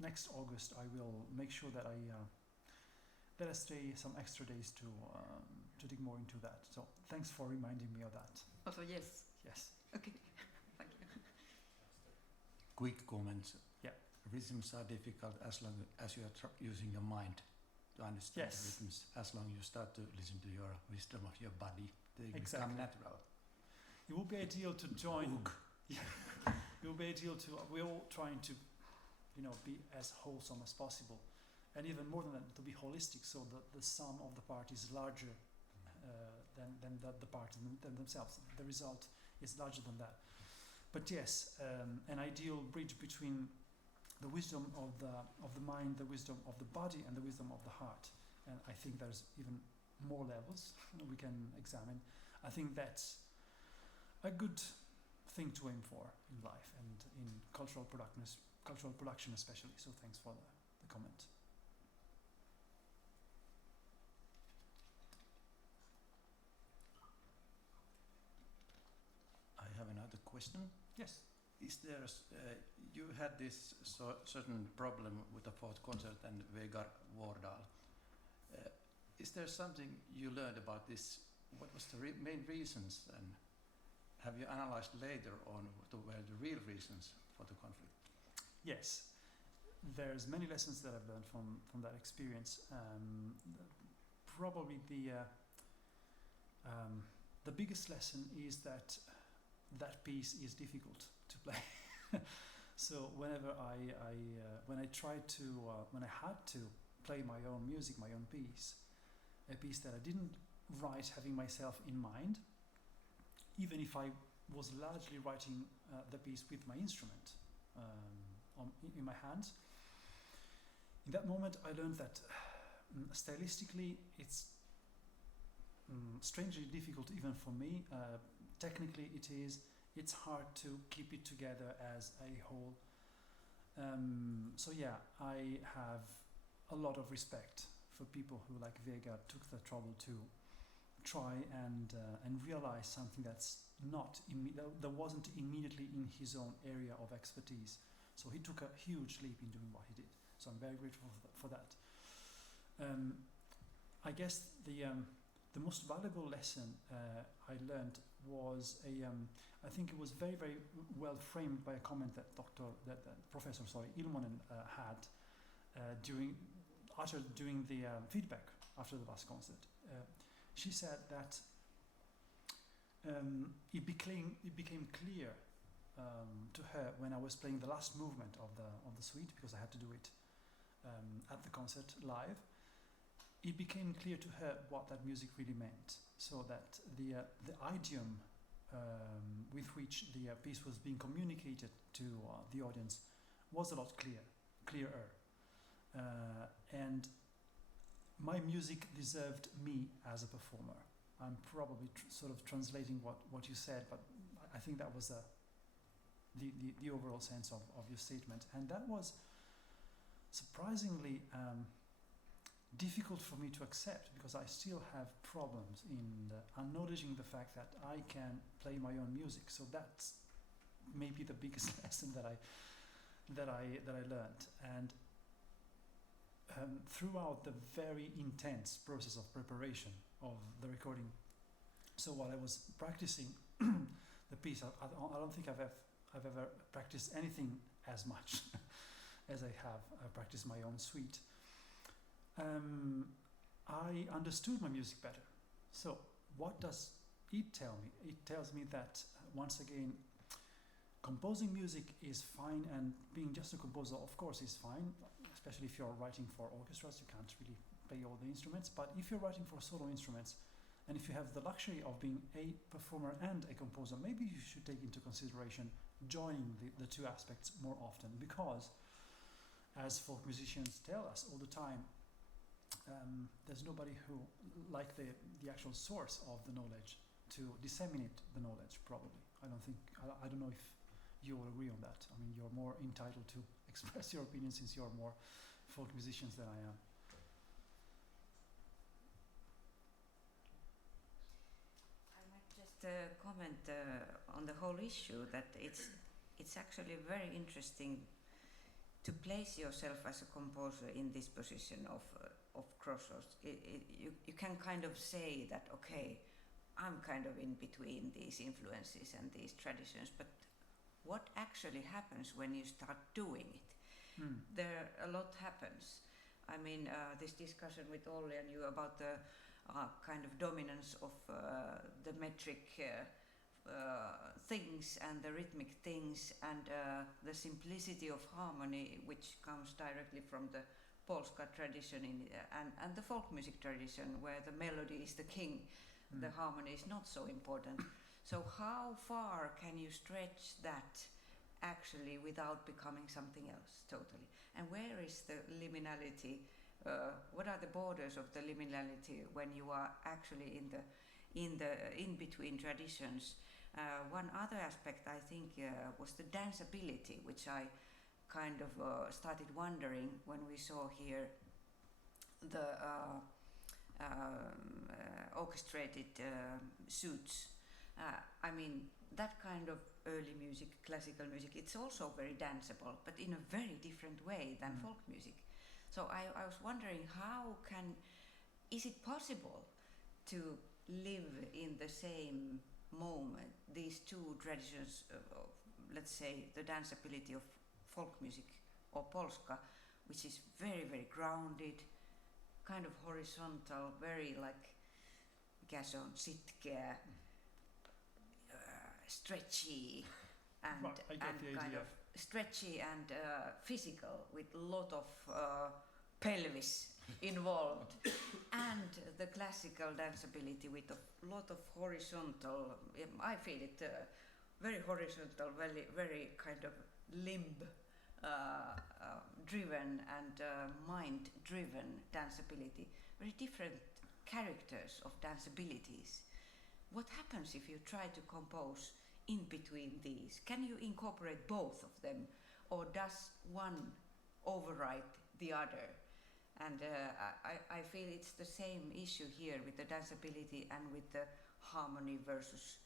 next August I will make sure that I stay some extra days to dig more into that. So thanks for reminding me of that. Also, yes. Yes. Okay. Thank you. Quick comments. Yeah. Rhythms are difficult as long as you are using your mind to understand Yes. rhythms. As long as you start to listen to your wisdom of your body, they Exactly. become natural. It would be ideal to join. Yeah. It would be ideal to. We're all trying to, be as wholesome as possible, and even more than that, to be holistic. So the sum of the part is larger than the part than themselves. The result is larger than that. But yes, an ideal bridge between the wisdom of the mind, the wisdom of the body, and the wisdom of the heart. And I think there's even more levels we can examine. I think that's a good thing to aim for in life and in cultural production especially. So thanks for the comment. I have another question. Yes. Is there, you had this certain problem with the fourth concert and Vegard Vårdal. Is there something you learned about this? What was the main reasons, and have you analyzed later on what were the real reasons for the conflict? Yes. There's many lessons that I've learned from that experience. Probably the biggest lesson is that piece is difficult to play. So whenever when I had to play my own music, my own piece, a piece that I didn't write having myself in mind, even if I was largely writing the piece with my instrument in my hands, in that moment I learned that stylistically it's strangely difficult even for me. Technically it's hard to keep it together as a whole. So yeah, I have a lot of respect for people who, like Vegard, took the trouble to try and realize something that's that wasn't immediately in his own area of expertise. So he took a huge leap in doing what he did. So I'm very grateful for that. I guess the most valuable lesson I learned was I think it was very, very well framed by a comment that Professor Ilmonen had uttered during the feedback after the last concert. She said that it became clear to her when I was playing the last movement of the suite, because I had to do it at the concert live. It became clear to her what that music really meant, so that the idiom with which the piece was being communicated to the audience was a lot clearer. And my music deserved me as a performer. I'm probably sort of translating what you said, but I think that was the overall sense of your statement. And that was surprisingly difficult for me to accept, because I still have problems in acknowledging the fact that I can play my own music. So that's maybe the biggest lesson that I learned. And throughout the very intense process of preparation of the recording, so while I was practicing the piece, I don't think I've ever practiced anything as much as I have practiced my own suite. I understood my music better. So what does it tell me? It tells me that, once again, composing music is fine, and being just a composer, of course, is fine, especially if you're writing for orchestras. You can't really play all the instruments. But if you're writing for solo instruments, and if you have the luxury of being a performer and a composer, maybe you should take into consideration joining the two aspects more often, because, as folk musicians tell us all the time, there's nobody who, like the actual source of the knowledge, to disseminate the knowledge, probably. I don't know if you will agree on that. I mean, you're more entitled to express your opinion, since you're more folk musicians than I am. I might just comment on the whole issue, that it's actually very interesting to place yourself as a composer in this position of Crossroads. You can kind of say that, okay, I'm kind of in between these influences and these traditions, but what actually happens when you start doing it? There a lot happens. I mean, this discussion with Olli and you about the kind of dominance of the metric things and the rhythmic things, and the simplicity of harmony, which comes directly from the Polska tradition and the folk music tradition, where the melody is the king, the harmony is not so important. So how far can you stretch that actually without becoming something else totally? And where is the liminality? What are the borders of the liminality when you are actually in between traditions? One other aspect, I think, was the danceability, which I kind of started wondering when we saw here the orchestrated suits. I mean, that kind of early music, classical music, it's also very danceable, but in a very different way than folk music. So I was wondering, is it possible to live in the same moment these two traditions of, let's say, the danceability of folk music or Polska, which is very, very grounded, kind of horizontal, very like gazon, sitkeä, stretchy, and kind of stretchy and physical, with a lot of pelvis involved, and the classical danceability with a lot of horizontal. I feel it very horizontal, very kind of limb driven and mind driven danceability. Very different characters of danceabilities. What happens if you try to compose in between these? Can you incorporate both of them, or does one override the other? And I feel it's the same issue here with the danceability and with the harmony versus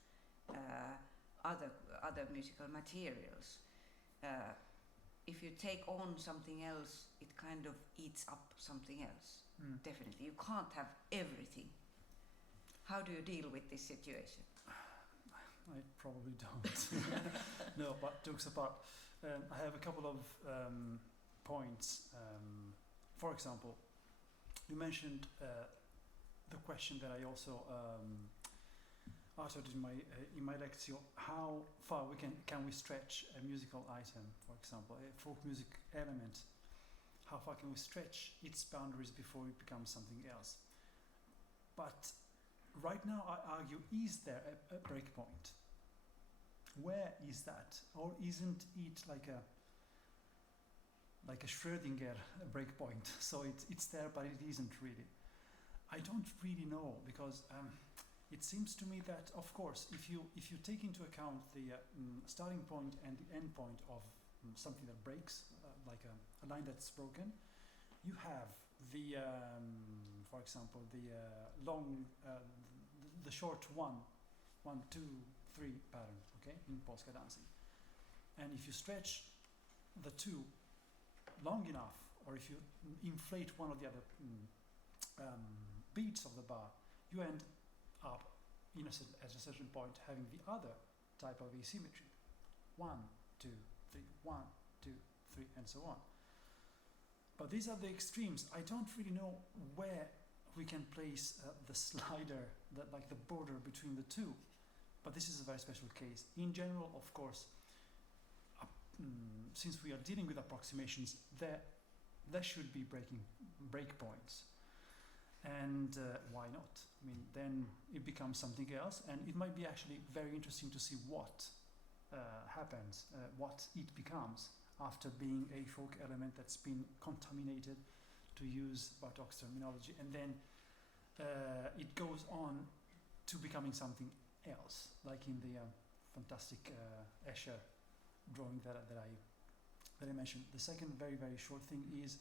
other musical materials. If you take on something else, it kind of eats up something else. Definitely, you can't have everything. How do you deal with this situation? I probably don't. No, but jokes apart, I have a couple of points. For example, you mentioned the question that I also uttered in my lecture: how far can we stretch a musical item? For example, a folk music element. How far can we stretch its boundaries before it becomes something else? But right now, I argue, is there a break point? Where is that? Or isn't it like a Schrödinger breakpoint? So it's there, but it isn't really. I don't really know, because it seems to me that, of course, if you take into account the starting point and the end point of something that breaks, like a line that's broken, you have for example, the short 1, 2, 3 pattern, okay, in Polska dancing. And if you stretch the 2 long enough, or if you inflate one of the other beats of the bar, you end up at a certain point having the other type of asymmetry. 1, 2, 3, 1, 2, 3, and so on. But these are the extremes. I don't really know where we can place the slider, like the border between the two. But this is a very special case. In general, of course, since we are dealing with approximations, there should be breakpoints. And why not? I mean, then it becomes something else, and it might be actually very interesting to see what happens, what it becomes after being a folk element that's been contaminated, to use Bartok's terminology, and then it goes on to becoming something else, like in the fantastic Escher drawing that I mentioned. The second very, very short thing is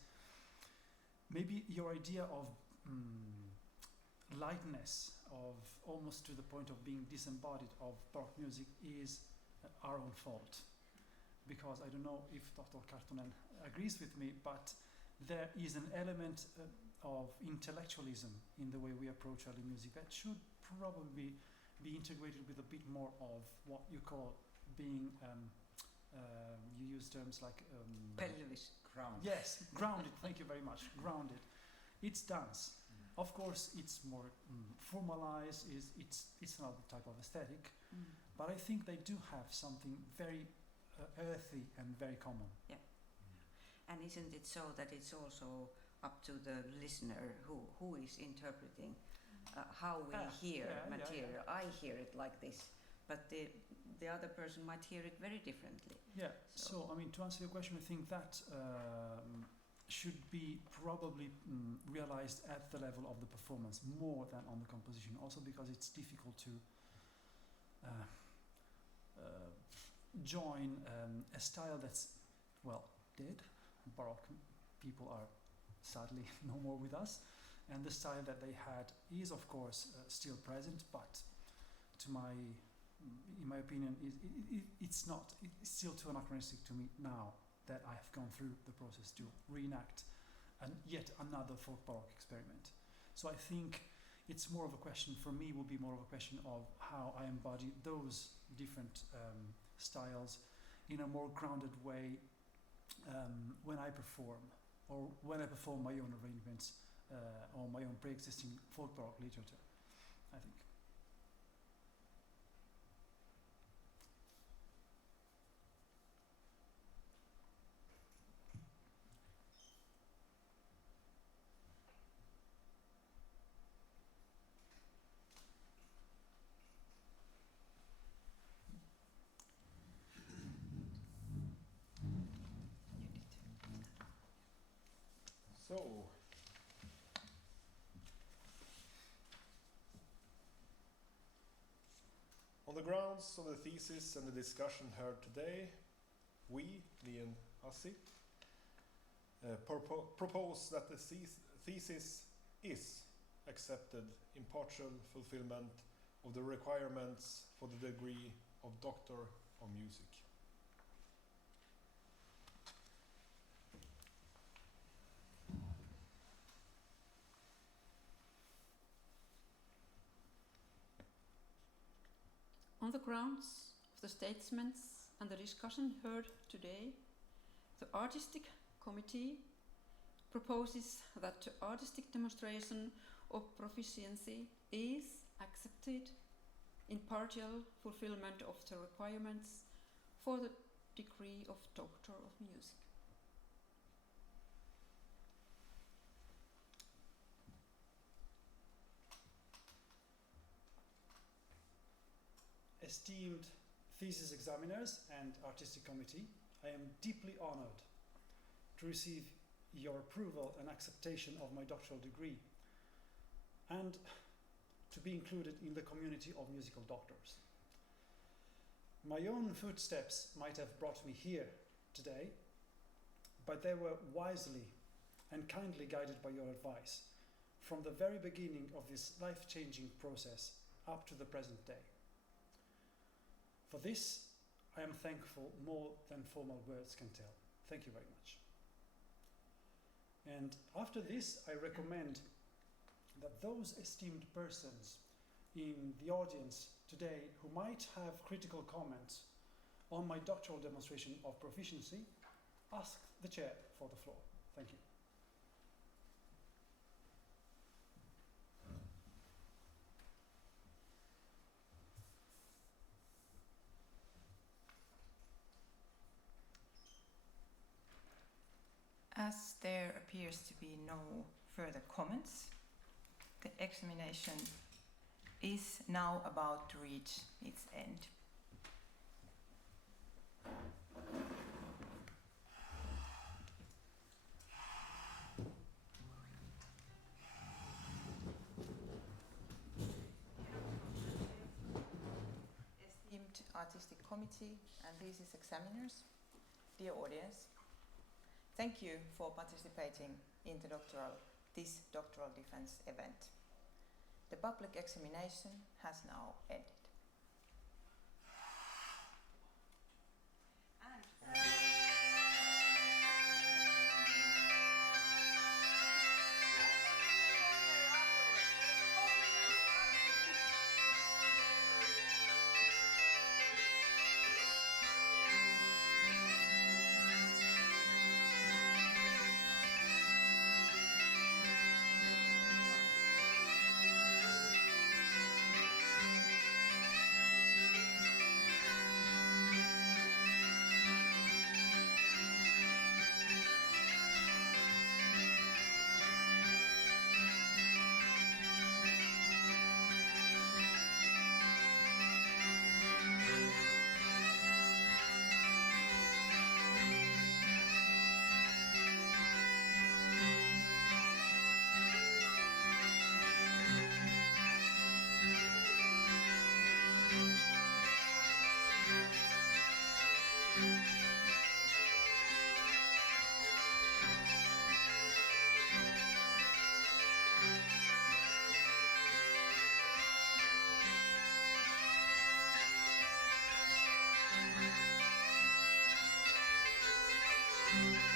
maybe your idea of lightness, of almost to the point of being disembodied of Baroque music, is our own fault. Because I don't know if Dr. Kartonen agrees with me, but there is an element of intellectualism in the way we approach early music that should probably be integrated with a bit more of what you call being, you use terms like... pelvis. Ground. Yes, grounded, thank you very much, grounded. It's dance. Of course, it's more formalized, it's another type of aesthetic, but I think they do have something very earthy and very common. Yeah. And isn't it so that it's also up to the listener who is interpreting how we hear material? I hear it like this, but the other person might hear it very differently. Yeah, so I mean, to answer your question, I think that should be probably realized at the level of the performance more than on the composition, also because it's difficult to join a style that's, well, dead. Baroque people are sadly no more with us, and the style that they had is, of course, still present, but in my opinion, it's not. It's still too anachronistic to me now that I have gone through the process to reenact yet another folk Baroque experiment. So I think it's more of a question, for me, will be more of a question of how I embody those different styles in a more grounded way when I perform, or when I perform my own arrangements or my own pre-existing folk Baroque literature, I think. So, on the grounds of the thesis and the discussion heard today, we, me and Asi, propose that the thesis is accepted in partial fulfillment of the requirements for the degree of Doctor of Music. On the grounds of the statements and the discussion heard today, the Artistic Committee proposes that the artistic demonstration of proficiency is accepted in partial fulfillment of the requirements for the degree of Doctor of Music. Esteemed thesis examiners and artistic committee, I am deeply honored to receive your approval and acceptation of my doctoral degree, and to be included in the community of musical doctors. My own footsteps might have brought me here today, but they were wisely and kindly guided by your advice from the very beginning of this life-changing process up to the present day. For this, I am thankful more than formal words can tell. Thank you very much. And after this, I recommend that those esteemed persons in the audience today who might have critical comments on my doctoral demonstration of proficiency, ask the chair for the floor. Thank you. As there appears to be no further comments, the examination is now about to reach its end. Esteemed artistic committee and thesis examiners, dear audience, thank you for participating in this doctoral defense event. The public examination has now ended. Thank you.